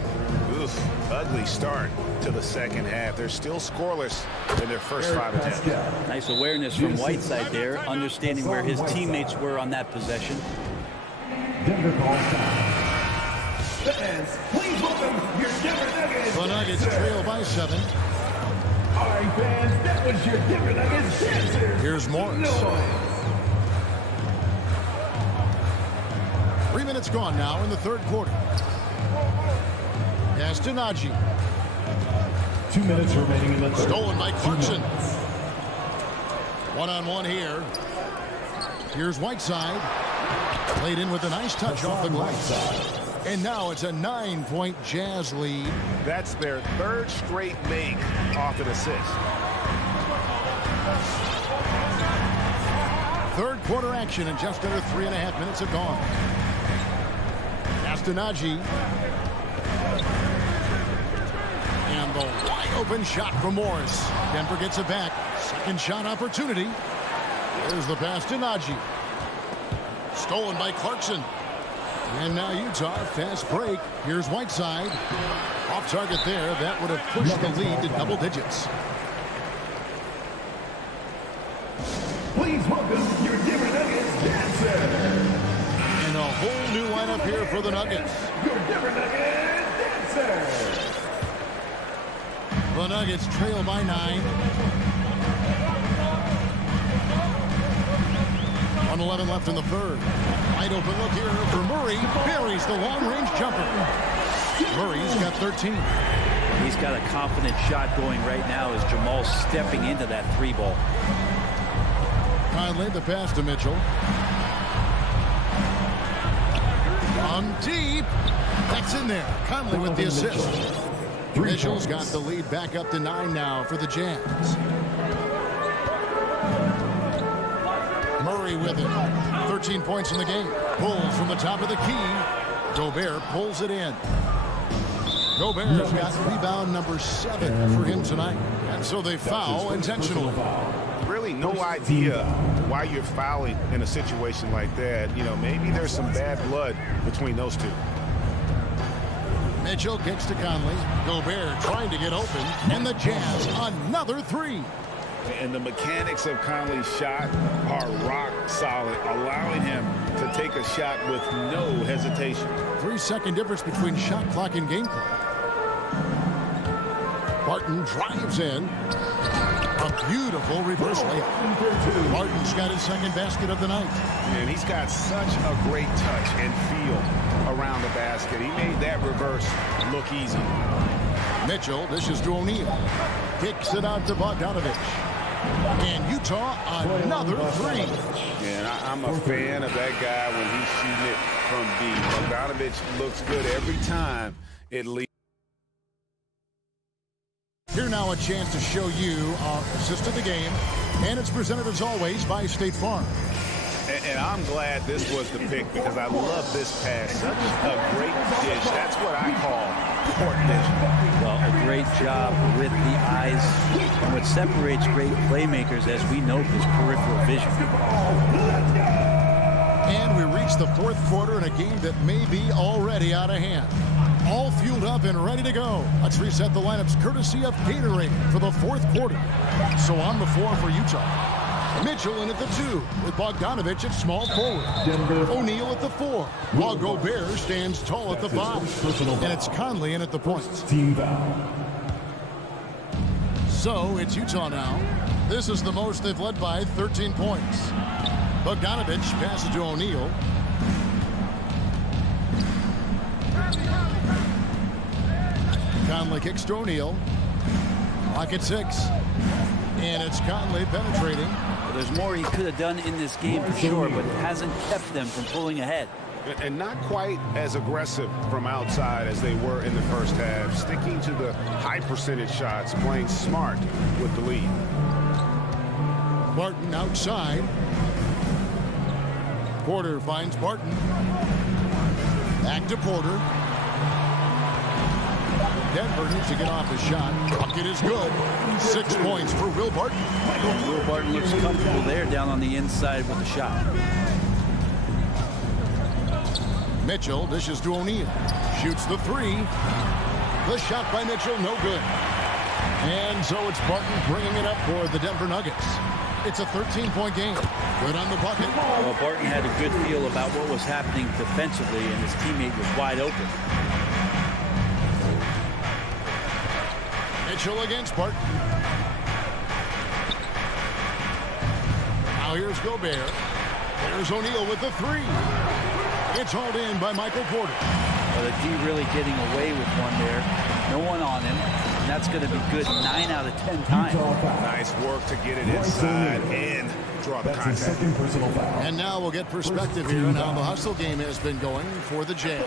Oof, ugly start to the second half. They're still scoreless in their first 5 attempts. Nice awareness from Whiteside there, understanding where his teammates were on that possession. Denver calls time. Fans, please welcome your Denver Nuggets. The Nuggets trail by 7. All right, fans, that was your Denver Nuggets dancer. Here's Morris. 3 minutes gone now in the third quarter. Pass to Najee. 2 minutes remaining in the third. Stolen by Clarkson. One-on-one here. Here's Whiteside. Played in with a nice touch off the glass. And now it's a 9-point Jazz lead. That's their third straight make off an assist. Third quarter action, and just under 3.5 minutes have gone. Castanagi. And the wide open shot from Morris. Denver gets it back. Second shot opportunity. There's the pass to Nagy. Stolen by Clarkson. And now Utah, fast break. Here's Whiteside. Off target there. That would have pushed the lead to double digits. Please welcome your Denver Nuggets dancer. And a whole new lineup here for the Nuggets. Your Denver Nuggets dancer. The Nuggets trail by 9. 1:11 left in the third. Wide open look here for Murray. Buries the long-range jumper. Murray's got 13. He's got a confident shot going right now as Jamal's stepping into that 3-ball. Conley, the pass to Mitchell. On deep. That's in there. Conley with the assist. Mitchell's got the lead back up to 9 now for the Jazz. Murray with it. 13 points in the game. Pulls from the top of the key. Gobert pulls it in. Gobert's got rebound number 7 for him tonight. And so they foul intentionally. Really no idea why you're fouling in a situation like that. You know, maybe there's some bad blood between those two. Mitchell kicks to Conley. Gobert trying to get open. And the Jazz, another 3. And the mechanics of Conley's shot are rock solid, allowing him to take a shot with no hesitation. 3-second difference between shot clock and game clock. Barton drives in. A beautiful reverse layup. Barton's got his second basket of the night. And he's got such a great touch and feel around the basket. He made that reverse look easy. Mitchell dishes to O'Neal. Kicks it out to Bogdanovich. And Utah, another 3. And I'm a fan of that guy when he's shooting it from deep. Bogdanovich looks good every time it leads. Here now a chance to show you our assist of the game. And it's presented as always by State Farm. And I'm glad this was the pick because I love this pass. Such a great dish. That's what I call court vision. Well, a great job with the eyes. And what separates great playmakers, as we know, is peripheral vision. And we reach the fourth quarter in a game that may be already out of hand. All fueled up and ready to go. Let's reset the lineups courtesy of Gatorade for the fourth quarter. So on the floor for Utah. Mitchell in at the 2 with Bogdanovich at small forward. O'Neal at the 4 while Gobert stands tall at the 5. And it's Conley in at the point. So it's Utah now. This is the most they've led by 13 points. Bogdanovich passes to O'Neal. Conley kicks to O'Neal. Clock at 6. And it's Conley penetrating. There's more he could have done in this game for sure, but it hasn't kept them from pulling ahead. And not quite as aggressive from outside as they were in the first half. Sticking to the high percentage shots, playing smart with the lead. Barton outside. Porter finds Barton. Back to Porter. Denver needs to get off the shot. Bucket is good. 6 points for Will Barton. Will Barton looks comfortable there down on the inside with the shot. Mitchell dishes to O'Neal. Shoots the 3. The shot by Mitchell, no good. And so it's Barton bringing it up for the Denver Nuggets. It's a 13-point game. Good on the bucket. Well, Barton had a good feel about what was happening defensively, and his teammate was wide open. Mitchell against Barton. Now here's Gobert. There's O'Neal with the 3. It's hauled in by Michael Porter. Well, the D really getting away with one there. No one on him. And that's going to be good 9 out of 10 times. Nice work to get it inside and draw the contact. And now we'll get perspective here on how the hustle game has been going for the Jazz.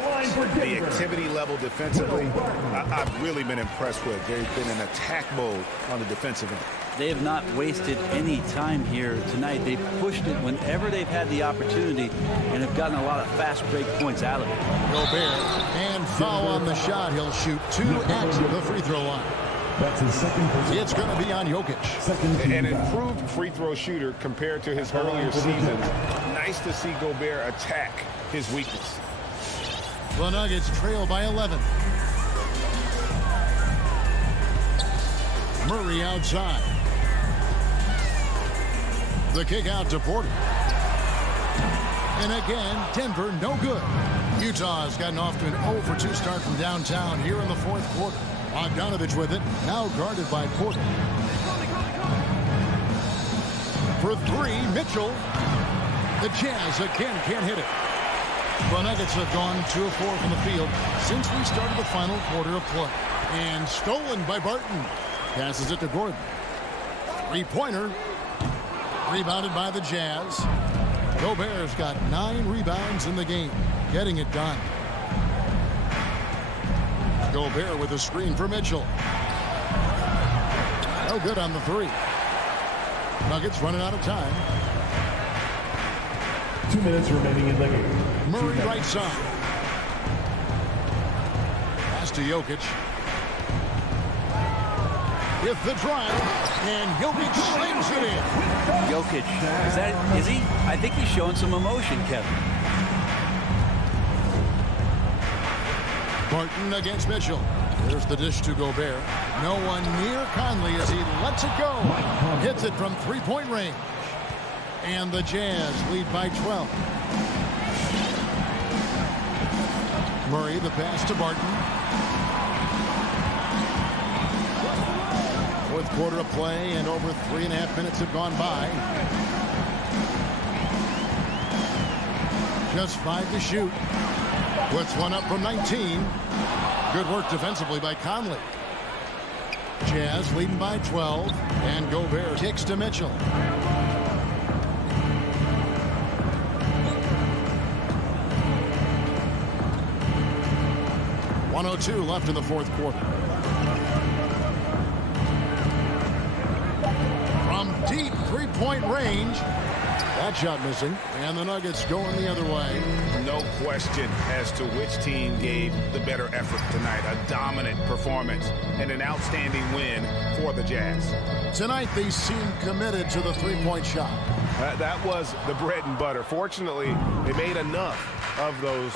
The activity level defensively, I've really been impressed with. They've been in attack mode on the defensive end. They have not wasted any time here tonight. They've pushed it whenever they've had the opportunity and have gotten a lot of fast break points out of it. Gobert, and foul on the shot. He'll shoot 2 at the free throw line. That's his second personal. It's going to be on Jokic. An improved free throw shooter compared to his earlier seasons. Nice to see Gobert attack his weakness. The Nuggets trail by 11. Murray outside. The kick out to Porter. And again, Denver no good. Utah has gotten off to an 0-for-2 start from downtown here in the fourth quarter. Bogdanovich with it, now guarded by Porter. For 3, Mitchell. The Jazz again can't hit it. The Nuggets have gone 2 of 4 from the field since we started the final quarter of play. And stolen by Barton. Passes it to Gordon. 3-pointer. Rebounded by the Jazz. Gobert's got 9 rebounds in the game. Getting it done. Gobert with a screen for Mitchell. No good on the 3. Nuggets running out of time. 2 minutes remaining in the game. Murray right side. Pass to Jokic. With the drive, and Jokic slings it in. Jokic, is he? I think he's showing some emotion, Kevin. Barton against Mitchell. There's the dish to Gobert. No one near Conley as he lets it go. Hits it from 3-point range. And the Jazz lead by 12. Murray, the pass to Barton. Fourth quarter of play, and over 3.5 minutes have gone by. Just 5 to shoot. Puts one up from 19. Good work defensively by Conley. Jazz leading by 12, and Gobert kicks to Mitchell. .102 left in the fourth quarter. From deep 3-point range. That shot missing, and the Nuggets going the other way. No question as to which team gave the better effort tonight. A dominant performance and an outstanding win for the Jazz. Tonight, they seem committed to the 3-point shot. That was the bread and butter. Fortunately, they made enough of those,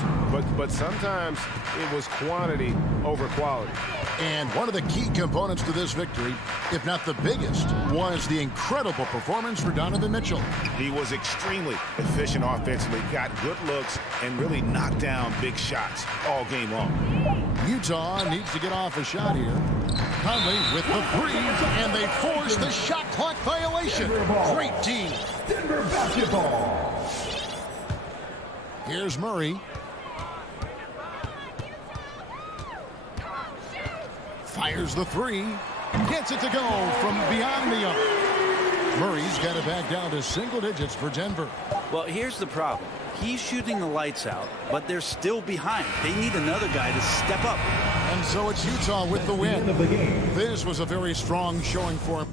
but sometimes it was quantity over quality. And one of the key components to this victory, if not the biggest, was the incredible performance for Donovan Mitchell. He was extremely efficient offensively, got good looks, and really knocked down big shots all game long. Utah needs to get off a shot here. Conley with the freeze, and they force the shot clock violation. Great team. Denver basketball. Here's Murray. Fires the 3. Gets it to go from beyond the arc. Murray's got it back down to single digits for Denver. Well, here's the problem. He's shooting the lights out, but they're still behind. They need another guy to step up. And so it's Utah with the win. This was a very strong showing for him.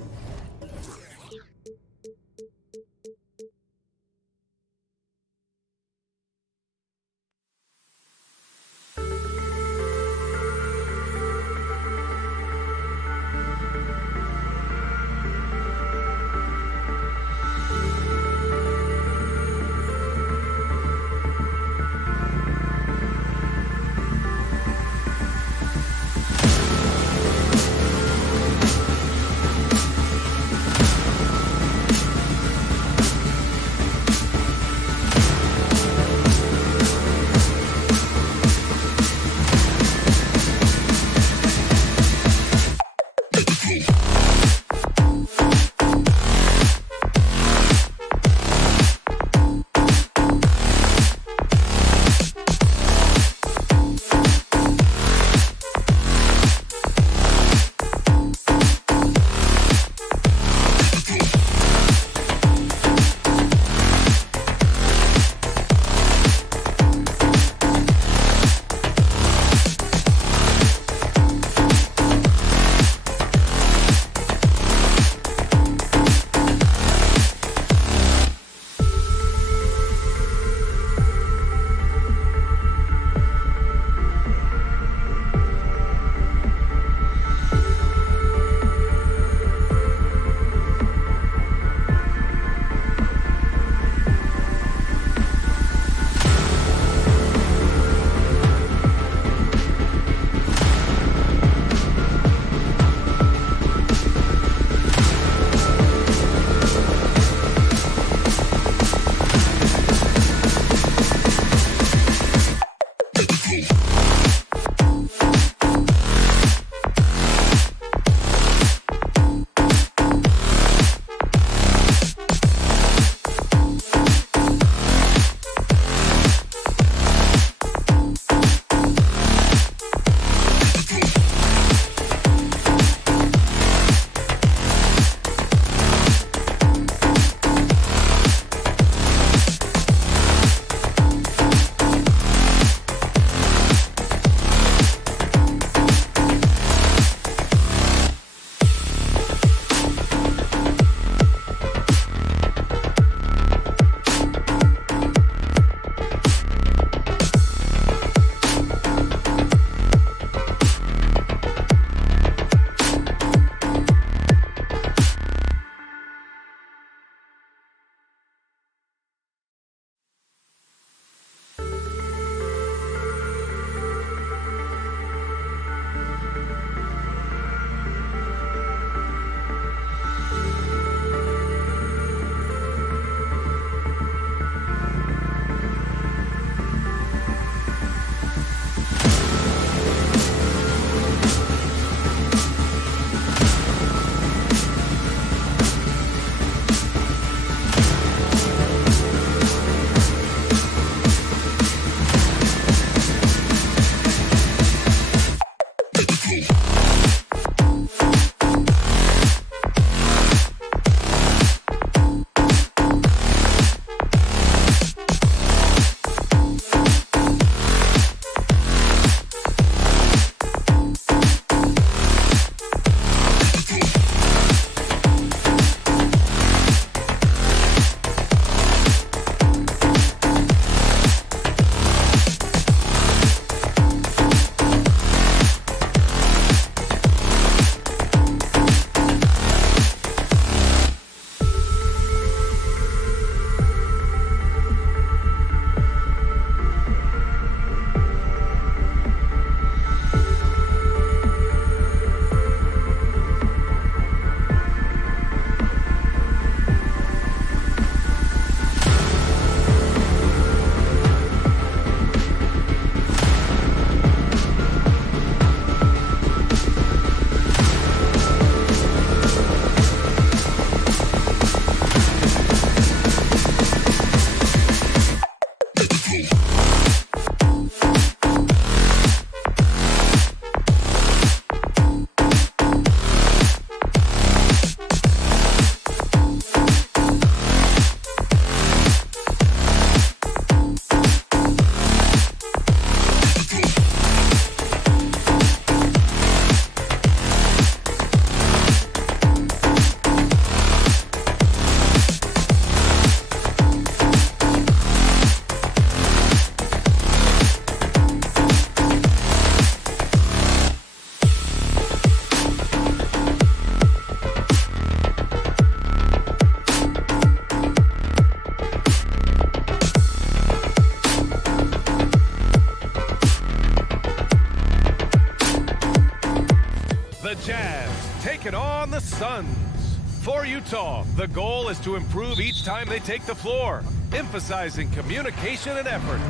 taking on the Suns. For Utah, the goal is to improve each time they take the floor, emphasizing communication and effort.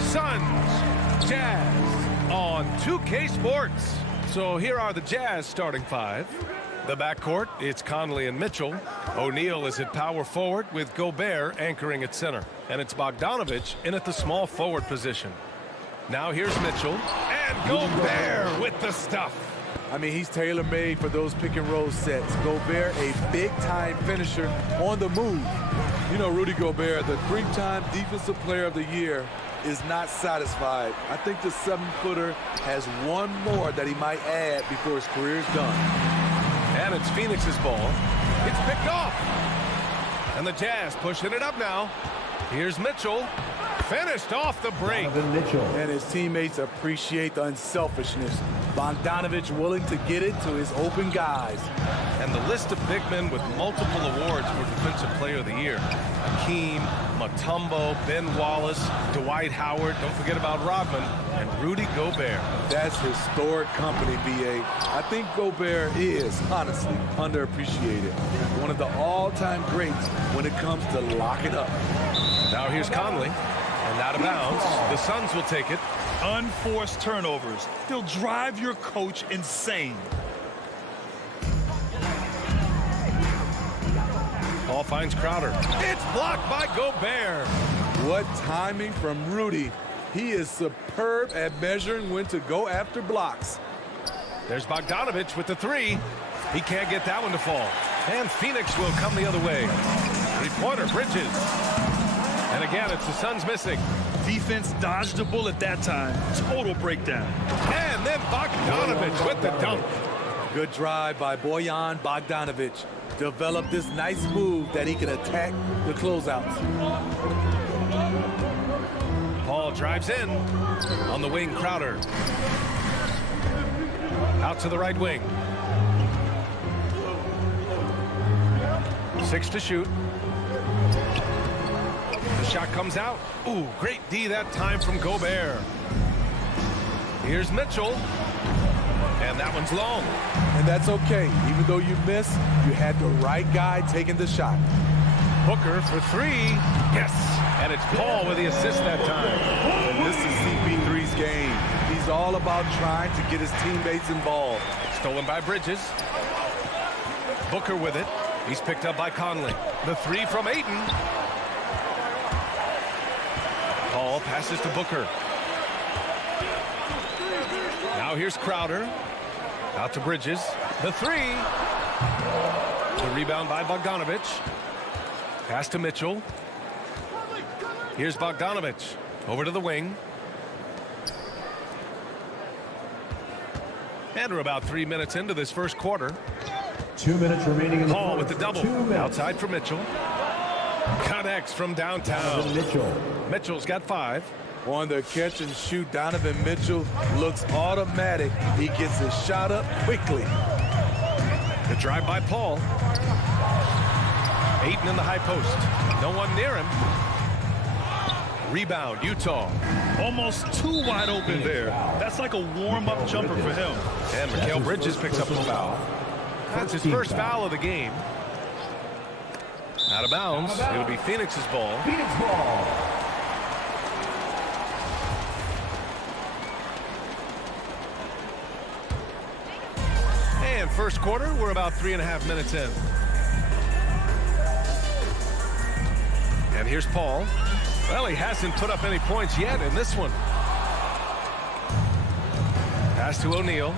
Suns, Jazz on 2K Sports. So here are the Jazz starting five. The backcourt, it's Conley and Mitchell. O'Neal is at power forward with Gobert anchoring at center. And it's Bogdanović in at the small forward position. Now here's Mitchell and Gobert with the stuff. I mean, he's tailor-made for those pick-and-roll sets. Gobert, a big-time finisher on the move. You know, Rudy Gobert, the 3-time Defensive Player of the Year, is not satisfied. I think the 7-footer has one more that he might add before his career is done. And it's Phoenix's ball. It's picked off. And the Jazz pushing it up now. Here's Mitchell. Finished off the break. And his teammates appreciate the unselfishness. Bogdanović willing to get it to his open guys. And the list of big men with multiple awards for Defensive Player of the Year. Hakeem, Mutombo, Ben Wallace, Dwight Howard, don't forget about Rodman, and Rudy Gobert. That's historic company, B.A. I think Gobert is, honestly, underappreciated. One of the all-time greats when it comes to locking up. Now here's Conley. And out of bounds. The Suns will take it. Unforced turnovers. They'll drive your coach insane. Ball finds Crowder. It's blocked by Gobert. What timing from Rudy. He is superb at measuring when to go after blocks. There's Bogdanović with the three. He can't get that one to fall. And Phoenix will come the other way. Three-pointer, Bridges. And again, it's the Suns missing. Defense dodged the bullet that time. Total breakdown. And then Bogdanović with the dunk. Good drive by Bojan Bogdanović. Developed this nice move that he can attack the closeouts. Paul drives in. On the wing, Crowder. Out to the right wing. 6 to shoot. The shot comes out. Ooh, great D that time from Gobert. Here's Mitchell. And that one's long. And that's okay. Even though you miss, you had the right guy taking the shot. Booker for three. Yes. And it's Paul with the assist that time. And this is CP3's game. He's all about trying to get his teammates involved. Stolen by Bridges. Booker with it. He's picked up by Conley. The three from Ayton. Paul passes to Booker. Now here's Crowder. Out to Bridges. The three. The rebound by Bogdanović. Pass to Mitchell. Here's Bogdanović. Over to the wing. And we're about 3 minutes into this first quarter. 2 minutes remaining in the Paul with the fourth. double. Outside for Mitchell. Connects from downtown. Mitchell's got 5. On the catch and shoot, Donovan Mitchell looks automatic. He gets his shot up quickly. The drive by Paul. Ayton in the high post. No one near him. Rebound, Utah. Almost too wide open there. That's like a warm-up jumper for him. And Mikal Bridges picks up the foul. That's his first foul of the game. Out of bounds. It'll be Phoenix's ball. Phoenix ball. And first quarter, we're about 3.5 minutes in. And here's Paul. Well, he hasn't put up any points yet in this one. Pass to O'Neal.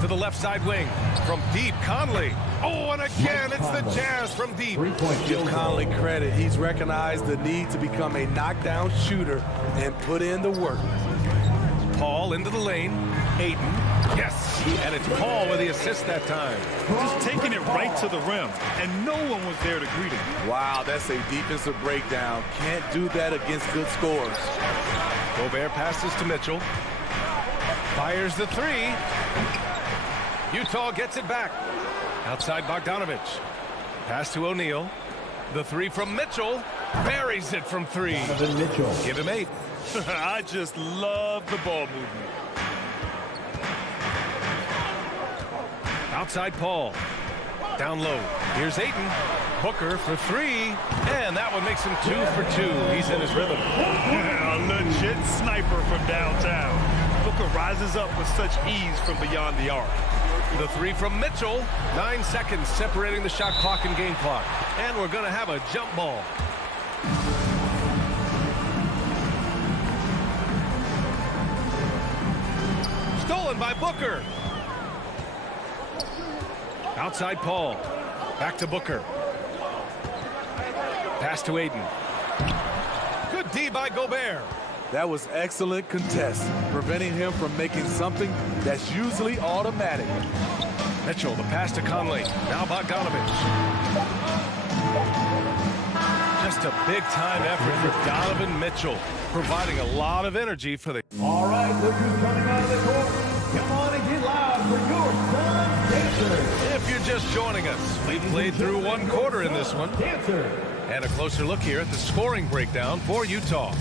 To the left side wing. From deep, Conley. Oh, and again, it's the Jazz from deep. Give Conley credit. He's recognized the need to become a knockdown shooter and put in the work. Paul into the lane. Ayton. Yes. And it's Paul with the assist that time. Just taking it right to the rim, and no one was there to greet him. Wow, that's a defensive breakdown. Can't do that against good scorers. Gobert passes to Mitchell. Fires the three. Utah gets it back. Outside Bogdanović. Pass to O'Neal. The three from Mitchell. Buries it from 3. Give him 8. I just love the ball movement. Outside Paul. Down low. Here's Ayton. Booker for three. And that one makes him 2 for 2. He's in his rhythm. A legit sniper from downtown. Booker rises up with such ease from beyond the arc. The three from Mitchell. 9 seconds separating the shot clock and game clock. And we're going to have a jump ball. Stolen by Booker. Outside Paul. Back to Booker. Pass to Ayton. Good D by Gobert. That was excellent contest, preventing him from making something that's usually automatic. Mitchell, the pass to Conley. Now Bogdanovich. Just a big-time effort for Donovan Mitchell, providing a lot of energy for the... All right, look who's coming out of the court. Come on and get loud for your Sun Dancer. If you're just joining us, we've played through 1 quarter in this one. Dancer. And a closer look here at the scoring breakdown for Utah.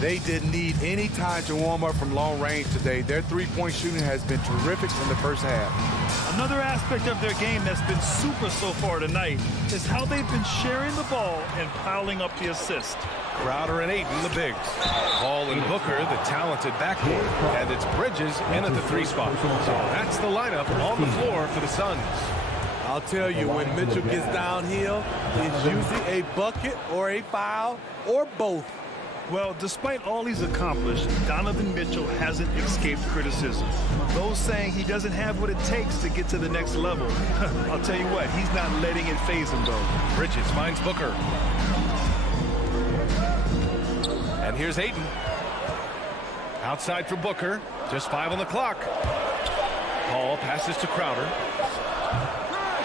They didn't need any time to warm up from long range today. Their three-point shooting has been terrific in the first half. Another aspect of their game that's been super so far tonight is how they've been sharing the ball and piling up the assist. Crowder and Ayton, the bigs. Paul and Booker, the talented backcourt. And it's Bridges in at the 3 spot. So that's the lineup on the floor for the Suns. I'll tell you, when Mitchell gets downhill, it's usually a bucket or a foul or both. Well, despite all he's accomplished, Donovan Mitchell hasn't escaped criticism. Those saying he doesn't have what it takes to get to the next level. I'll tell you what, he's not letting it faze him, though. Bridges finds Booker. And here's Ayton. Outside for Booker. Just 5 on the clock. Paul passes to Crowder.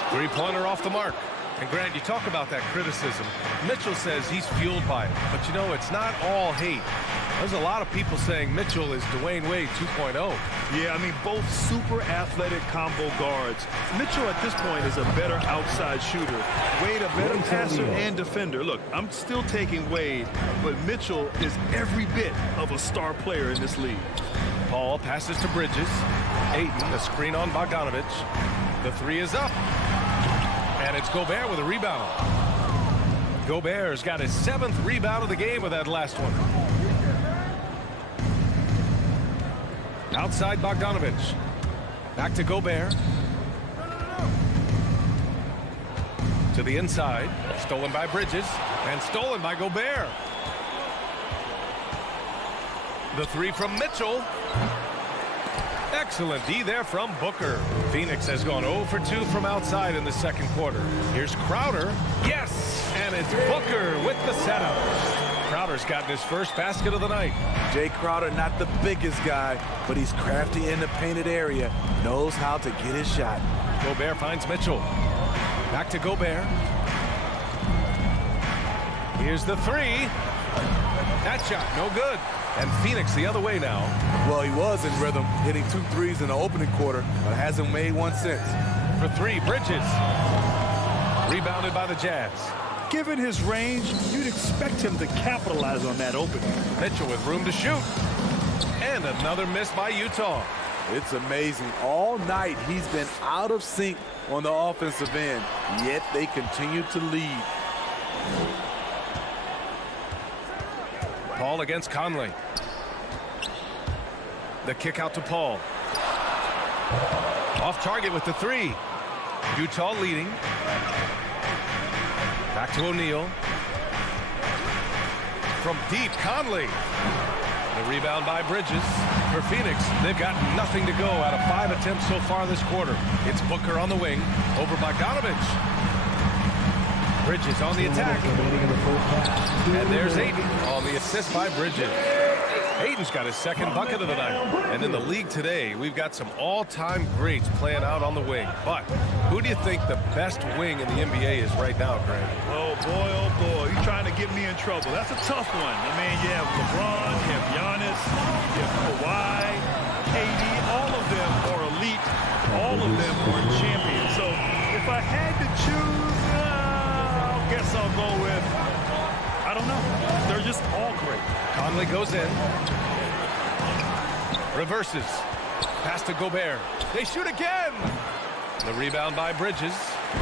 3-pointer off the mark. And Grant, you talk about that criticism. Mitchell says he's fueled by it. But you know, it's not all hate. There's a lot of people saying Mitchell is Dwayne Wade 2.0. Yeah, I mean, both super athletic combo guards. Mitchell at this point is a better outside shooter. Wade a better passer and defender. Look, I'm still taking Wade, but Mitchell is every bit of a star player in this league. Paul passes to Bridges. Ayton, a screen on Bogdanovich. The 3 is up. And it's Gobert with a rebound. Gobert's got his 7th rebound of the game with that last one. Outside Bogdanovich. Back to Gobert. To the inside. Stolen by Bridges. And stolen by Gobert. The 3 from Mitchell. Excellent D there from Booker. Phoenix has gone 0 for 2 from outside in the 2nd quarter. Here's Crowder. Yes! And it's Booker with the setup. Crowder's gotten his first basket of the night. Jay Crowder, not the biggest guy, but he's crafty in the painted area. Knows how to get his shot. Gobert finds Mitchell. Back to Gobert. Here's the 3. That shot, no good. And Phoenix the other way now. Well, he was in rhythm, hitting 2 threes in the opening quarter, but hasn't made one since. For 3, Bridges. Rebounded by the Jazz. Given his range, you'd expect him to capitalize on that opening. Mitchell with room to shoot. And another miss by Utah. It's amazing. All night he's been out of sync on the offensive end, yet they continue to lead. Paul against Conley. The kick out to Paul. Off target with the 3. Utah leading. Back to O'Neal. From deep, Conley. The rebound by Bridges. For Phoenix, they've got nothing to go out of 5 attempts so far this quarter. It's Booker on the wing. Over Bogdanovich. Bridges on the attack. And there's Ayton on the assist by Bridges. Ayton's got his 2nd bucket of the night. And in the league today, we've got some all-time greats playing out on the wing. But who do you think the best wing in the NBA is right now, Grant? Oh, boy, you're trying to get me in trouble. That's a tough one. I mean, you have LeBron, you have Giannis, you have Kawhi, KD. All of them are elite. All of them are champions. So if I had to choose, I guess I'll go with, I don't know. They're just all great. Conley goes in. Reverses. Pass to Gobert. They shoot again. The rebound by Bridges.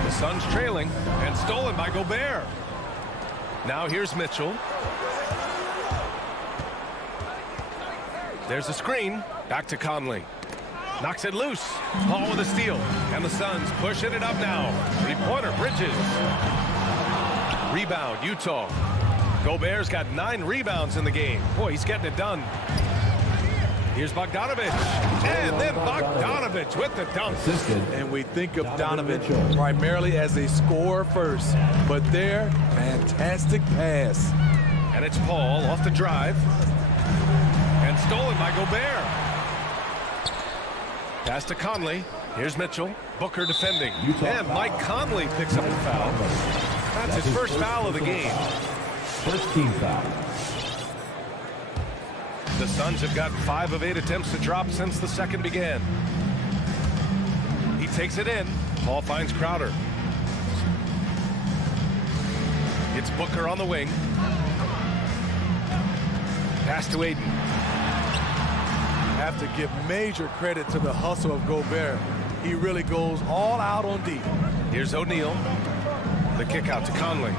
The Suns trailing and stolen by Gobert. Now here's Mitchell. There's a screen. Back to Conley. Knocks it loose. Paul with a steal. And the Suns pushing it up now. Three-pointer, Bridges. Rebound, Utah. Gobert's got 9 rebounds in the game. Boy, he's getting it done. Here's Bogdanovic. And then Bogdanovic with the dunk. And we think of Donovan primarily as a scorer first. But there, fantastic pass. And it's Paul off the drive. And stolen by Gobert. Pass to Conley. Here's Mitchell. Booker defending. And Mike Conley picks up the foul. That's his first foul of the game. First team foul. The Suns have got 5 of 8 attempts to drop since the second began. He takes it in. Paul finds Crowder. It's Booker on the wing. Pass to Aiden. Have to give major credit to the hustle of Gobert. He really goes all out on D. Here's O'Neal. The kick out to Conley.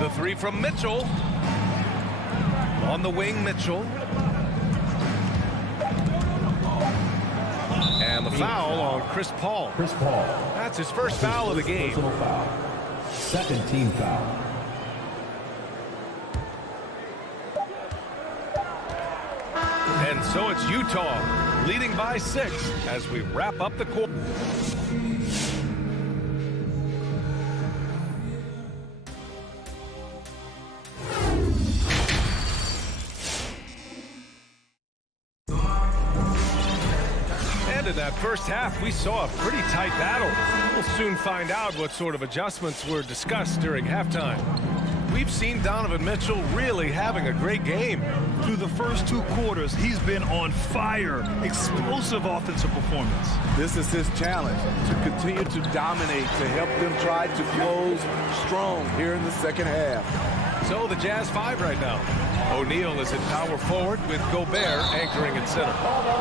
The three from Mitchell. On the wing, Mitchell. And the foul on Chris Paul. Chris Paul. That's his first foul of the game. Foul. Second team foul. And so it's Utah leading by 6 as we wrap up the quarter. And in that first half, we saw a pretty tight battle. We'll soon find out what sort of adjustments were discussed during halftime. We've seen Donovan Mitchell really having a great game. Through the first 2 quarters, he's been on fire. Explosive offensive performance. This is his challenge, to continue to dominate, to help them try to close strong here in the second half. So the Jazz 5 right now. O'Neal is at power forward with Gobert anchoring at center.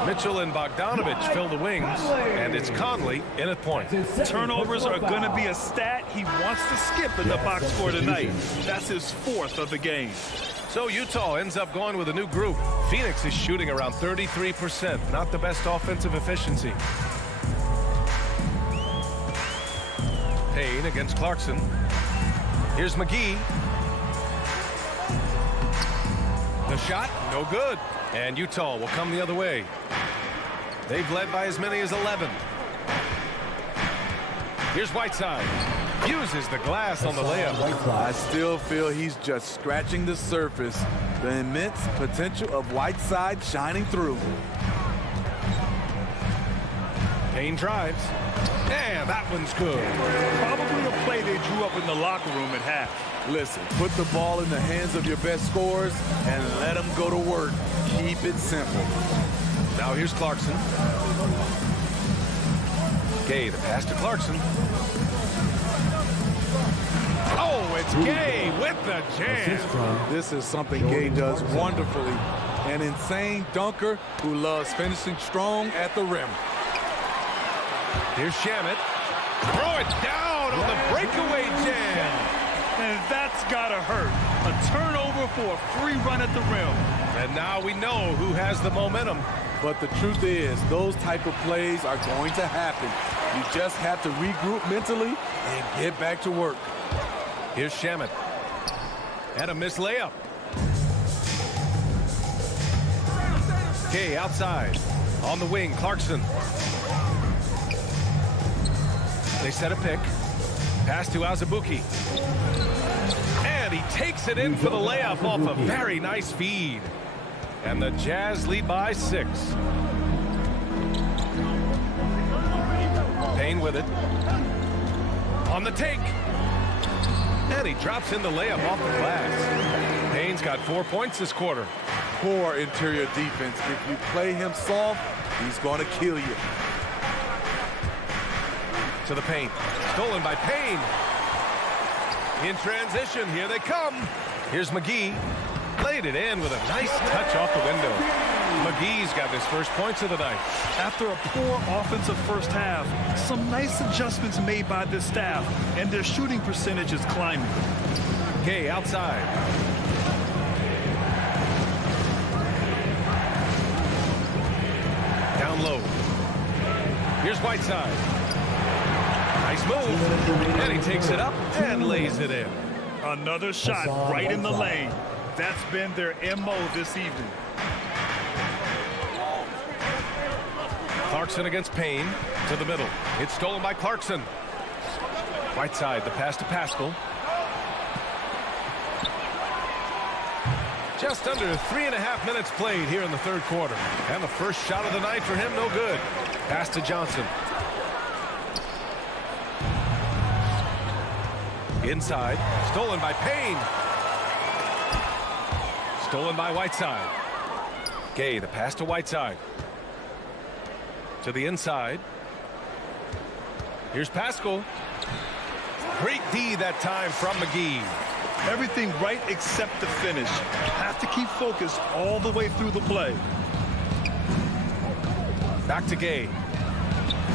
Mitchell and Bogdanovic fill the wings, and it's Conley in at point. Turnovers are going to be a stat he wants to skip in the box score tonight. That's his 4th of the game. So Utah ends up going with a new group. Phoenix is shooting around 33%. Not the best offensive efficiency. Payne against Clarkson. Here's McGee. The shot, no good. And Utah will come the other way. They've led by as many as 11. Here's Whiteside. Uses the glass on the layup. I still feel he's just scratching the surface. The immense potential of Whiteside shining through. Payne drives. And that one's good. Probably a play they drew up in the locker room at half. Listen, put the ball in the hands of your best scorers and let them go to work. Keep it simple. Now here's Clarkson. Gay, the pass to Clarkson. Oh, it's Gay with the jam. This is something Gay does wonderfully. An insane dunker who loves finishing strong at the rim. Here's Shamet. Throw it down on the breakaway jam. And that's got to hurt. A turnover for a free run at the rim. And now we know who has the momentum. But the truth is, those type of plays are going to happen. You just have to regroup mentally and get back to work. Here's Shamet. And a missed layup. Okay, outside. On the wing, Clarkson. They set a pick. Pass to Azubuike. And he takes it in for the layup off a very nice feed. And the Jazz lead by 6. Payne with it. On the take. And he drops in the layup off the glass. Payne's got 4 points this quarter. Poor interior defense. If you play him soft, he's going to kill you. To the paint. Stolen by Payne. In transition, here they come. Here's McGee. Layup. laid it in with a nice touch off the window. McGee's got his first points of the night. After a poor offensive first half, some nice adjustments made by this staff, and their shooting percentage is climbing. Gay outside. Down low. Here's Whiteside. Nice move. And he takes it up and lays it in. Another shot right in the lane. That's been their MO this evening. Clarkson against Payne to the middle. It's stolen by Clarkson. Whiteside, the pass to Pascal. Just under 3.5 minutes played here in the third quarter. And the first shot of the night for him, no good. Pass to Johnson. Inside, stolen by Payne. Stolen by Whiteside. Gay, the pass to Whiteside. To the inside. Here's Pascal. Great D that time from McGee. Everything right except the finish. Have to keep focused all the way through the play. Back to Gay.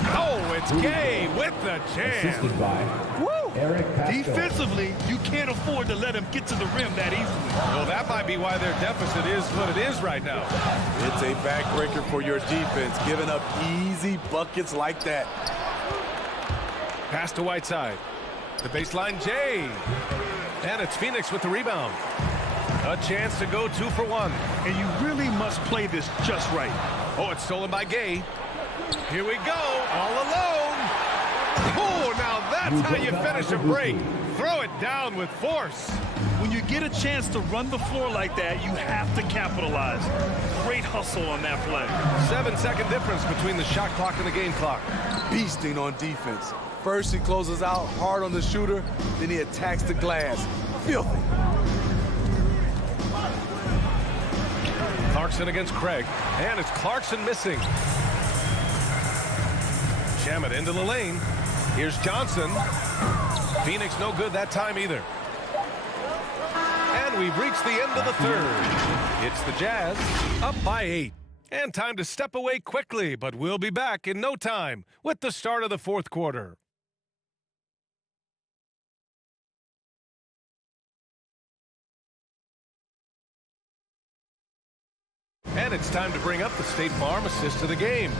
Oh, it's Gay with the jam. Woo! Defensively, you can't afford to let him get to the rim that easily. Well, that might be why their deficit is what it is right now. It's a backbreaker for your defense, giving up easy buckets like that. Pass to Whiteside. The baseline, Jay. And it's Phoenix with the rebound. A chance to go 2 for 1. And you really must play this just right. Oh, it's stolen by Gay. Here we go, all alone. Oh, now that's how you finish a break. Throw it down with force. When you get a chance to run the floor like that, you have to capitalize. Great hustle on that play. 7-second difference between the shot clock and the game clock. Beasting on defense. First he closes out hard on the shooter, then he attacks the glass. Filthy. Clarkson against Craig, and it's Clarkson missing. Jam it into the lane. Here's Johnson. Phoenix no good that time either. And we've reached the end of the third. It's the Jazz up by 8. And time to step away quickly, but we'll be back in no time with the start of the fourth quarter. And it's time to bring up the State Farm assist of the game.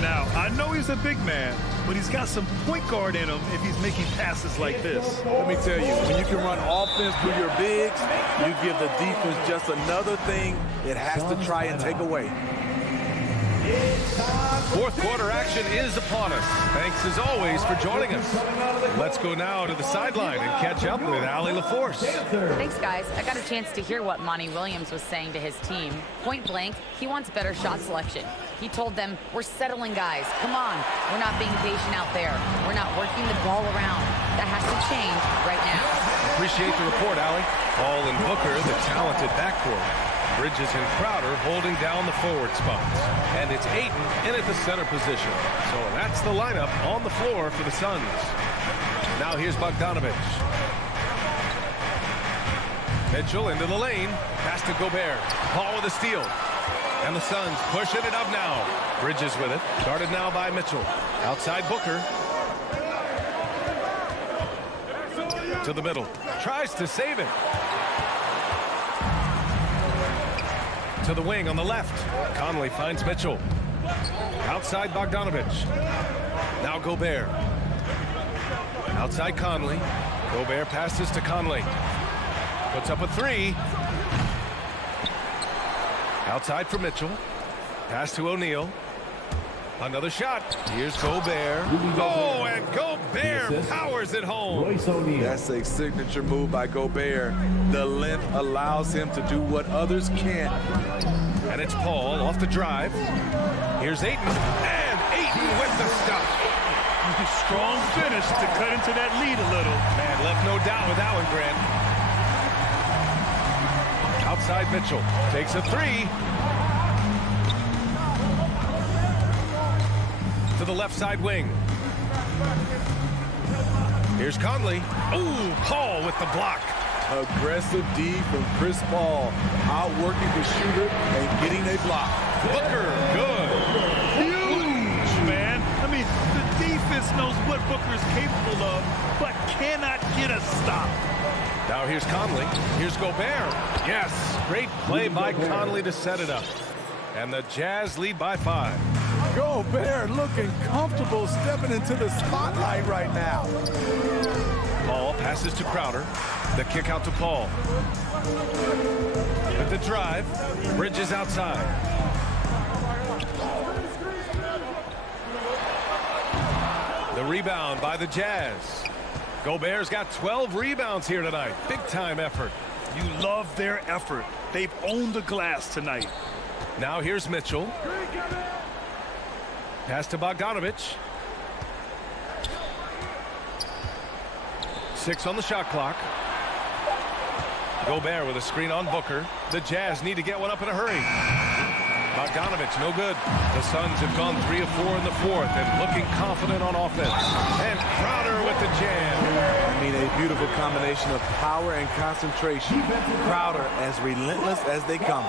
Now, I know he's a big man, but he's got some point guard in him if he's making passes like this. Let me tell you, when you can run offense through your bigs, you give the defense just another thing it has to try and take away. Fourth quarter action is upon us. Thanks as always for joining us. Let's go now to the sideline and catch up with Allie LaForce. Thanks, guys. I got a chance to hear what Monty Williams was saying to his team. Point blank, he wants better shot selection. He told them, we're settling, guys. Come on. We're not being patient out there. We're not working the ball around. That has to change right now. Appreciate the report, Allie. Hall and Booker, the talented backcourt. Bridges and Crowder holding down the forward spots. And it's Ayton in at the center position. So that's the lineup on the floor for the Suns. Now here's Bogdanovich. Mitchell into the lane. Pass to Gobert. Paul with a steal. And the Suns pushing it up now. Bridges with it. Guarded now by Mitchell. Outside Booker. To the middle. Tries to save it. To the wing on the left. Conley finds Mitchell. Outside Bogdanovich. Now Gobert. Outside Conley. Gobert passes to Conley. Puts up a three. Outside for Mitchell. Pass to O'Neal. Another shot. Here's Gobert. Oh, and Gobert powers it home. That's a signature move by Gobert. The length allows him to do what others can't. And it's Paul off the drive. Here's Ayton. And Ayton with the stuff. Strong finish to cut into that lead a little. Man, left no doubt with that one, Grant. Outside Mitchell. Takes a three. To the left side wing. Here's Conley. Ooh, Paul with the block. Aggressive D from Chris Paul, outworking the shooter and getting a block. Booker, good. Huge, man. I mean, the defense knows what Booker is capable of, but cannot get a stop. Now here's Conley. Here's Gobert. Yes, great play by Conley to set it up. And the Jazz lead by 5. Gobert looking comfortable stepping into the spotlight right now. Paul passes to Crowder. The kick out to Paul. With the drive, Bridges outside. The rebound by the Jazz. Gobert's got 12 rebounds here tonight. Big time effort. You love their effort. They've owned the glass tonight. Now here's Mitchell. Pass to Bogdanovich. 6 on the shot clock. Gobert with a screen on Booker. The Jazz need to get one up in a hurry. Bogdanovich, no good. The Suns have gone 3 of 4 in the 4th and looking confident on offense. And Crowder with the jam. I mean, a beautiful combination of power and concentration. Crowder as relentless as they come.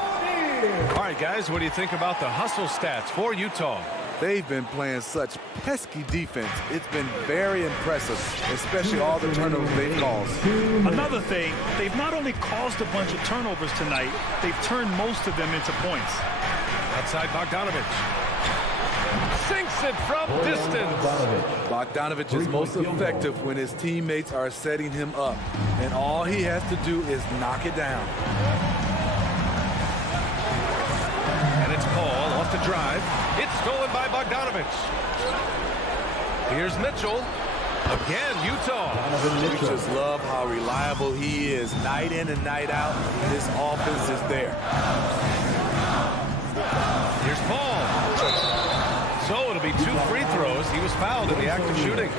All right, guys, what do you think about the hustle stats for Utah? They've been playing such pesky defense. It's been very impressive, especially all the turnovers they've caused. Another thing, they've not only caused a bunch of turnovers tonight, they've turned most of them into points. Outside Bogdanovich. Sinks it from distance. Bogdanovich is most effective when his teammates are setting him up, and all he has to do is knock it down. And it's Paul off the drive. It's stolen by Bogdanovich. Here's Mitchell. Again, Utah. We just love how reliable he is night in and night out. This offense is there. Here's Paul. So it'll be 2 free throws. He was fouled in the act of shooting.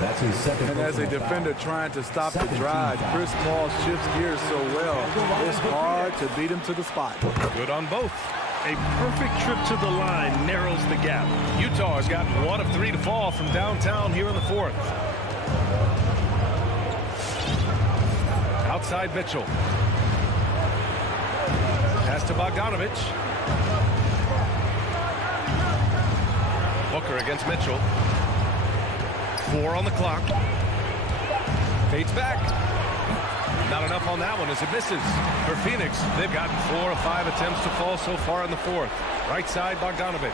That's his second. And as a defender trying to stop the drive, Chris Paul shifts gears so well. It's hard to beat him to the spot. Good on both. A perfect trip to the line narrows the gap. Utah has gotten 1 of 3 to fall from downtown here in the 4th. Outside Mitchell. Pass to Bogdanovich. Booker against Mitchell. 4 on the clock. Fades back. Not enough on that one as it misses. For Phoenix, they've gotten 4 of 5 attempts to fall so far in the 4th. Right side, Bogdanovich.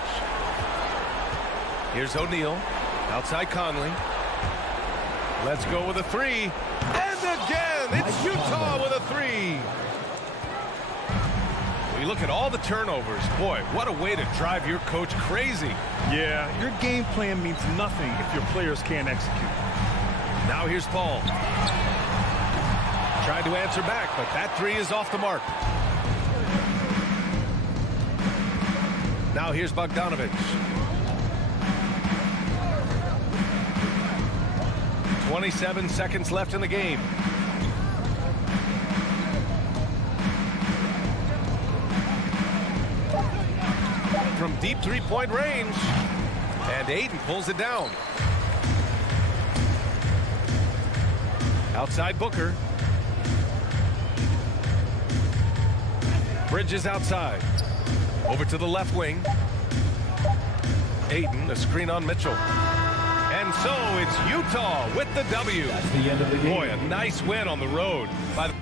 Here's O'Neal. Outside Conley. Let's go with a 3. And again, it's Utah with a 3. When you look at all the turnovers, boy, what a way to drive your coach crazy. Yeah, your game plan means nothing if your players can't execute. Now here's Paul. Tried to answer back, but that 3 is off the mark. Now here's Bogdanovich. 27 seconds left in the game. From deep 3-point range. And Ayton pulls it down. Outside Booker. Bridges outside. Over to the left wing. Ayton, a screen on Mitchell. And so it's Utah with the W. That's the end of the game. Boy, a nice win on the road by the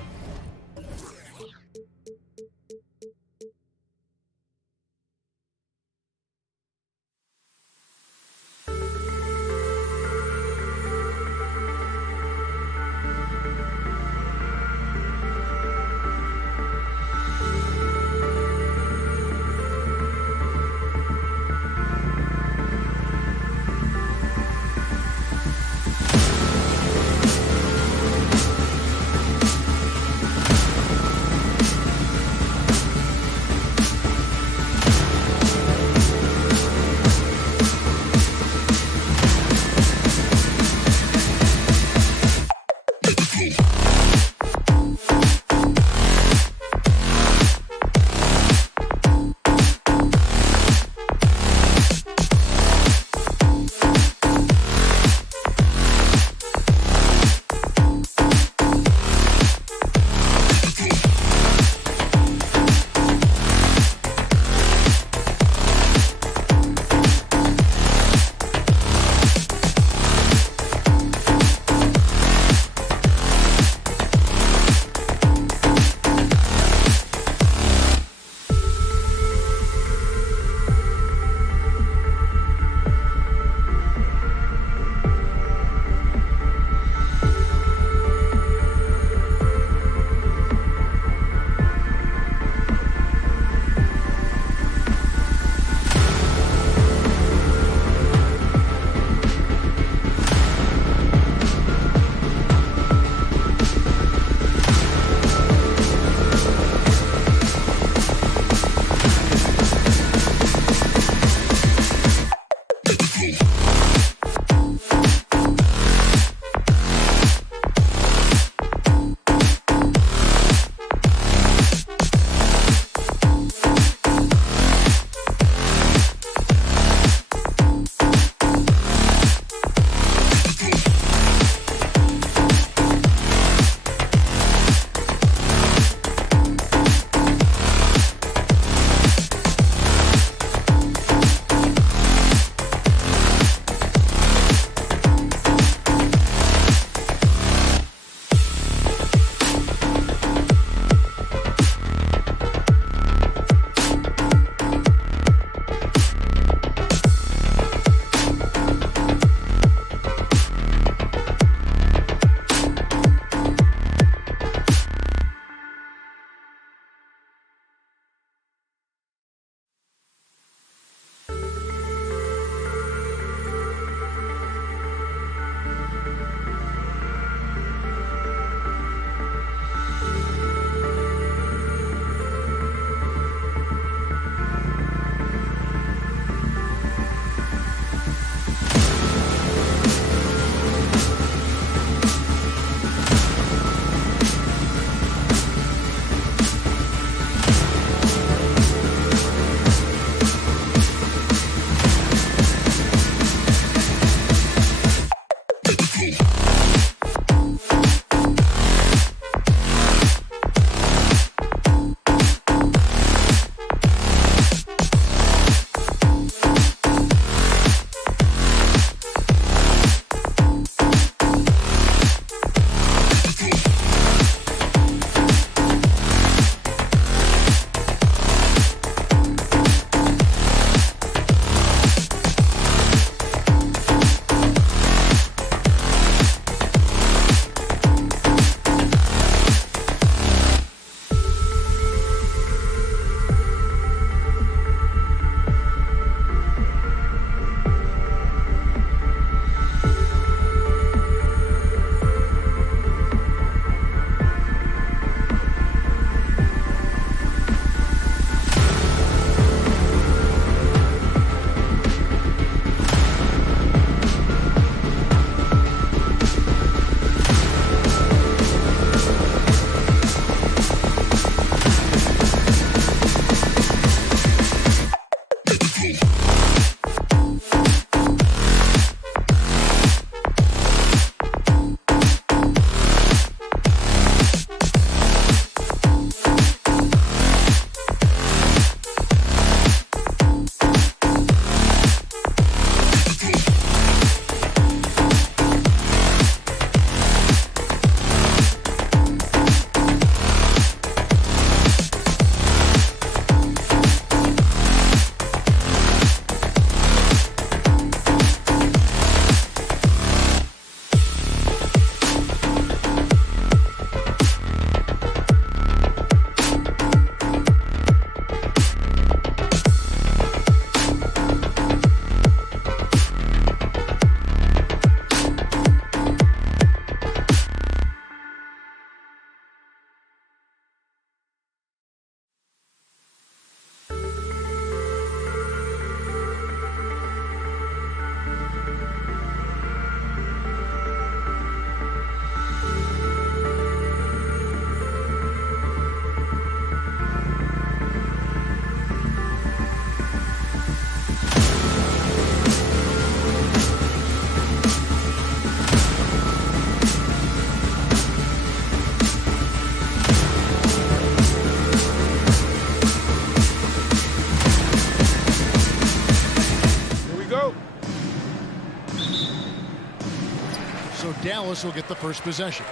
Dallas will get the first possession.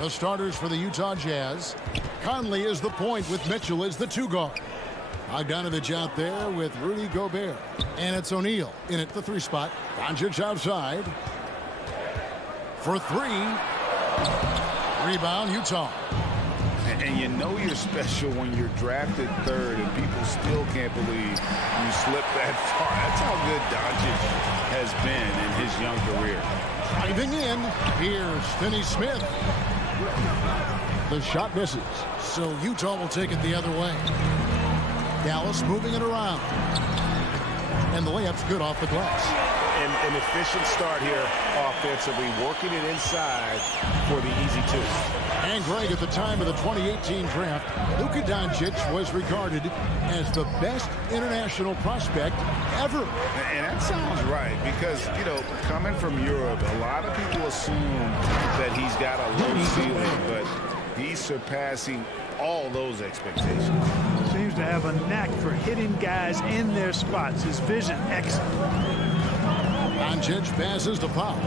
The starters for the Utah Jazz. Conley is the point with Mitchell as the 2 guard. Bogdanovich out there with Rudy Gobert. And it's O'Neal in at the 3 spot. Doncic outside. For 3. Rebound, Utah. And you know you're special when you're drafted 3rd and people still can't believe you slipped that far. That's how good Doncic has been in his young career. Driving in, here's Finney-Smith. The shot misses, so Utah will take it the other way. Dallas moving it around. And the layup's good off the glass. An efficient start here offensively, working it inside for the easy 2. And Greg, at the time of the 2018 draft, Luka Doncic was regarded as the best international prospect ever. And that sounds right because, you know, coming from Europe, a lot of people assume that he's got a low ceiling, but he's surpassing all those expectations. Seems to have a knack for hitting guys in their spots. His vision excellent. Doncic passes to Powell.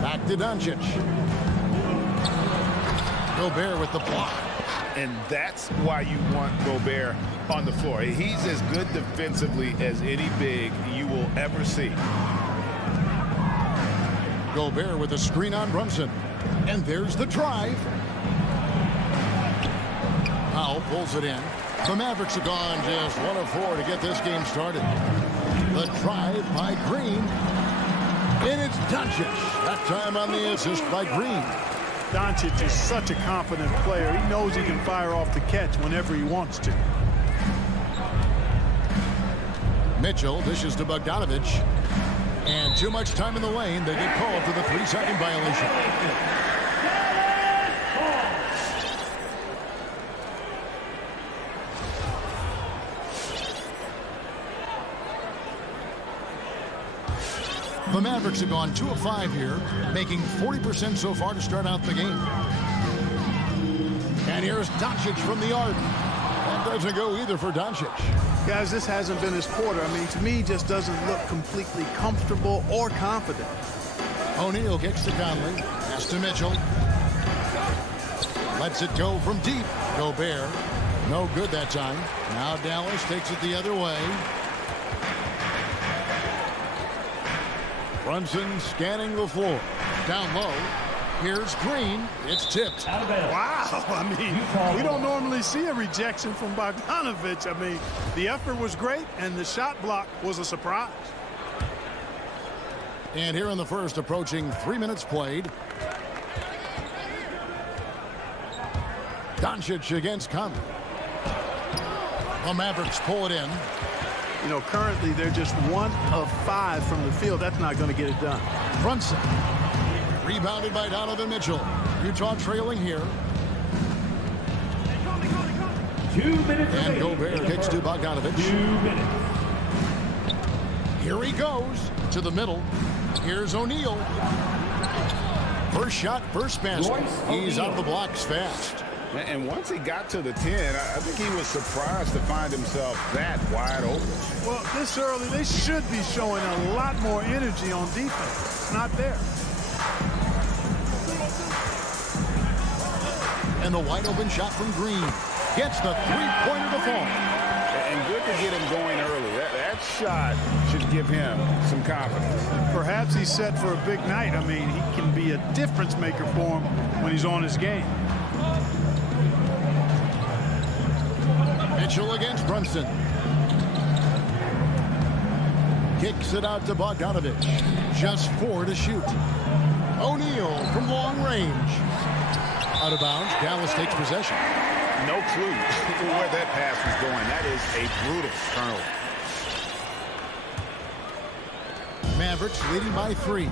Back to Doncic. Gobert with the block. And that's why you want Gobert on the floor. He's as good defensively as any big you will ever see. Gobert with a screen on Brunson. And there's the drive. Powell pulls it in. The Mavericks have gone just 1 of 4 to get this game started. The drive by Green. And it's Doncic. That time on the assist by Green. Doncic is such a confident player. He knows he can fire off the catch whenever he wants to. Mitchell dishes to Bogdanovich. And too much time in the lane. They get called for the 3-second violation. The Mavericks have gone 2 of 5 here, making 40% so far to start out the game. And here's Doncic from the arc. That doesn't go either for Doncic. Guys, this hasn't been his quarter. I mean, to me, he just doesn't look completely comfortable or confident. O'Neal kicks to Conley. Pass to Mitchell. Lets it go from deep. Gobert. No good that time. Now Dallas takes it the other way. Brunson scanning the floor. Down low. Here's Green. It's tipped. Wow. I mean, we don't normally see a rejection from Bogdanovich. I mean, the effort was great, and the shot block was a surprise. And here in the first, approaching 3 minutes played. Doncic against Conley. The Mavericks pull it in. You know, currently they're just 1 of 5 from the field. That's not going to get it done. Brunson. Rebounded by Donovan Mitchell. Utah trailing here. 2 minutes. And Gobert kicks to Bogdanovich. 2 minutes. Here he goes to the middle. Here's O'Neal. First shot, first basket. He's out of the blocks fast. And once he got to the 10, I think he was surprised to find himself that wide open. Well, this early, they should be showing a lot more energy on defense. It's not there. And the wide open shot from Green. Gets the three-pointer to fall. And good to get him going early. That shot should give him some confidence. Perhaps he's set for a big night. I mean, he can be a difference maker for him when he's on his game. Mitchell against Brunson. Kicks it out to Bogdanovich. Just 4 to shoot. O'Neal from long range. Out of bounds. Dallas takes possession. No clue where that pass was going. That is a brutal turnover. Mavericks leading by 3.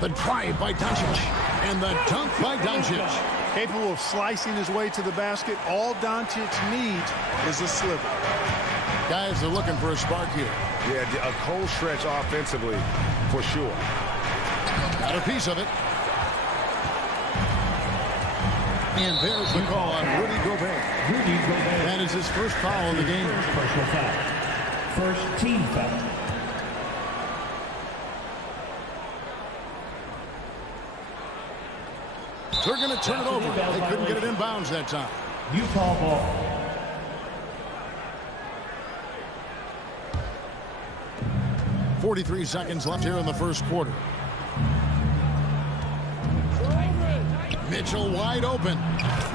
The drive by Doncic. And the dunk by Doncic. Capable of slicing his way to the basket. All Doncic needs is a sliver. Guys are looking for a spark here. Yeah, a cold stretch offensively for sure. Got a piece of it. And there's the call on Rudy Gobert. That is his first foul of the game. Personal foul. First team foul. They're going to turn it over. They couldn't get it in bounds that time. Utah ball. .43 seconds left here in the first quarter. Mitchell wide open.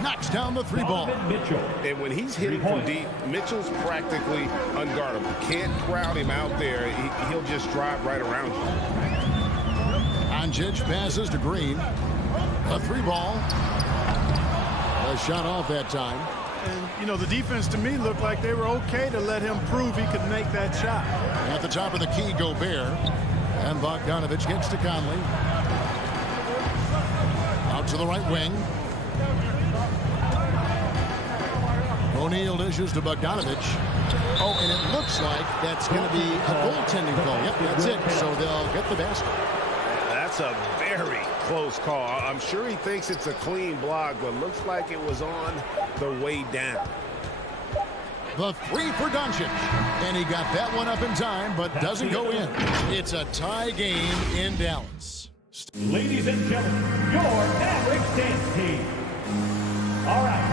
Knocks down the three ball. And when he's hitting from deep, Mitchell's practically unguardable. Can't crowd him out there. He'll just drive right around you. Doncic passes to Green. A three ball. A shot off that time. And, you know, the defense to me looked like they were okay to let him prove he could make that shot. At the top of the key, Gobert. And Bogdanovic gets to Conley. Out to the right wing. O'Neal dishes to Bogdanovic. Oh, and it looks like that's going to be a goaltending call. Yep, that's it. So they'll get the basket. That's a very close call. I'm sure he thinks it's a clean block, but looks like it was on the way down. The three for Doncic. And he got that one up in time, but doesn't go in. It's a tie game in Dallas. Ladies and gentlemen, your Mavericks dance team. All right.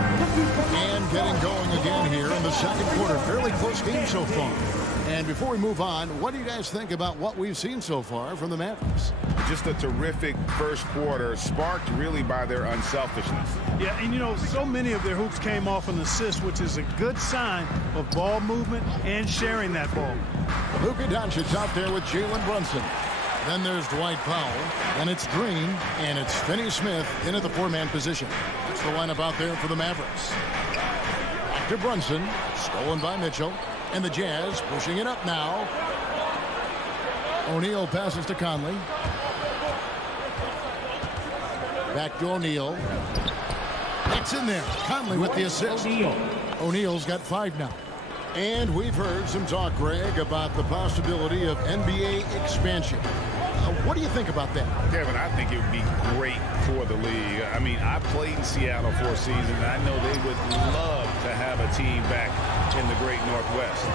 And getting going again here in the second quarter. Fairly close game so far. And before we move on, what do you guys think about what we've seen so far from the Mavericks? Just a terrific first quarter, sparked really by their unselfishness. Yeah, and you know, so many of their hoops came off an assist, which is a good sign of ball movement and sharing that ball. Luka Doncic out there with Jalen Brunson. Then there's Dwight Powell, and it's Green, and it's Finney-Smith into the four-man position. That's the lineup out there for the Mavericks. Back to Brunson, stolen by Mitchell, and the Jazz pushing it up now. O'Neal passes to Conley. Back to O'Neal. It's in there. Conley with the assist. O'Neal's got 5 now. And we've heard some talk, Greg, about the possibility of NBA expansion. What do you think about that? Kevin, I think it would be great for the league. I mean, I played in Seattle for a season, and I know they would love to have a team back in the great Northwest.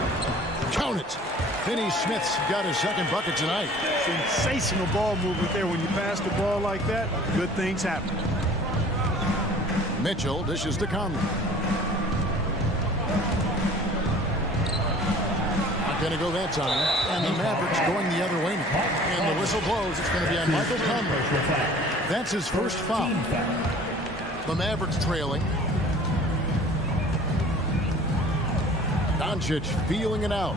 Count it. Finney-Smith's got his second bucket tonight. Sensational ball movement there. When you pass the ball like that, good things happen. Mitchell dishes to Conley. Going to go that time, and the Mavericks going the other way now. And the whistle blows. It's going to be on Michael Conley. That's his first foul. The Mavericks trailing. Doncic feeling it out.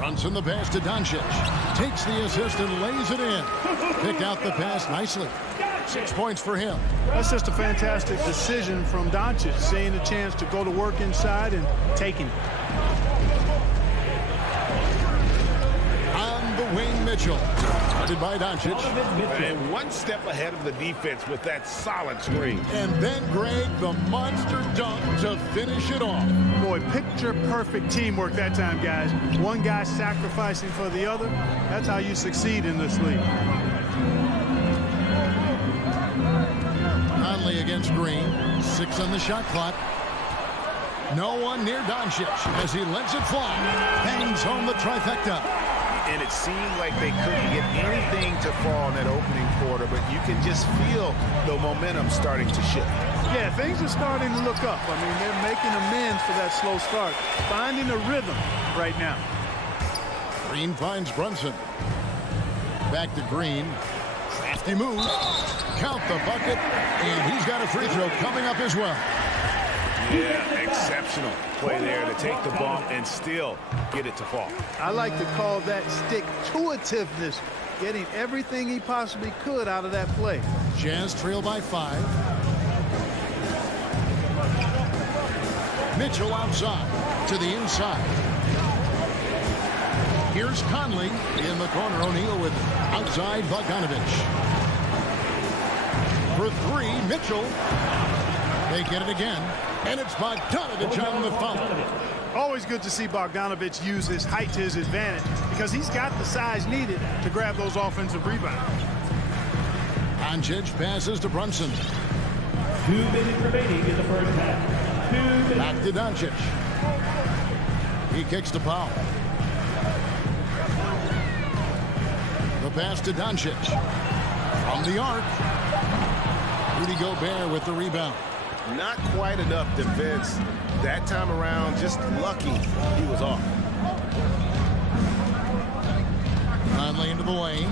Runs in the pass to Doncic. Takes the assist and lays it in. Pick out the pass nicely. 6 points for him. That's just a fantastic decision from Doncic, seeing a chance to go to work inside and taking it. On the wing, Mitchell. Started by Doncic. And one step ahead of the defense with that solid screen. And then, Greg, the monster dunk to finish it off. Boy, picture-perfect teamwork that time, guys. One guy sacrificing for the other. That's how you succeed in this league. Conley against Green. 6 on the shot clock. No one near Doncic as he lets it fly. Hangs home the trifecta. And it seemed like they couldn't get anything to fall in that opening quarter, but you can just feel the momentum starting to shift. Yeah, things are starting to look up. I mean, they're making amends for that slow start. Finding a rhythm right now. Green finds Brunson. Back to Green. Crafty move. Count the bucket. And he's got a free throw coming up as well. Yeah, exceptional play there to take the bump and still get it to fall. I like to call that stick-to-itiveness, getting everything he possibly could out of that play. Jazz trail by 5. Mitchell outside to the inside. Here's Conley in the corner. O'Neal with it. Outside Bogdanovic. For 3, Mitchell. They get it again. And it's Bogdanovic on the foul. Always good to see Bogdanovic use his height to his advantage because he's got the size needed to grab those offensive rebounds. Doncic passes to Brunson. 2 minutes remaining in the first half. 2 minutes. Back to Doncic. He kicks to Powell. The pass to Doncic. From the arc. Rudy Gobert with the rebound. Not quite enough defense that time around. Just lucky he was off. Conley into the lane.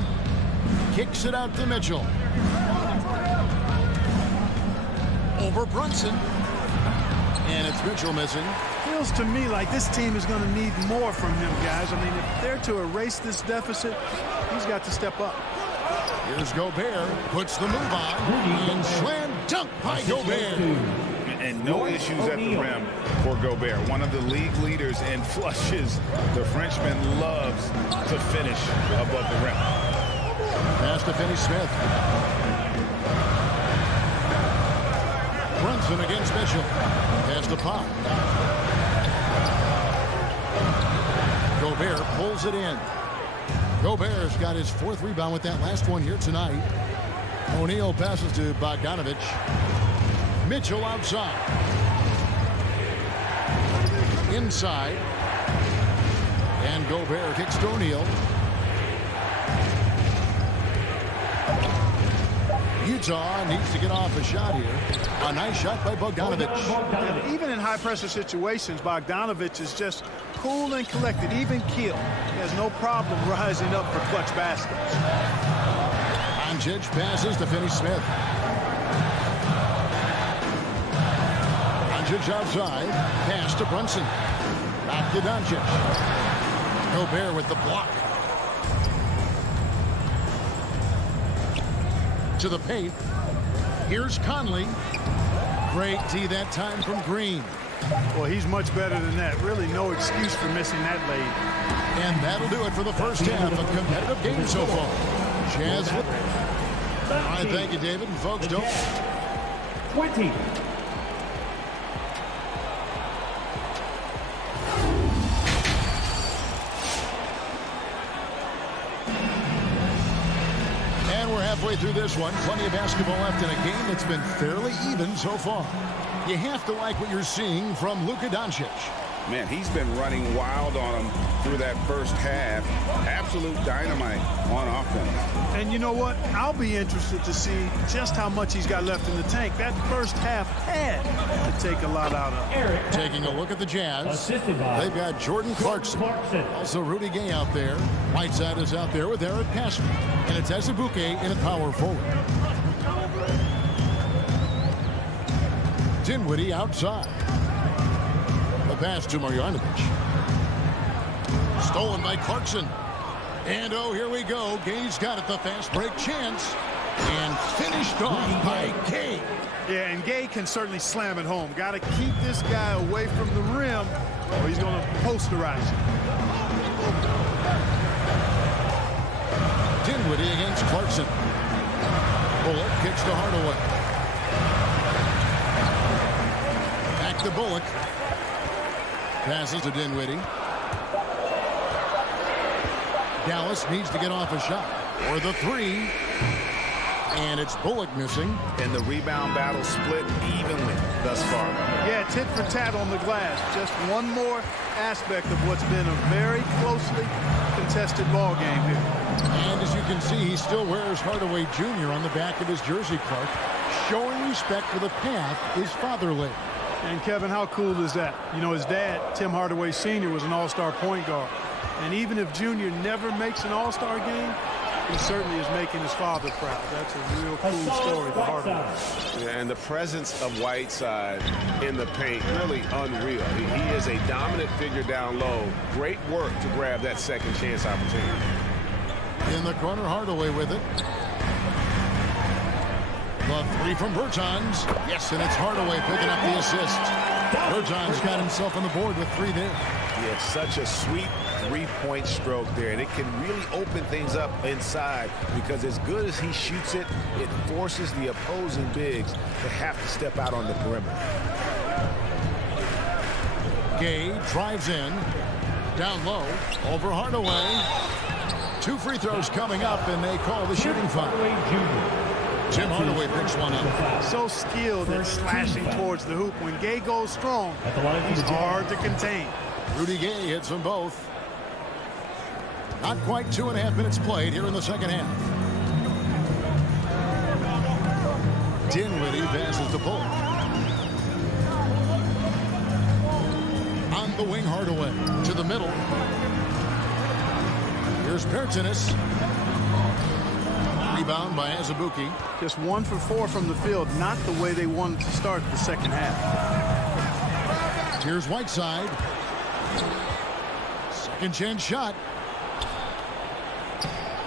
Kicks it out to Mitchell. Over Brunson. And it's Mitchell missing. Feels to me like this team is going to need more from him, guys. I mean, if they're to erase this deficit, he's got to step up. Here's Gobert. Puts the move on. And slam dunk by Gobert. And no issues at the rim for Gobert. One of the league leaders in flushes. The Frenchman loves to finish above the rim. Pass to Finney-Smith. Brunson against Mitchell. Pass to Pop. Gobert pulls it in. Gobert's got his 4th rebound with that last one here tonight. O'Neal passes to Bogdanovic. Mitchell outside. Inside. And Gobert kicks to O'Neal. Utah needs to get off a shot here. A nice shot by Bogdanovic. And even in high-pressure situations, Bogdanovic is just cool and collected, even keel. He has no problem rising up for clutch baskets. Doncic passes to Finney-Smith. Doncic outside. Pass to Brunson. Back to Doncic. Gobert with the block. To the paint. Here's Conley. Great D that time from Green. Well, he's much better than that. Really no excuse for missing that lead. And that'll do it for the first half. A competitive game so far. Jazz. All right, thank you, David. And folks, don't... 20. Halfway through this one, plenty of basketball left in a game that's been fairly even so far. You have to like what you're seeing from Luka Doncic. Man, he's been running wild on him through that first half. Absolute dynamite on offense. And you know what? I'll be interested to see just how much he's got left in the tank. That first half had to take a lot out of him. Taking a look at the Jazz. They've got Jordan Clarkson. Also Rudy Gay out there. Whiteside is out there with Eric Pastor. And it's Azubuike in a power forward. Dinwiddie outside. The pass to Marjanovic. Stolen by Clarkson. And oh, here we go. Gay's got it, the fast break chance. And finished off by Gay. Yeah, and Gay can certainly slam it home. Got to keep this guy away from the rim or he's going to posterize it. Dinwiddie against Clarkson. Bullock kicks to Hardaway. Back to Bullock. Passes to Dinwiddie. Dallas needs to get off a shot. Or the 3. And it's Bullock missing. And the rebound battle split evenly thus far. Yeah, tit for tat on the glass. Just one more aspect of what's been a very closely contested ball game here. And as you can see, he still wears Hardaway Jr. on the back of his jersey, Clark, showing respect for the path his father laid. And Kevin, how cool is that? You know, his dad, Tim Hardaway Sr., was an all-star point guard. And even if Junior never makes an all-star game, he certainly is making his father proud. That's a real cool story for Hardaway. Yeah, and the presence of Whiteside in the paint, really unreal. He is a dominant figure down low. Great work to grab that second chance opportunity. In the corner, Hardaway with it. The 3 from Bertans. Yes, and it's Hardaway picking up the assist. Bertans got himself on the board with 3 there. He had such a sweet 3-point stroke there, and it can really open things up inside because as good as he shoots it, it forces the opposing bigs to have to step out on the perimeter. Gay drives in. Down low. Over Hardaway. 2 free throws coming up, and they call the shooting foul. Tim Hardaway picks one up. So skilled at slashing towards the hoop. When Gay goes strong, he's hard to contain. Rudy Gay hits them both. Not quite 2.5 minutes played here in the second half. Dinwiddie passes to Bullock. On the wing, Hardaway to the middle. Here's Bertans. Rebound by Azubuike. Just 1 for 4 from the field. Not the way they wanted to start the second half. Here's Whiteside. Second chance shot.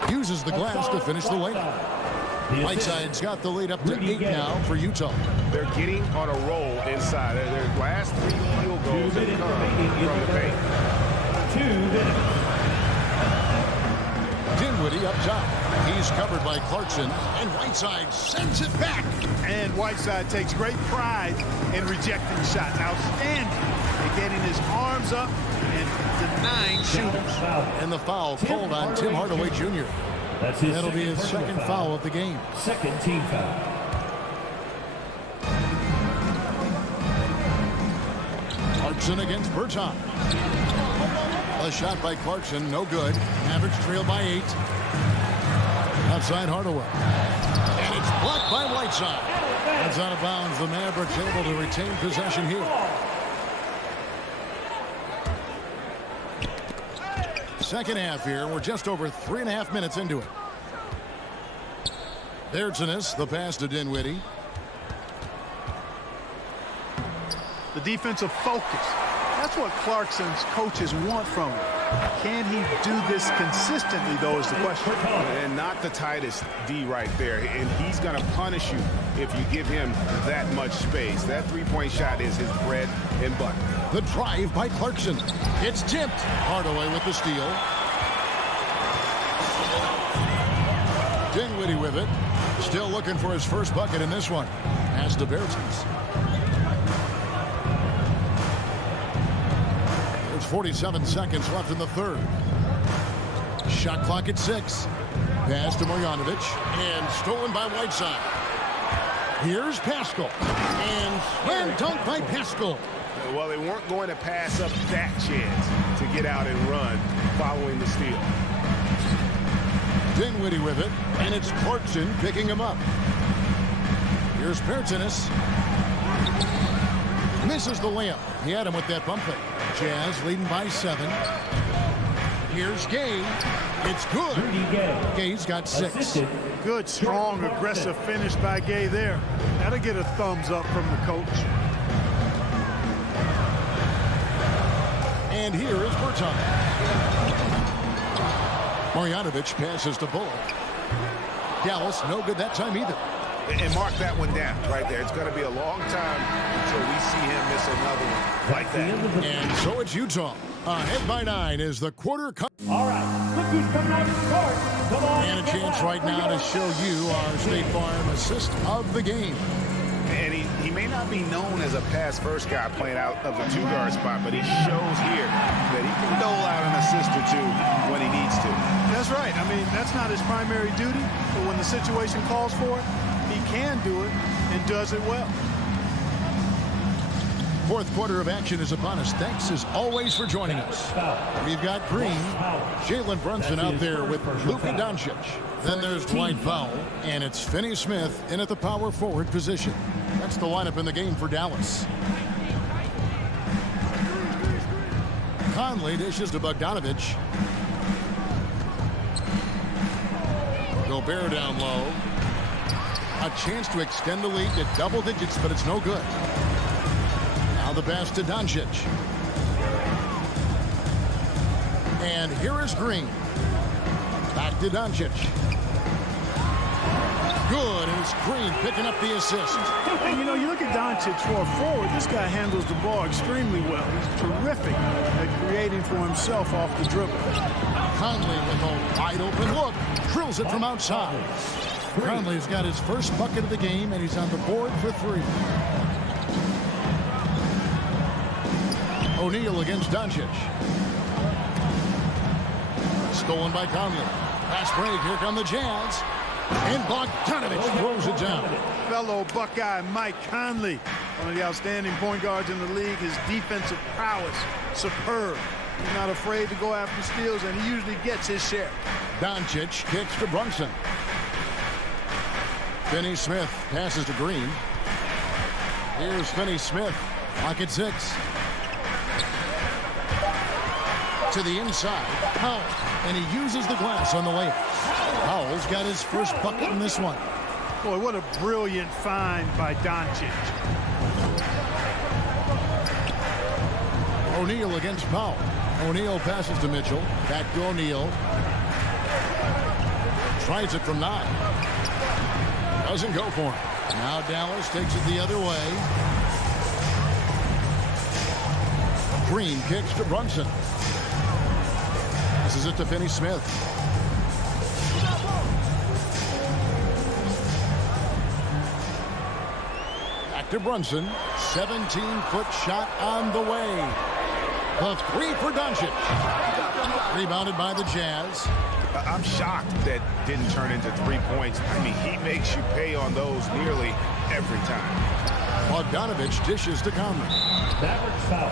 Uses the glass to finish the layup. Whiteside's got the lead up to 8 now for Utah. They're getting on a roll inside. Their last 3 field goals have come from the paint. 2 minutes. Dinwiddie up top. He's covered by Clarkson, and Whiteside sends it back. And Whiteside takes great pride in rejecting shots. Outstanding at getting his arms up and denying shooters. And the foul called on Tim Hardaway Jr. That'll be his second foul of the game. Second team foul. Clarkson against Bertans. A shot by Clarkson, no good. Mavericks trail by 8. Outside Hardaway. And it's blocked by Whiteside. That's out of bounds. The Mavericks able to retain possession here. Second half here. We're just over 3.5 minutes into it. Bertans, the pass to Dinwiddie. The defensive focus. That's what Clarkson's coaches want from him. Can he do this consistently, though, is the question. And not the tightest D right there. And he's going to punish you if you give him that much space. That three-point shot is his bread and butter. The drive by Clarkson. It's tipped. Hardaway with the steal. Dinwiddie with it. Still looking for his first bucket in this one. Pass to Bertans. There's 47 seconds left in the third. Shot clock at 6. Pass to Marjanovic. And stolen by Whiteside. Here's Pascal. And slam dunk by Pascal. Well, they weren't going to pass up that chance to get out and run following the steal. Dinwiddie with it, and it's Clarkson picking him up. Here's Bertans. Misses the layup. He had him with that bump fake. Jazz leading by 7. Here's Gay. It's good. Gay's got 6. Good, strong, aggressive finish by Gay there. That'll get a thumbs up from the coach. And here is Bertans. Marjanovic passes to Bullock. Dallas, no good that time either. And mark that one down right there. It's going to be a long time until we see him miss another one like that. And so it's Utah. Ahead by 9 is the quarter. All right, look who's coming on the court. Come on. And a chance right now to show you our State Farm assist of the game. And he may not be known as a pass-first guy playing out of the 2-guard spot, but he shows here that he can dole out an assist or 2 when he needs to. That's right. I mean, that's not his primary duty, but when the situation calls for it, he can do it and does it well. Fourth quarter of action is upon us. Thanks as always for joining us. We've got Green, Jalen Brunson out there with Luka Doncic. Then there's Dwight Powell, and it's Finney Smith in at the power forward position. That's the lineup in the game for Dallas. Conley dishes to Bogdanovic. Gobert down low. A chance to extend the lead to double digits, but it's no good. Now the pass to Doncic. And here is Green. Back to Doncic. Good, and it's Green picking up the assist. And you know, you look at Doncic for a forward, this guy handles the ball extremely well. He's terrific at creating for himself off the dribble. Conley with a wide open look. Drills it from outside. Conley's got his first bucket of the game, and he's on the board for 3. O'Neal against Doncic. Stolen by Conley. Fast break. Here come the Jazz. And Bogdanovich throws it down. Fellow Buckeye Mike Conley, one of the outstanding point guards in the league. His defensive prowess, superb. He's not afraid to go after steals, and he usually gets his share. Doncic kicks to Brunson. Finney-Smith passes to Green. Here's Finney-Smith. Clock at 6. To the inside. Powell. And he uses the glass on the layup. Powell's got his first bucket in this one. Boy, what a brilliant find by Doncic. O'Neal against Powell. O'Neal passes to Mitchell. Back to O'Neal. Tries it from 9. Doesn't go for it. Now Dallas takes it the other way. Green kicks to Brunson. Passes it to Finney-Smith. Back to Brunson. 17-foot shot on the way. The 3 for Doncic. Rebounded by the Jazz. I'm shocked that didn't turn into 3 points. I mean, he makes you pay on those nearly every time. Bogdanovich dishes to Conley. Mavericks foul.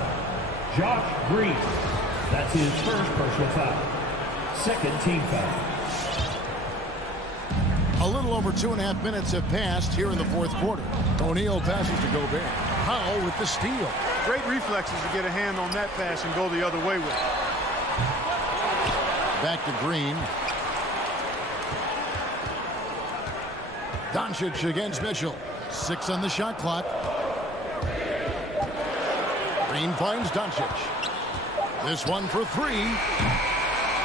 Josh Green. That's his first personal foul. Second team foul. A little over 2.5 minutes have passed here in the fourth quarter. O'Neal passes to Gobert. Powell with the steal. Great reflexes to get a hand on that pass and go the other way with it. Back to Green. Doncic against Mitchell. 6 on the shot clock. Green finds Doncic. This one for 3.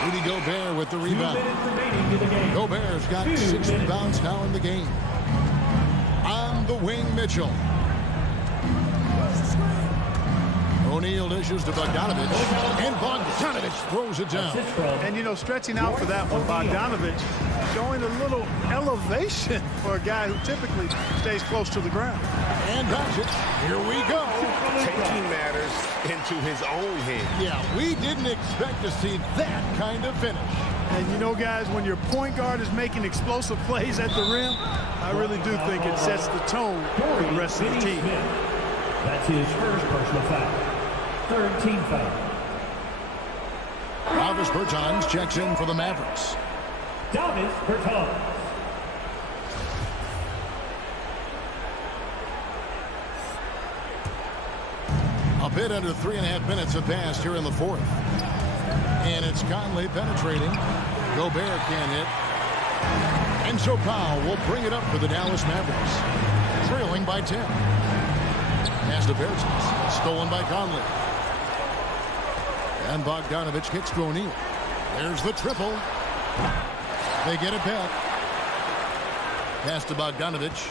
Rudy Gobert with the rebound. Gobert's got 6 rebounds now in the game. On the wing, Mitchell. O'Neal dishes to Bogdanovich, and Bogdanovich throws it down. And, you know, stretching out for that one, Bogdanovich showing a little elevation for a guy who typically stays close to the ground. And Doncic, here we go. Taking matters into his own hands. Yeah, we didn't expect to see that kind of finish. And, you know, guys, when your point guard is making explosive plays at the rim, I really do think it sets the tone for the rest of the team. That's his first personal foul. Third team foul. Davis Bertans checks in for the Mavericks. Davis Bertans. A bit under 3.5 minutes have passed here in the fourth. And it's Conley penetrating. Gobert can't hit. And so Powell will bring it up for the Dallas Mavericks. Trailing by 10. Pass to Bertans. Stolen by Conley. And Bogdanovich kicks to O'Neal. There's the triple. They get it back. Pass to Bogdanovich.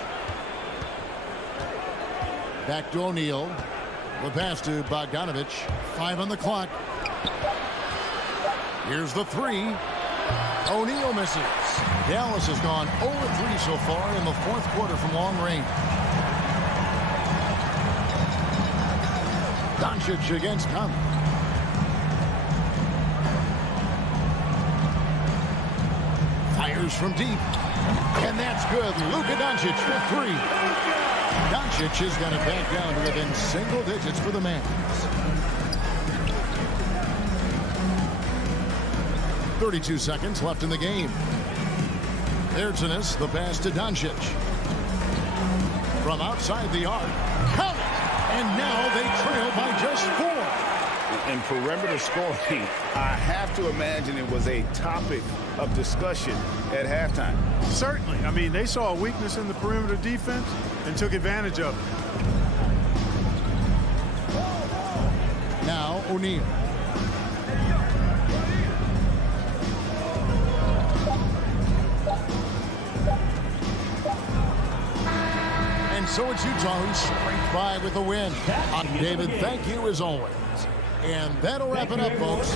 Back to O'Neal. The pass to Bogdanovich. 5 on the clock. Here's the 3. O'Neal misses. Dallas has gone 0-3 so far in the fourth quarter from long range. Doncic against Conley. Fires from deep. And that's good. Luka Doncic for 3. Doncic has got it back down to within single digits for the Mavs. 32 seconds left in the game. Bertans, the pass to Doncic. From outside the arc. Count it! And now they trail by just 4. In perimeter scoring, I have to imagine it was a topic of discussion at halftime. Certainly. I mean, they saw a weakness in the perimeter defense and took advantage of it. Now O'Neal. And so it's Utah who scraped by with a win. David, thank you as always. And that'll wrap it up, folks.